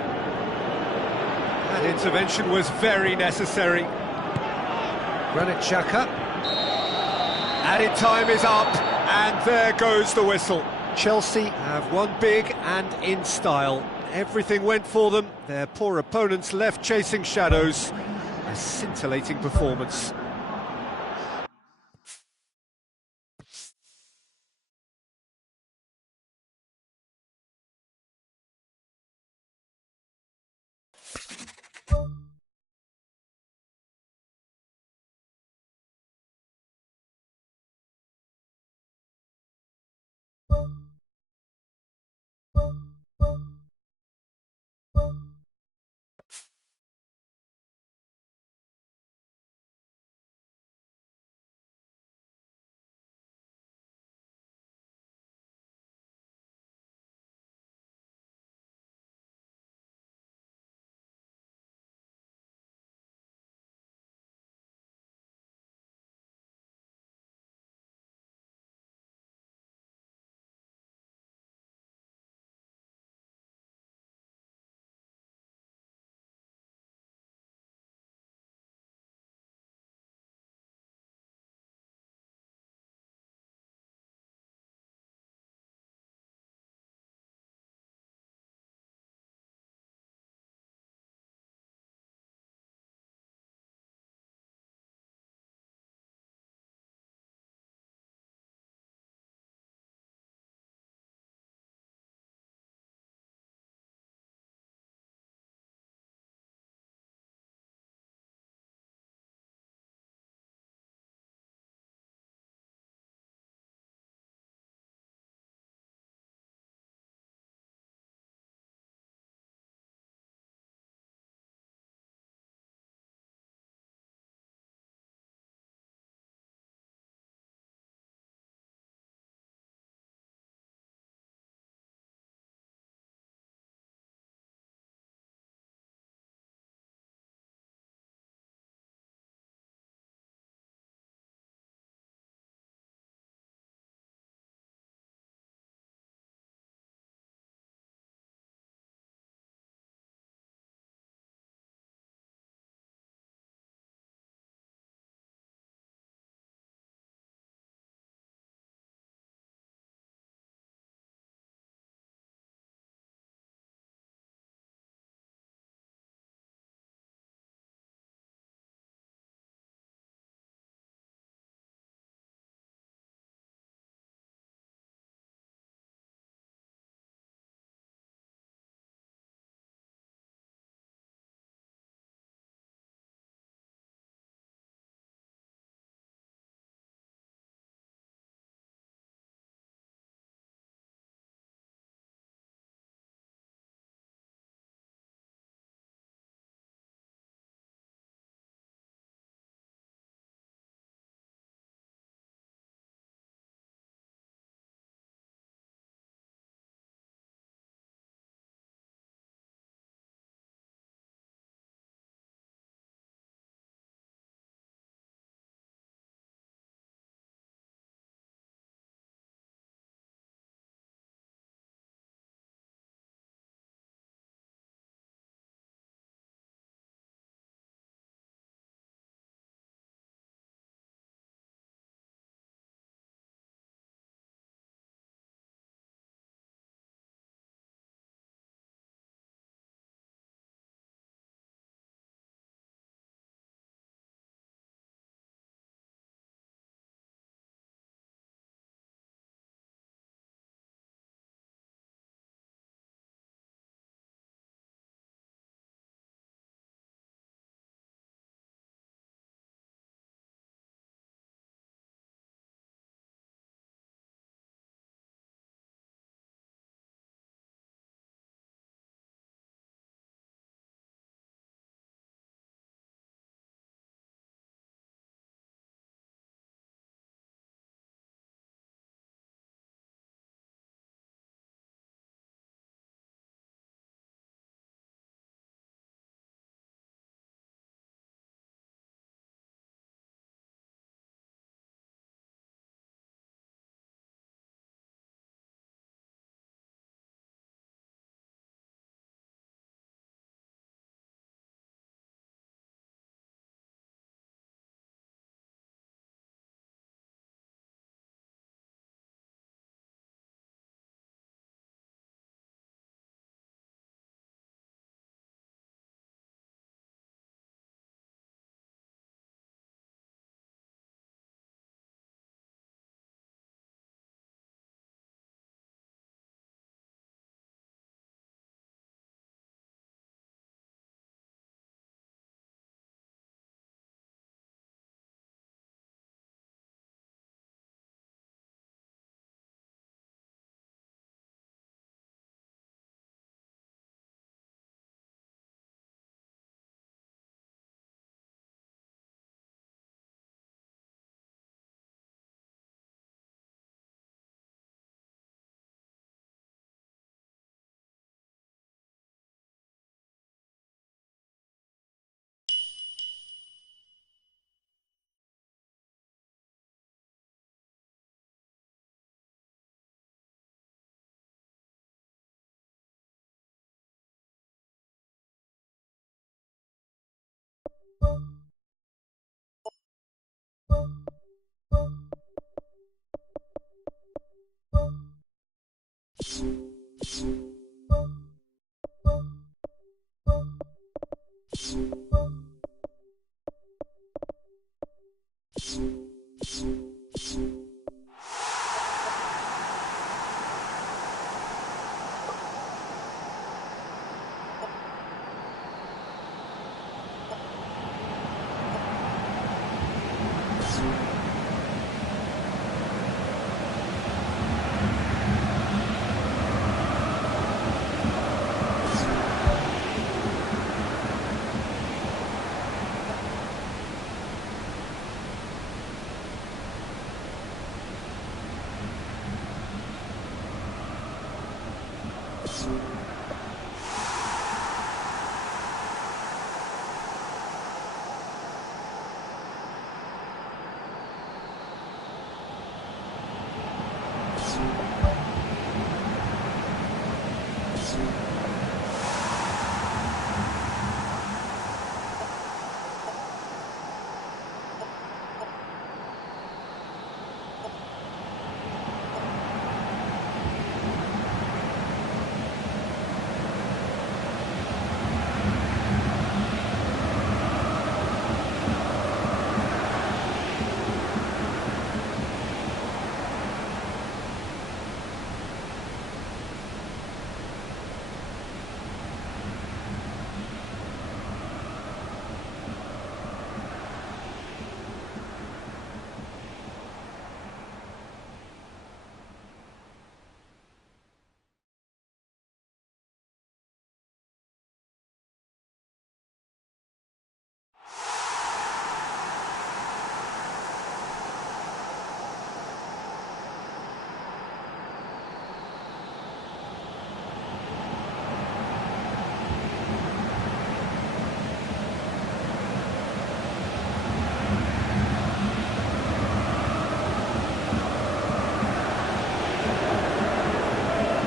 That intervention was very necessary. Granit Xhaka. Added time is up, and there goes the whistle. Chelsea have won big and in style. Everything went for them. Their poor opponents left chasing shadows. A scintillating performance.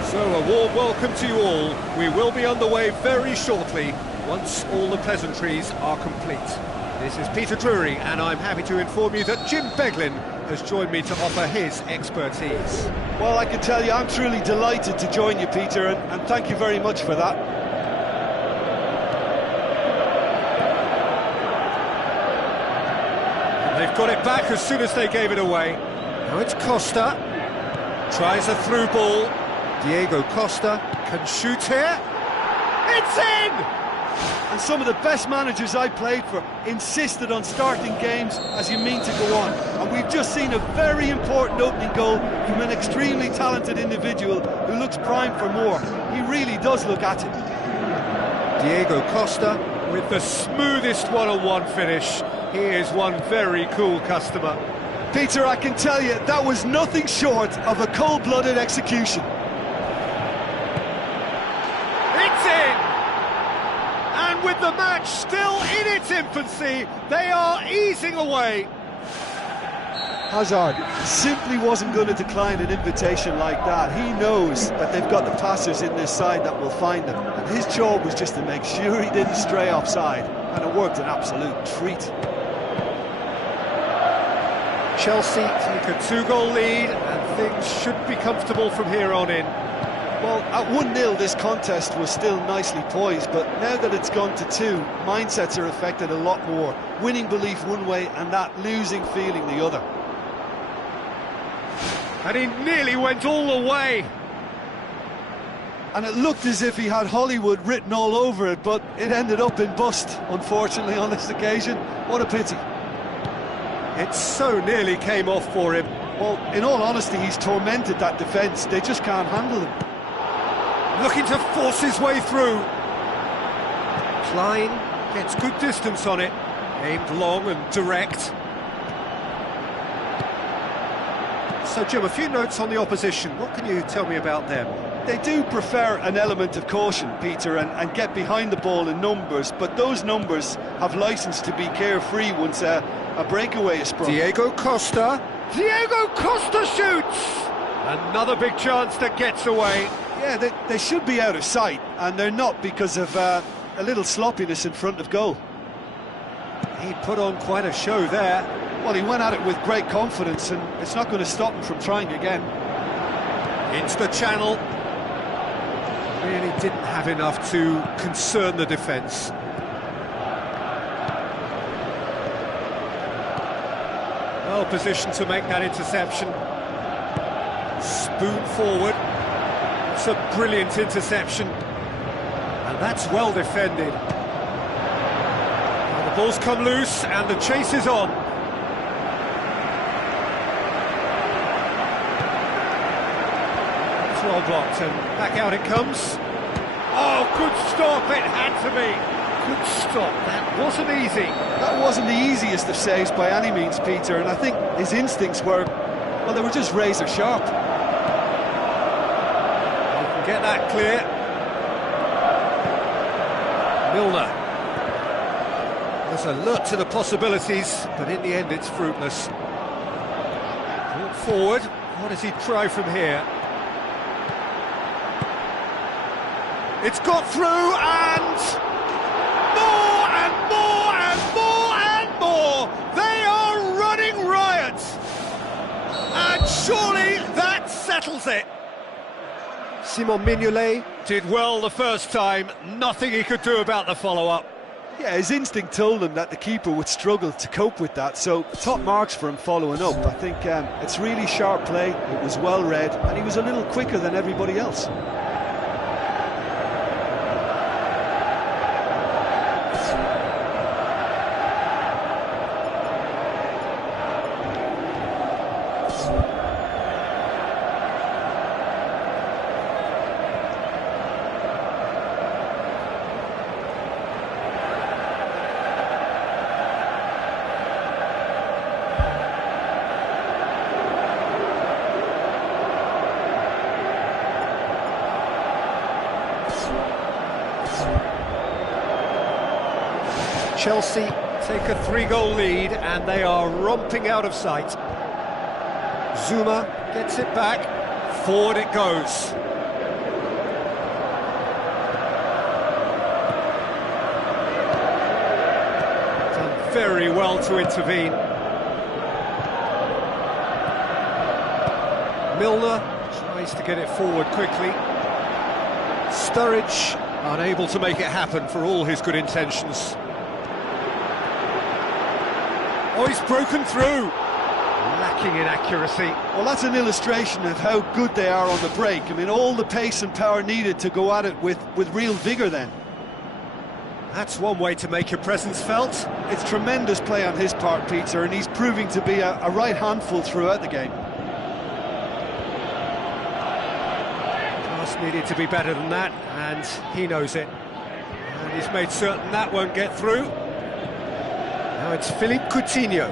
So a warm welcome to you all. We will be underway very shortly, once all the pleasantries are complete. This is Peter Drury, and I'm happy to inform you that Jim Beglin has joined me to offer his expertise. Well, I can tell you I'm truly delighted to join you, Peter, and thank you very much for that. And they've got it back as soon as they gave it away. Now it's Costa. Tries a through ball. Diego Costa can shoot here. It's in! And some of the best managers I played for insisted on starting games as you mean to go on. And we've just seen a very important opening goal from an extremely talented individual who looks primed for more. He really does look at it. Diego Costa with the smoothest one-on-one finish. He is one very cool customer. Peter, I can tell you, that was nothing short of a cold-blooded execution. It's in! And with the match still in its infancy, they are easing away. Hazard simply wasn't going to decline an invitation like that. He knows that they've got the passers in this side that will find them. And his job was just to make sure he didn't stray offside. And it worked an absolute treat. Chelsea take a two-goal lead, and things should be comfortable from here on in. Well, at 1-0 this contest was still nicely poised, but now that it's gone to 2, mindsets are affected a lot more. Winning belief one way and that losing feeling the other. And he nearly went all the way. And it looked as if he had Hollywood written all over it, but it ended up in bust, unfortunately, on this occasion. What a pity. It so nearly came off for him. Well, in all honesty, he's tormented that defence. They just can't handle him. Looking to force his way through. Klein gets good distance on it. Aimed long and direct. So, Jim, a few notes on the opposition. What can you tell me about them? They do prefer an element of caution, Peter, and get behind the ball in numbers, but those numbers have licence to be carefree once a breakaway is sprung. Diego Costa. Diego Costa shoots! Another big chance that gets away. Yeah, they should be out of sight, and they're not because of a little sloppiness in front of goal. He put on quite a show there. Well, he went at it with great confidence, and it's not going to stop him from trying again. Into the channel. Really didn't have enough to concern the defence. Well positioned to make that interception. Spoon forward. It's a brilliant interception. And that's well defended. Now the ball's come loose and the chase is on. It's well blocked and back out it comes. Oh, good stop, it had to be. Good stop, that wasn't easy. That wasn't the easiest of saves by any means, Peter, and I think his instincts were, well, they were just razor sharp. You can get that clear. Milner. There's alert to the possibilities, but in the end it's fruitless. Brought forward, what does he try from here? It's got through and more and more and more and more. They are running riot. And surely that settles it. Simon Mignolet did well the first time. Nothing he could do about the follow-up. Yeah, his instinct told him that the keeper would struggle to cope with that, so top marks for him following up. I think it's really sharp play, it was well read, and he was a little quicker than everybody else. Chelsea take a 3-goal lead and they are romping out of sight. Zuma gets it back, forward it goes. Done very well to intervene. Milner tries to get it forward quickly. Sturridge unable to make it happen for all his good intentions. Oh, he's broken through. Lacking in accuracy. Well, that's an illustration of how good they are on the break. I mean, all the pace and power needed to go at it with real vigour then. That's one way to make your presence felt. It's tremendous play on his part, Peter, and he's proving to be a right handful throughout the game. Pass needed to be better than that, and he knows it. And he's made certain that won't get through. Now it's Philippe Coutinho.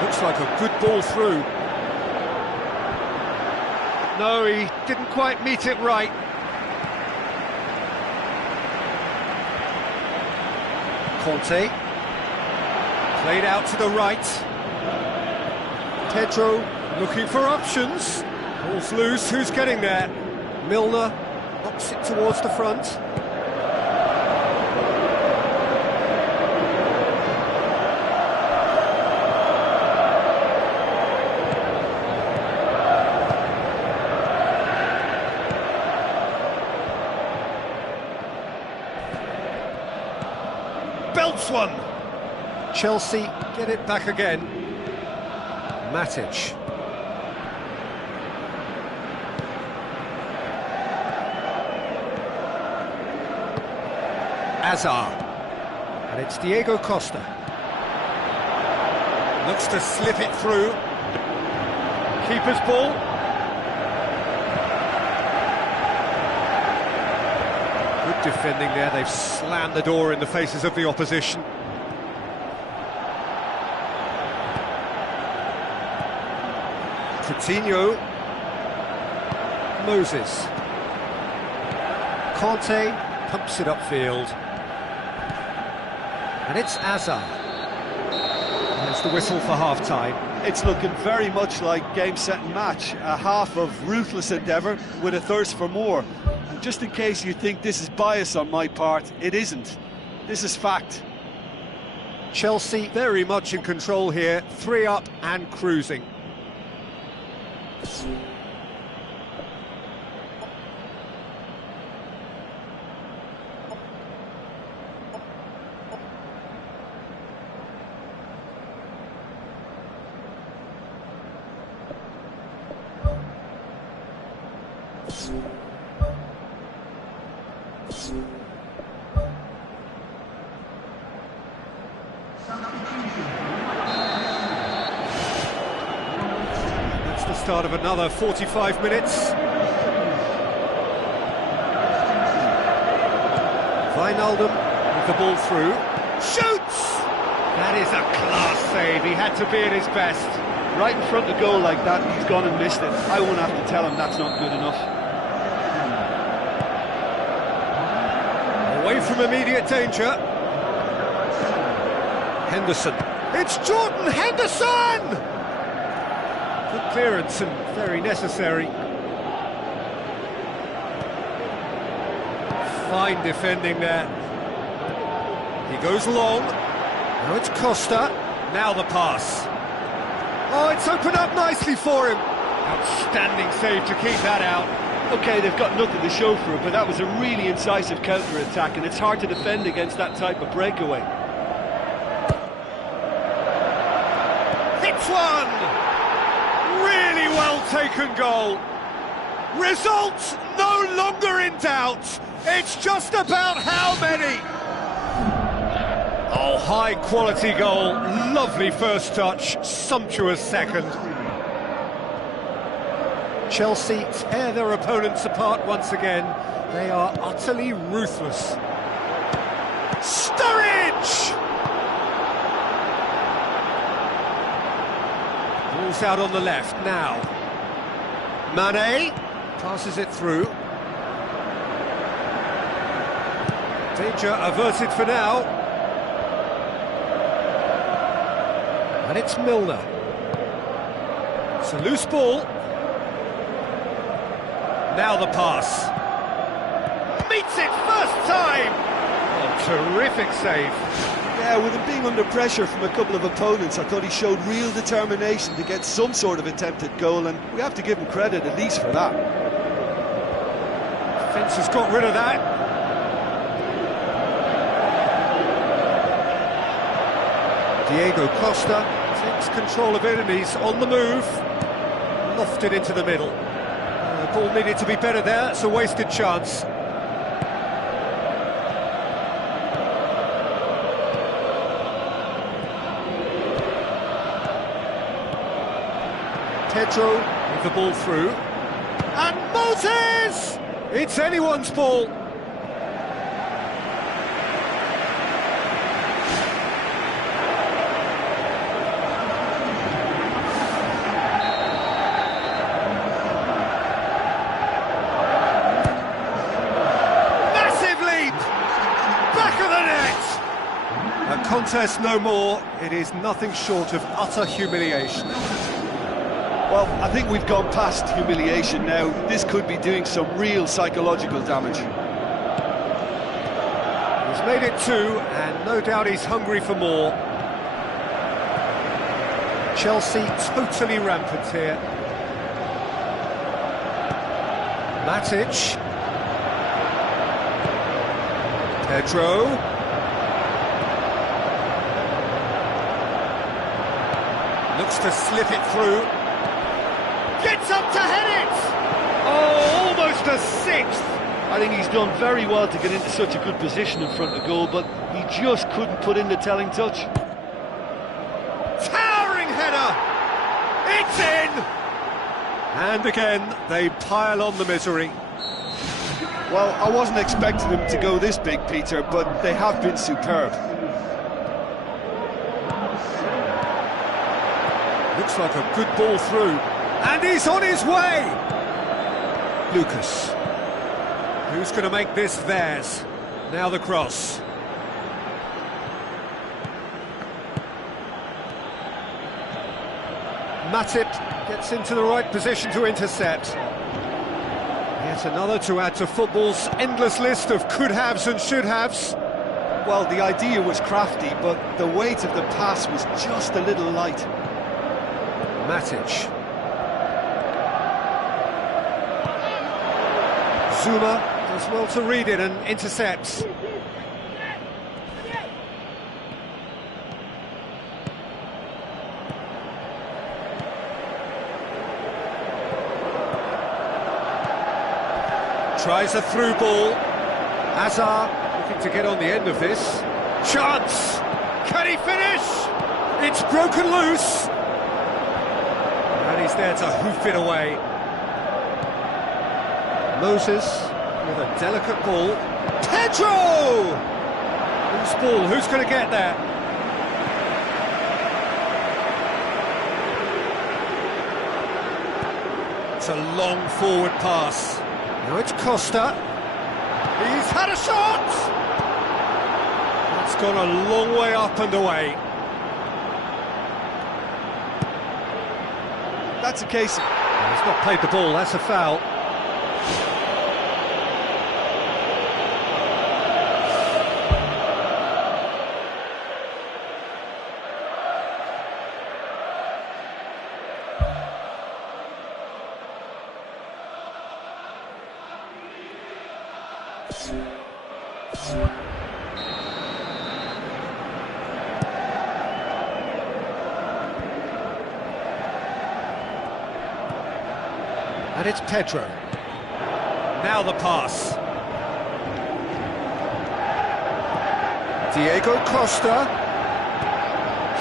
Looks like a good ball through. No, he didn't quite meet it right. Conte. Played out to the right. Pedro looking for options. Ball's loose, who's getting there? Milner knocks it towards the front. Belts one. Chelsea get it back again. Matic. Azar. And it's Diego Costa. Looks to slip it through. Keeper's ball. Good defending there, they've slammed the door in the faces of the opposition. Coutinho. Moses. Conte pumps it upfield. And it's Azar. There's the whistle for half-time. It's looking very much like game, set and match. A half of ruthless endeavour with a thirst for more. And just in case you think this is bias on my part, it isn't. This is fact. Chelsea very much in control here, 3 up and cruising. That's the start of another 45 minutes. Wijnaldum with the ball through. Shoots! That is a class save, he had to be at his best. Right in front of goal like that, and he's gone and missed it. I won't have to tell him that's not good enough. Away from immediate danger. Henderson. It's Jordan Henderson! Good clearance and very necessary. Fine defending there. He goes long. Now it's Costa. Now the pass. Oh, it's opened up nicely for him. Outstanding save to keep that out. OK, they've got nothing to show for it, but that was a really incisive counter-attack, and it's hard to defend against that type of breakaway. Hits one! Really well taken goal. Results no longer in doubt. It's just about how many. Oh, high quality goal, lovely first touch, sumptuous second. Chelsea tear their opponents apart once again. They are utterly ruthless. Sturridge! Ball's out on the left now. Mane passes it through. Danger averted for now. And it's Milner. It's a loose ball. Now the pass. Meets it first time! Oh, terrific save. Yeah, with him being under pressure from a couple of opponents, I thought he showed real determination to get some sort of attempted goal, and we have to give him credit at least for that. Defence has got rid of that. Diego Costa takes control of it and he's on the move. Lofted into the middle. The ball needed to be better there, it's a wasted chance. Pedro with the ball through. And Moses! It's anyone's ball. Contest no more, it is nothing short of utter humiliation. Well, I think we've gone past humiliation now. This could be doing some real psychological damage. He's made it 2, and no doubt he's hungry for more. Chelsea totally rampant here. Matic. Pedro. Looks to slip it through. Gets up to head it! Oh, almost a 6th! I think he's done very well to get into such a good position in front of goal, but he just couldn't put in the telling touch. Towering header! It's in! And again, they pile on the misery. Well, I wasn't expecting them to go this big, Peter, but they have been superb. Looks like a good ball through, and he's on his way! Lucas. Who's going to make this theirs? Now the cross. Matip gets into the right position to intercept. Yet another to add to football's endless list of could-haves and should-haves. Well, the idea was crafty, but the weight of the pass was just a little light. Matic. Zuma does well to read it and intercepts. Tries a through ball. Hazard looking to get on the end of this. Chance! Can he finish? It's broken loose. And he's there to hoof it away. Moses with a delicate ball. Pedro! Loose ball, who's going to get there? It's a long forward pass. Now it's Costa. He's had a shot! It's gone a long way up and away. That's a case of... He's not played the ball, that's a foul. And it's Pedro. Now the pass. Diego Costa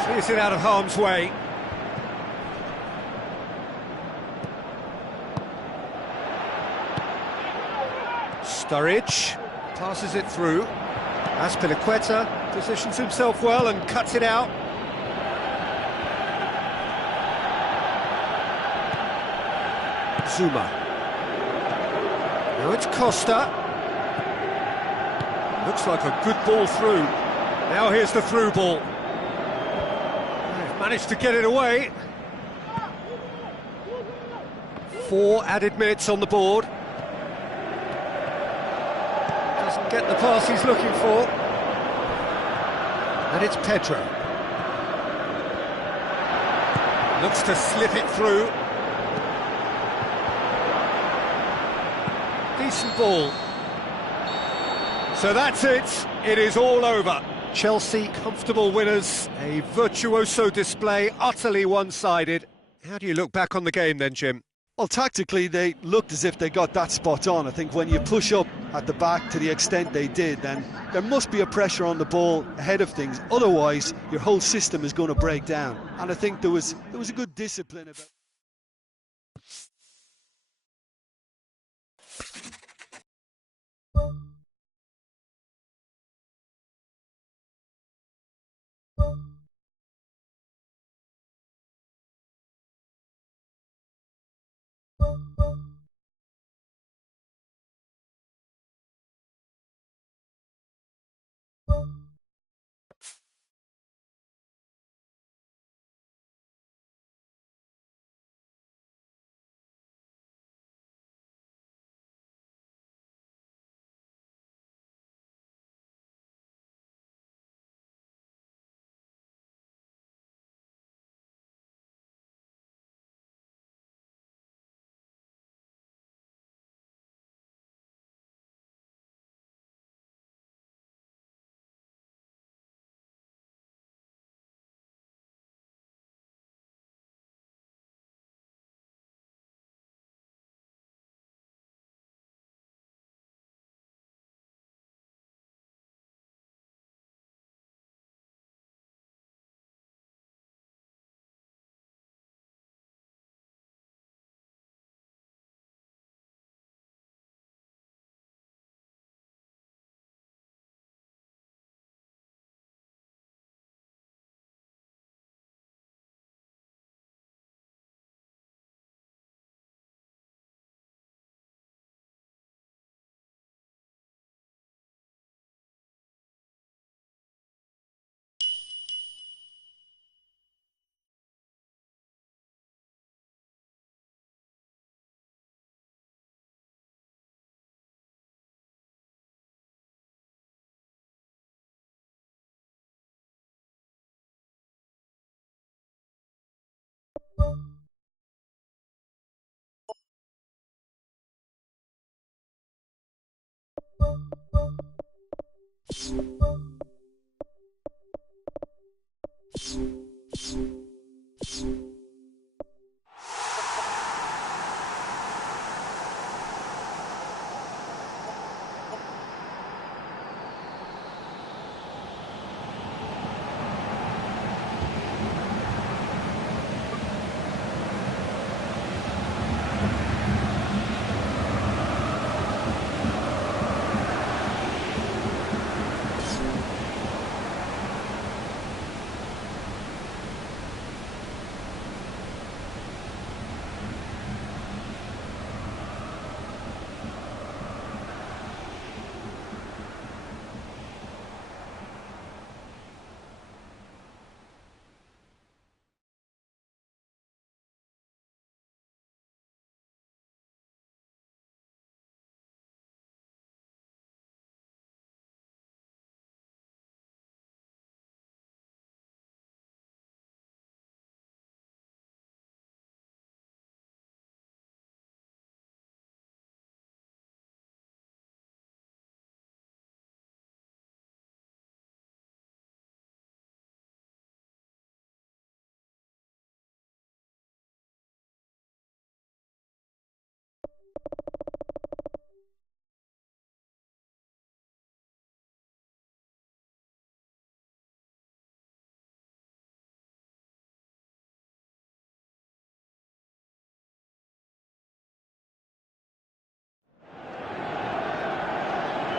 clears it out of harm's way. Sturridge passes it through. Azpilicueta positions himself well and cuts it out. Zuma. Now it's Costa. Looks like a good ball through. Now here's the through ball. They've managed to get it away. 4 added minutes on the board. Doesn't get the pass he's looking for. And it's Pedro. Looks to slip it through. Decent ball. So that's it. It is all over. Chelsea comfortable winners. A virtuoso display, utterly one-sided. How do you look back on the game then, Jim? Well, tactically, they looked as if they got that spot on. I think when you push up at the back to the extent they did, then there must be a pressure on the ball ahead of things. Otherwise, your whole system is going to break down. And I think there was a good discipline about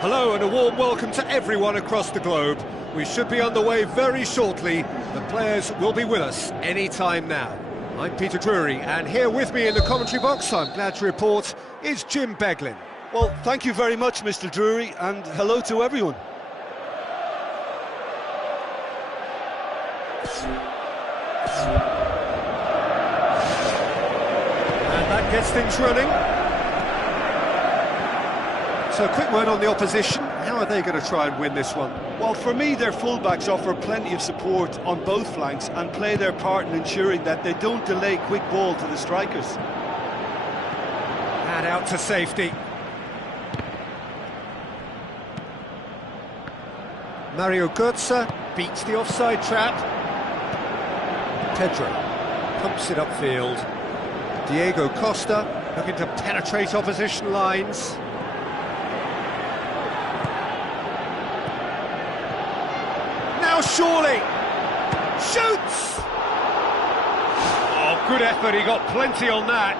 Hello and a warm welcome to everyone across the globe. We should be on the way very shortly. The players will be with us any time now. I'm Peter Drury, and here with me in the commentary box, I'm glad to report, is Jim Beglin. Well, thank you very much, Mr. Drury, and hello to everyone. And that gets things running. So, a quick word on the opposition. How are they going to try and win this one? Well, for me, their fullbacks offer plenty of support on both flanks and play their part in ensuring that they don't delay quick ball to the strikers. And out to safety. Mario Götze beats the offside trap. Pedro pumps it upfield. Diego Costa looking to penetrate opposition lines. Surely shoots. Oh, good effort, he got plenty on that.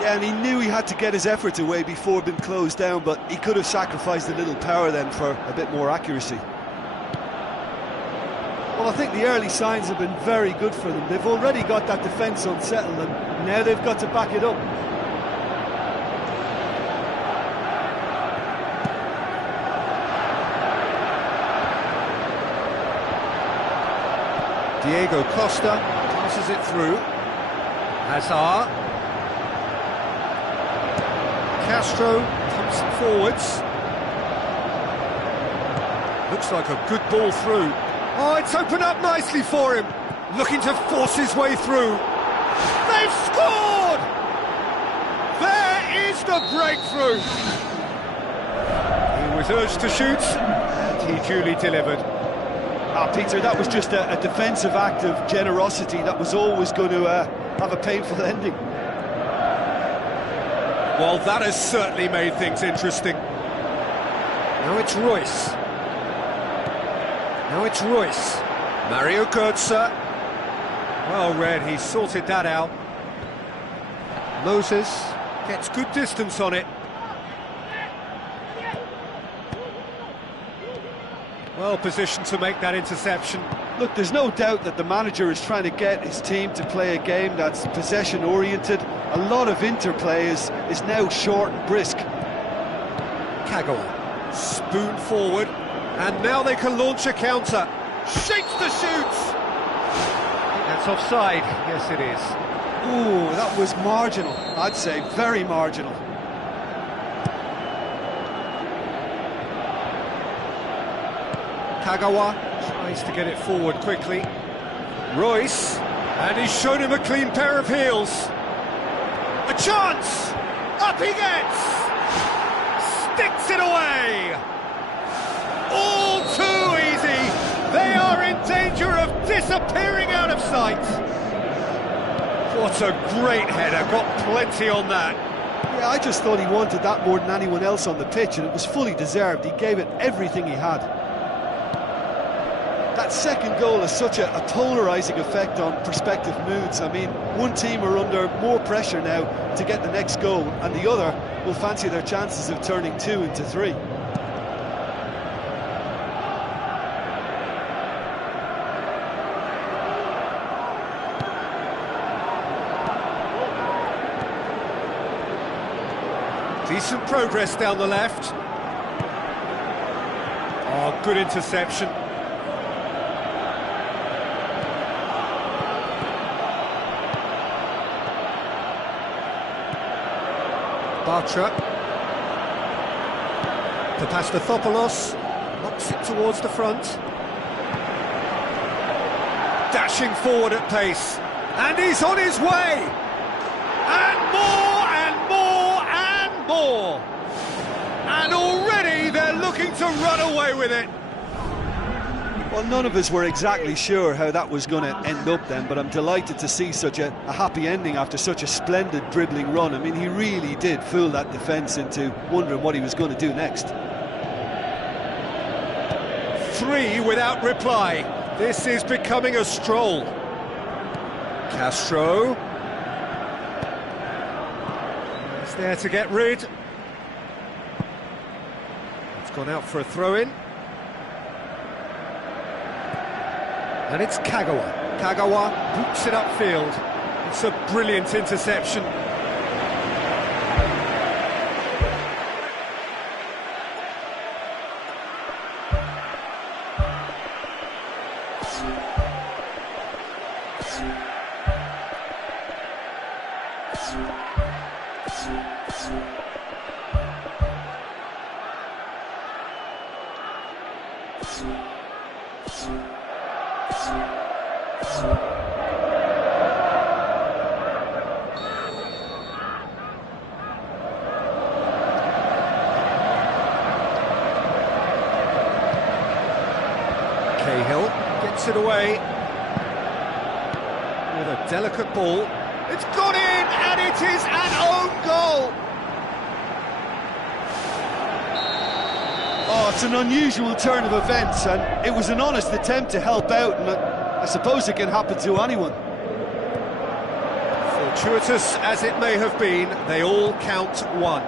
Yeah, and he knew he had to get his efforts away before being closed down, but he could have sacrificed a little power then for a bit more accuracy. Well, I think the early signs have been very good for them. They've already got that defence unsettled, and now they've got to back it up. Diego Costa passes it through. Hazard. Castro pumps it forwards. Looks like a good ball through. Oh, it's opened up nicely for him. Looking to force his way through. They've scored! There is the breakthrough. He was urged to shoot, and he duly delivered. Peter, that was just a defensive act of generosity that was always going to have a painful ending. Well, that has certainly made things interesting. Now it's Royce. Mario Götze. Well read, he sorted that out. Moses gets good distance on it. Well positioned to make that interception. Look, there's no doubt that the manager is trying to get his team to play a game that's possession-oriented. A lot of interplay is now short and brisk. Kagawa, spoon forward, and now they can launch a counter. Shakes the shoot! That's offside, yes it is. Ooh, that was marginal, I'd say, very marginal. Kagawa tries to get it forward quickly. Royce, and he's shown him a clean pair of heels. A chance! Up he gets! sticks it away! All too easy! They are in danger of disappearing out of sight! What a great header, got plenty on that. Yeah, I just thought he wanted that more than anyone else on the pitch, and it was fully deserved. He gave it everything he had. That second goal has such a polarising effect on prospective moods. I mean, one team are under more pressure now to get the next goal, and the other will fancy their chances of turning 2 into 3. Decent progress down the left. Oh, good interception. Bartra. Papastathopoulos knocks it towards the front. Dashing forward at pace. And he's on his way! And more, and more, and more! And already they're looking to run away with it. Well, none of us were exactly sure how that was going to end up then, but I'm delighted to see such a happy ending after such a splendid dribbling run. I mean, he really did fool that defence into wondering what he was going to do next. 3 without reply. This is becoming a stroll. Castro. He's there to get rid. It's gone out for a throw-in. And it's Kagawa. Kagawa boots it upfield. It's a brilliant interception. Cahill gets it away with a delicate ball. It's gone in, and it is an own goal. Oh, it's an unusual turn of events, and it was an honest attempt to help out, and I suppose it can happen to anyone. Fortuitous as it may have been, they all count one.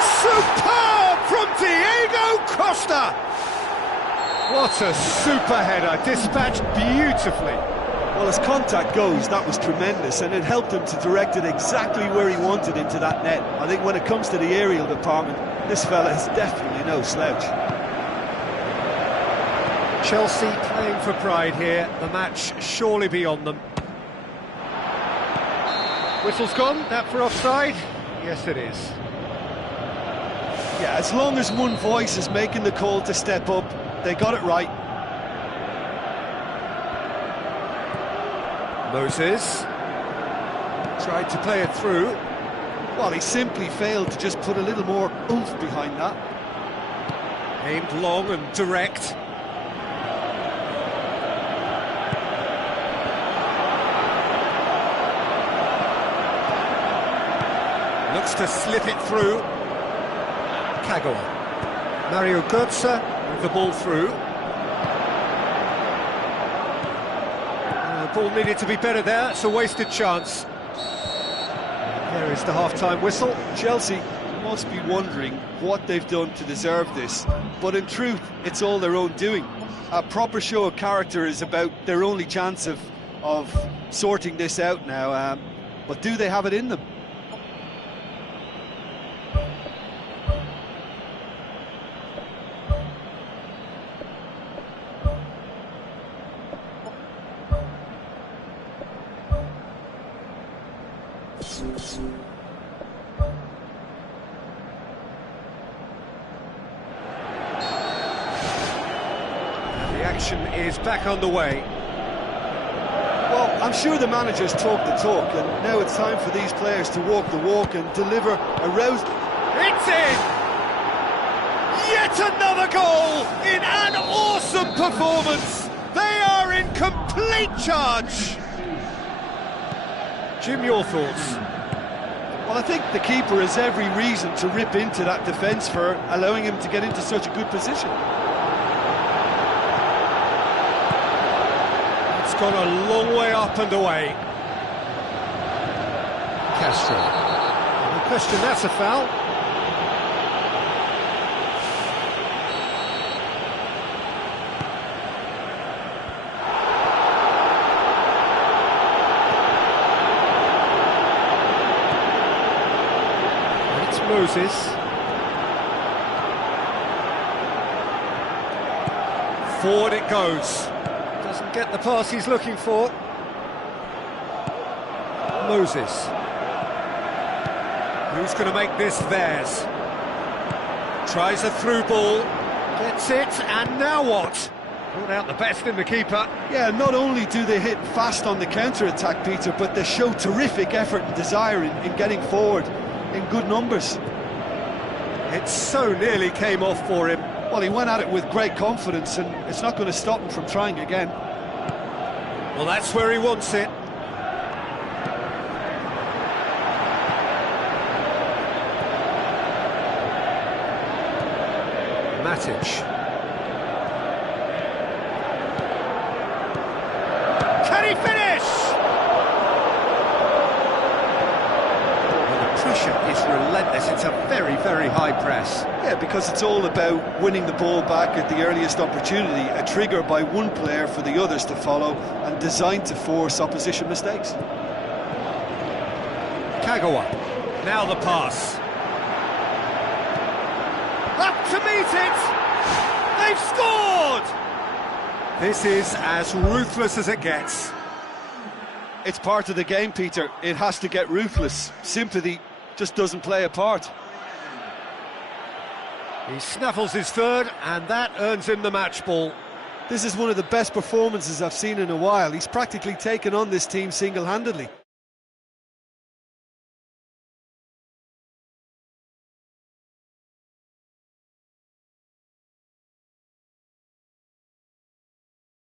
Superb from Diego Costa! What a super header, dispatched beautifully. Well, as contact goes, that was tremendous, and it helped him to direct it exactly where he wanted into that net. I think when it comes to the aerial department, this fella is definitely no slouch. Chelsea playing for pride here, the match surely beyond them. Whistle's gone, that for offside? Yes, it is. Yeah, as long as one voice is making the call to step up, they got it right. Moses tried to play it through. Well, he simply failed to just put a little more oomph behind that. Aimed long and direct. Looks to slip it through. Kagawa. Mario Götze with the ball through. The ball needed to be better there, it's a wasted chance. There is the half-time whistle. Chelsea must be wondering what they've done to deserve this, but in truth, it's all their own doing. A proper show of character is about their only chance of sorting this out now, but do they have it in them? The action is back underway. Well, I'm sure the managers talk the talk, and now it's time for these players to walk the walk and deliver a It's in! Yet another goal in an awesome performance! They are in complete charge! Jim, your thoughts? Well, I think the keeper has every reason to rip into that defence for allowing him to get into such a good position. It's gone a long way up and away. Castro. No question, that's a foul. It's Moses. Forward it goes. Doesn't get the pass he's looking for. Moses. Who's going to make this theirs? Tries a through ball, gets it, and now what? Brought out the best in the keeper. Yeah, not only do they hit fast on the counter-attack, Peter, but they show terrific effort and desire in getting forward in good numbers. It so nearly came off for him. Well, he went at it with great confidence, and it's not going to stop him from trying again. Well, that's where he wants it. Matic. Can he finish? Well, the pressure is relentless. It's a very, very high press. Yeah, because it's all about winning the ball back at the earliest opportunity, a trigger by one player for the others to follow, and designed to force opposition mistakes. Kagawa. Now the pass. Up to meet it! They've scored! This is as ruthless as it gets. It's part of the game, Peter. It has to get ruthless. Sympathy just doesn't play a part. He snaffles his third, and that earns him the match ball. This is one of the best performances I've seen in a while. He's practically taken on this team single-handedly.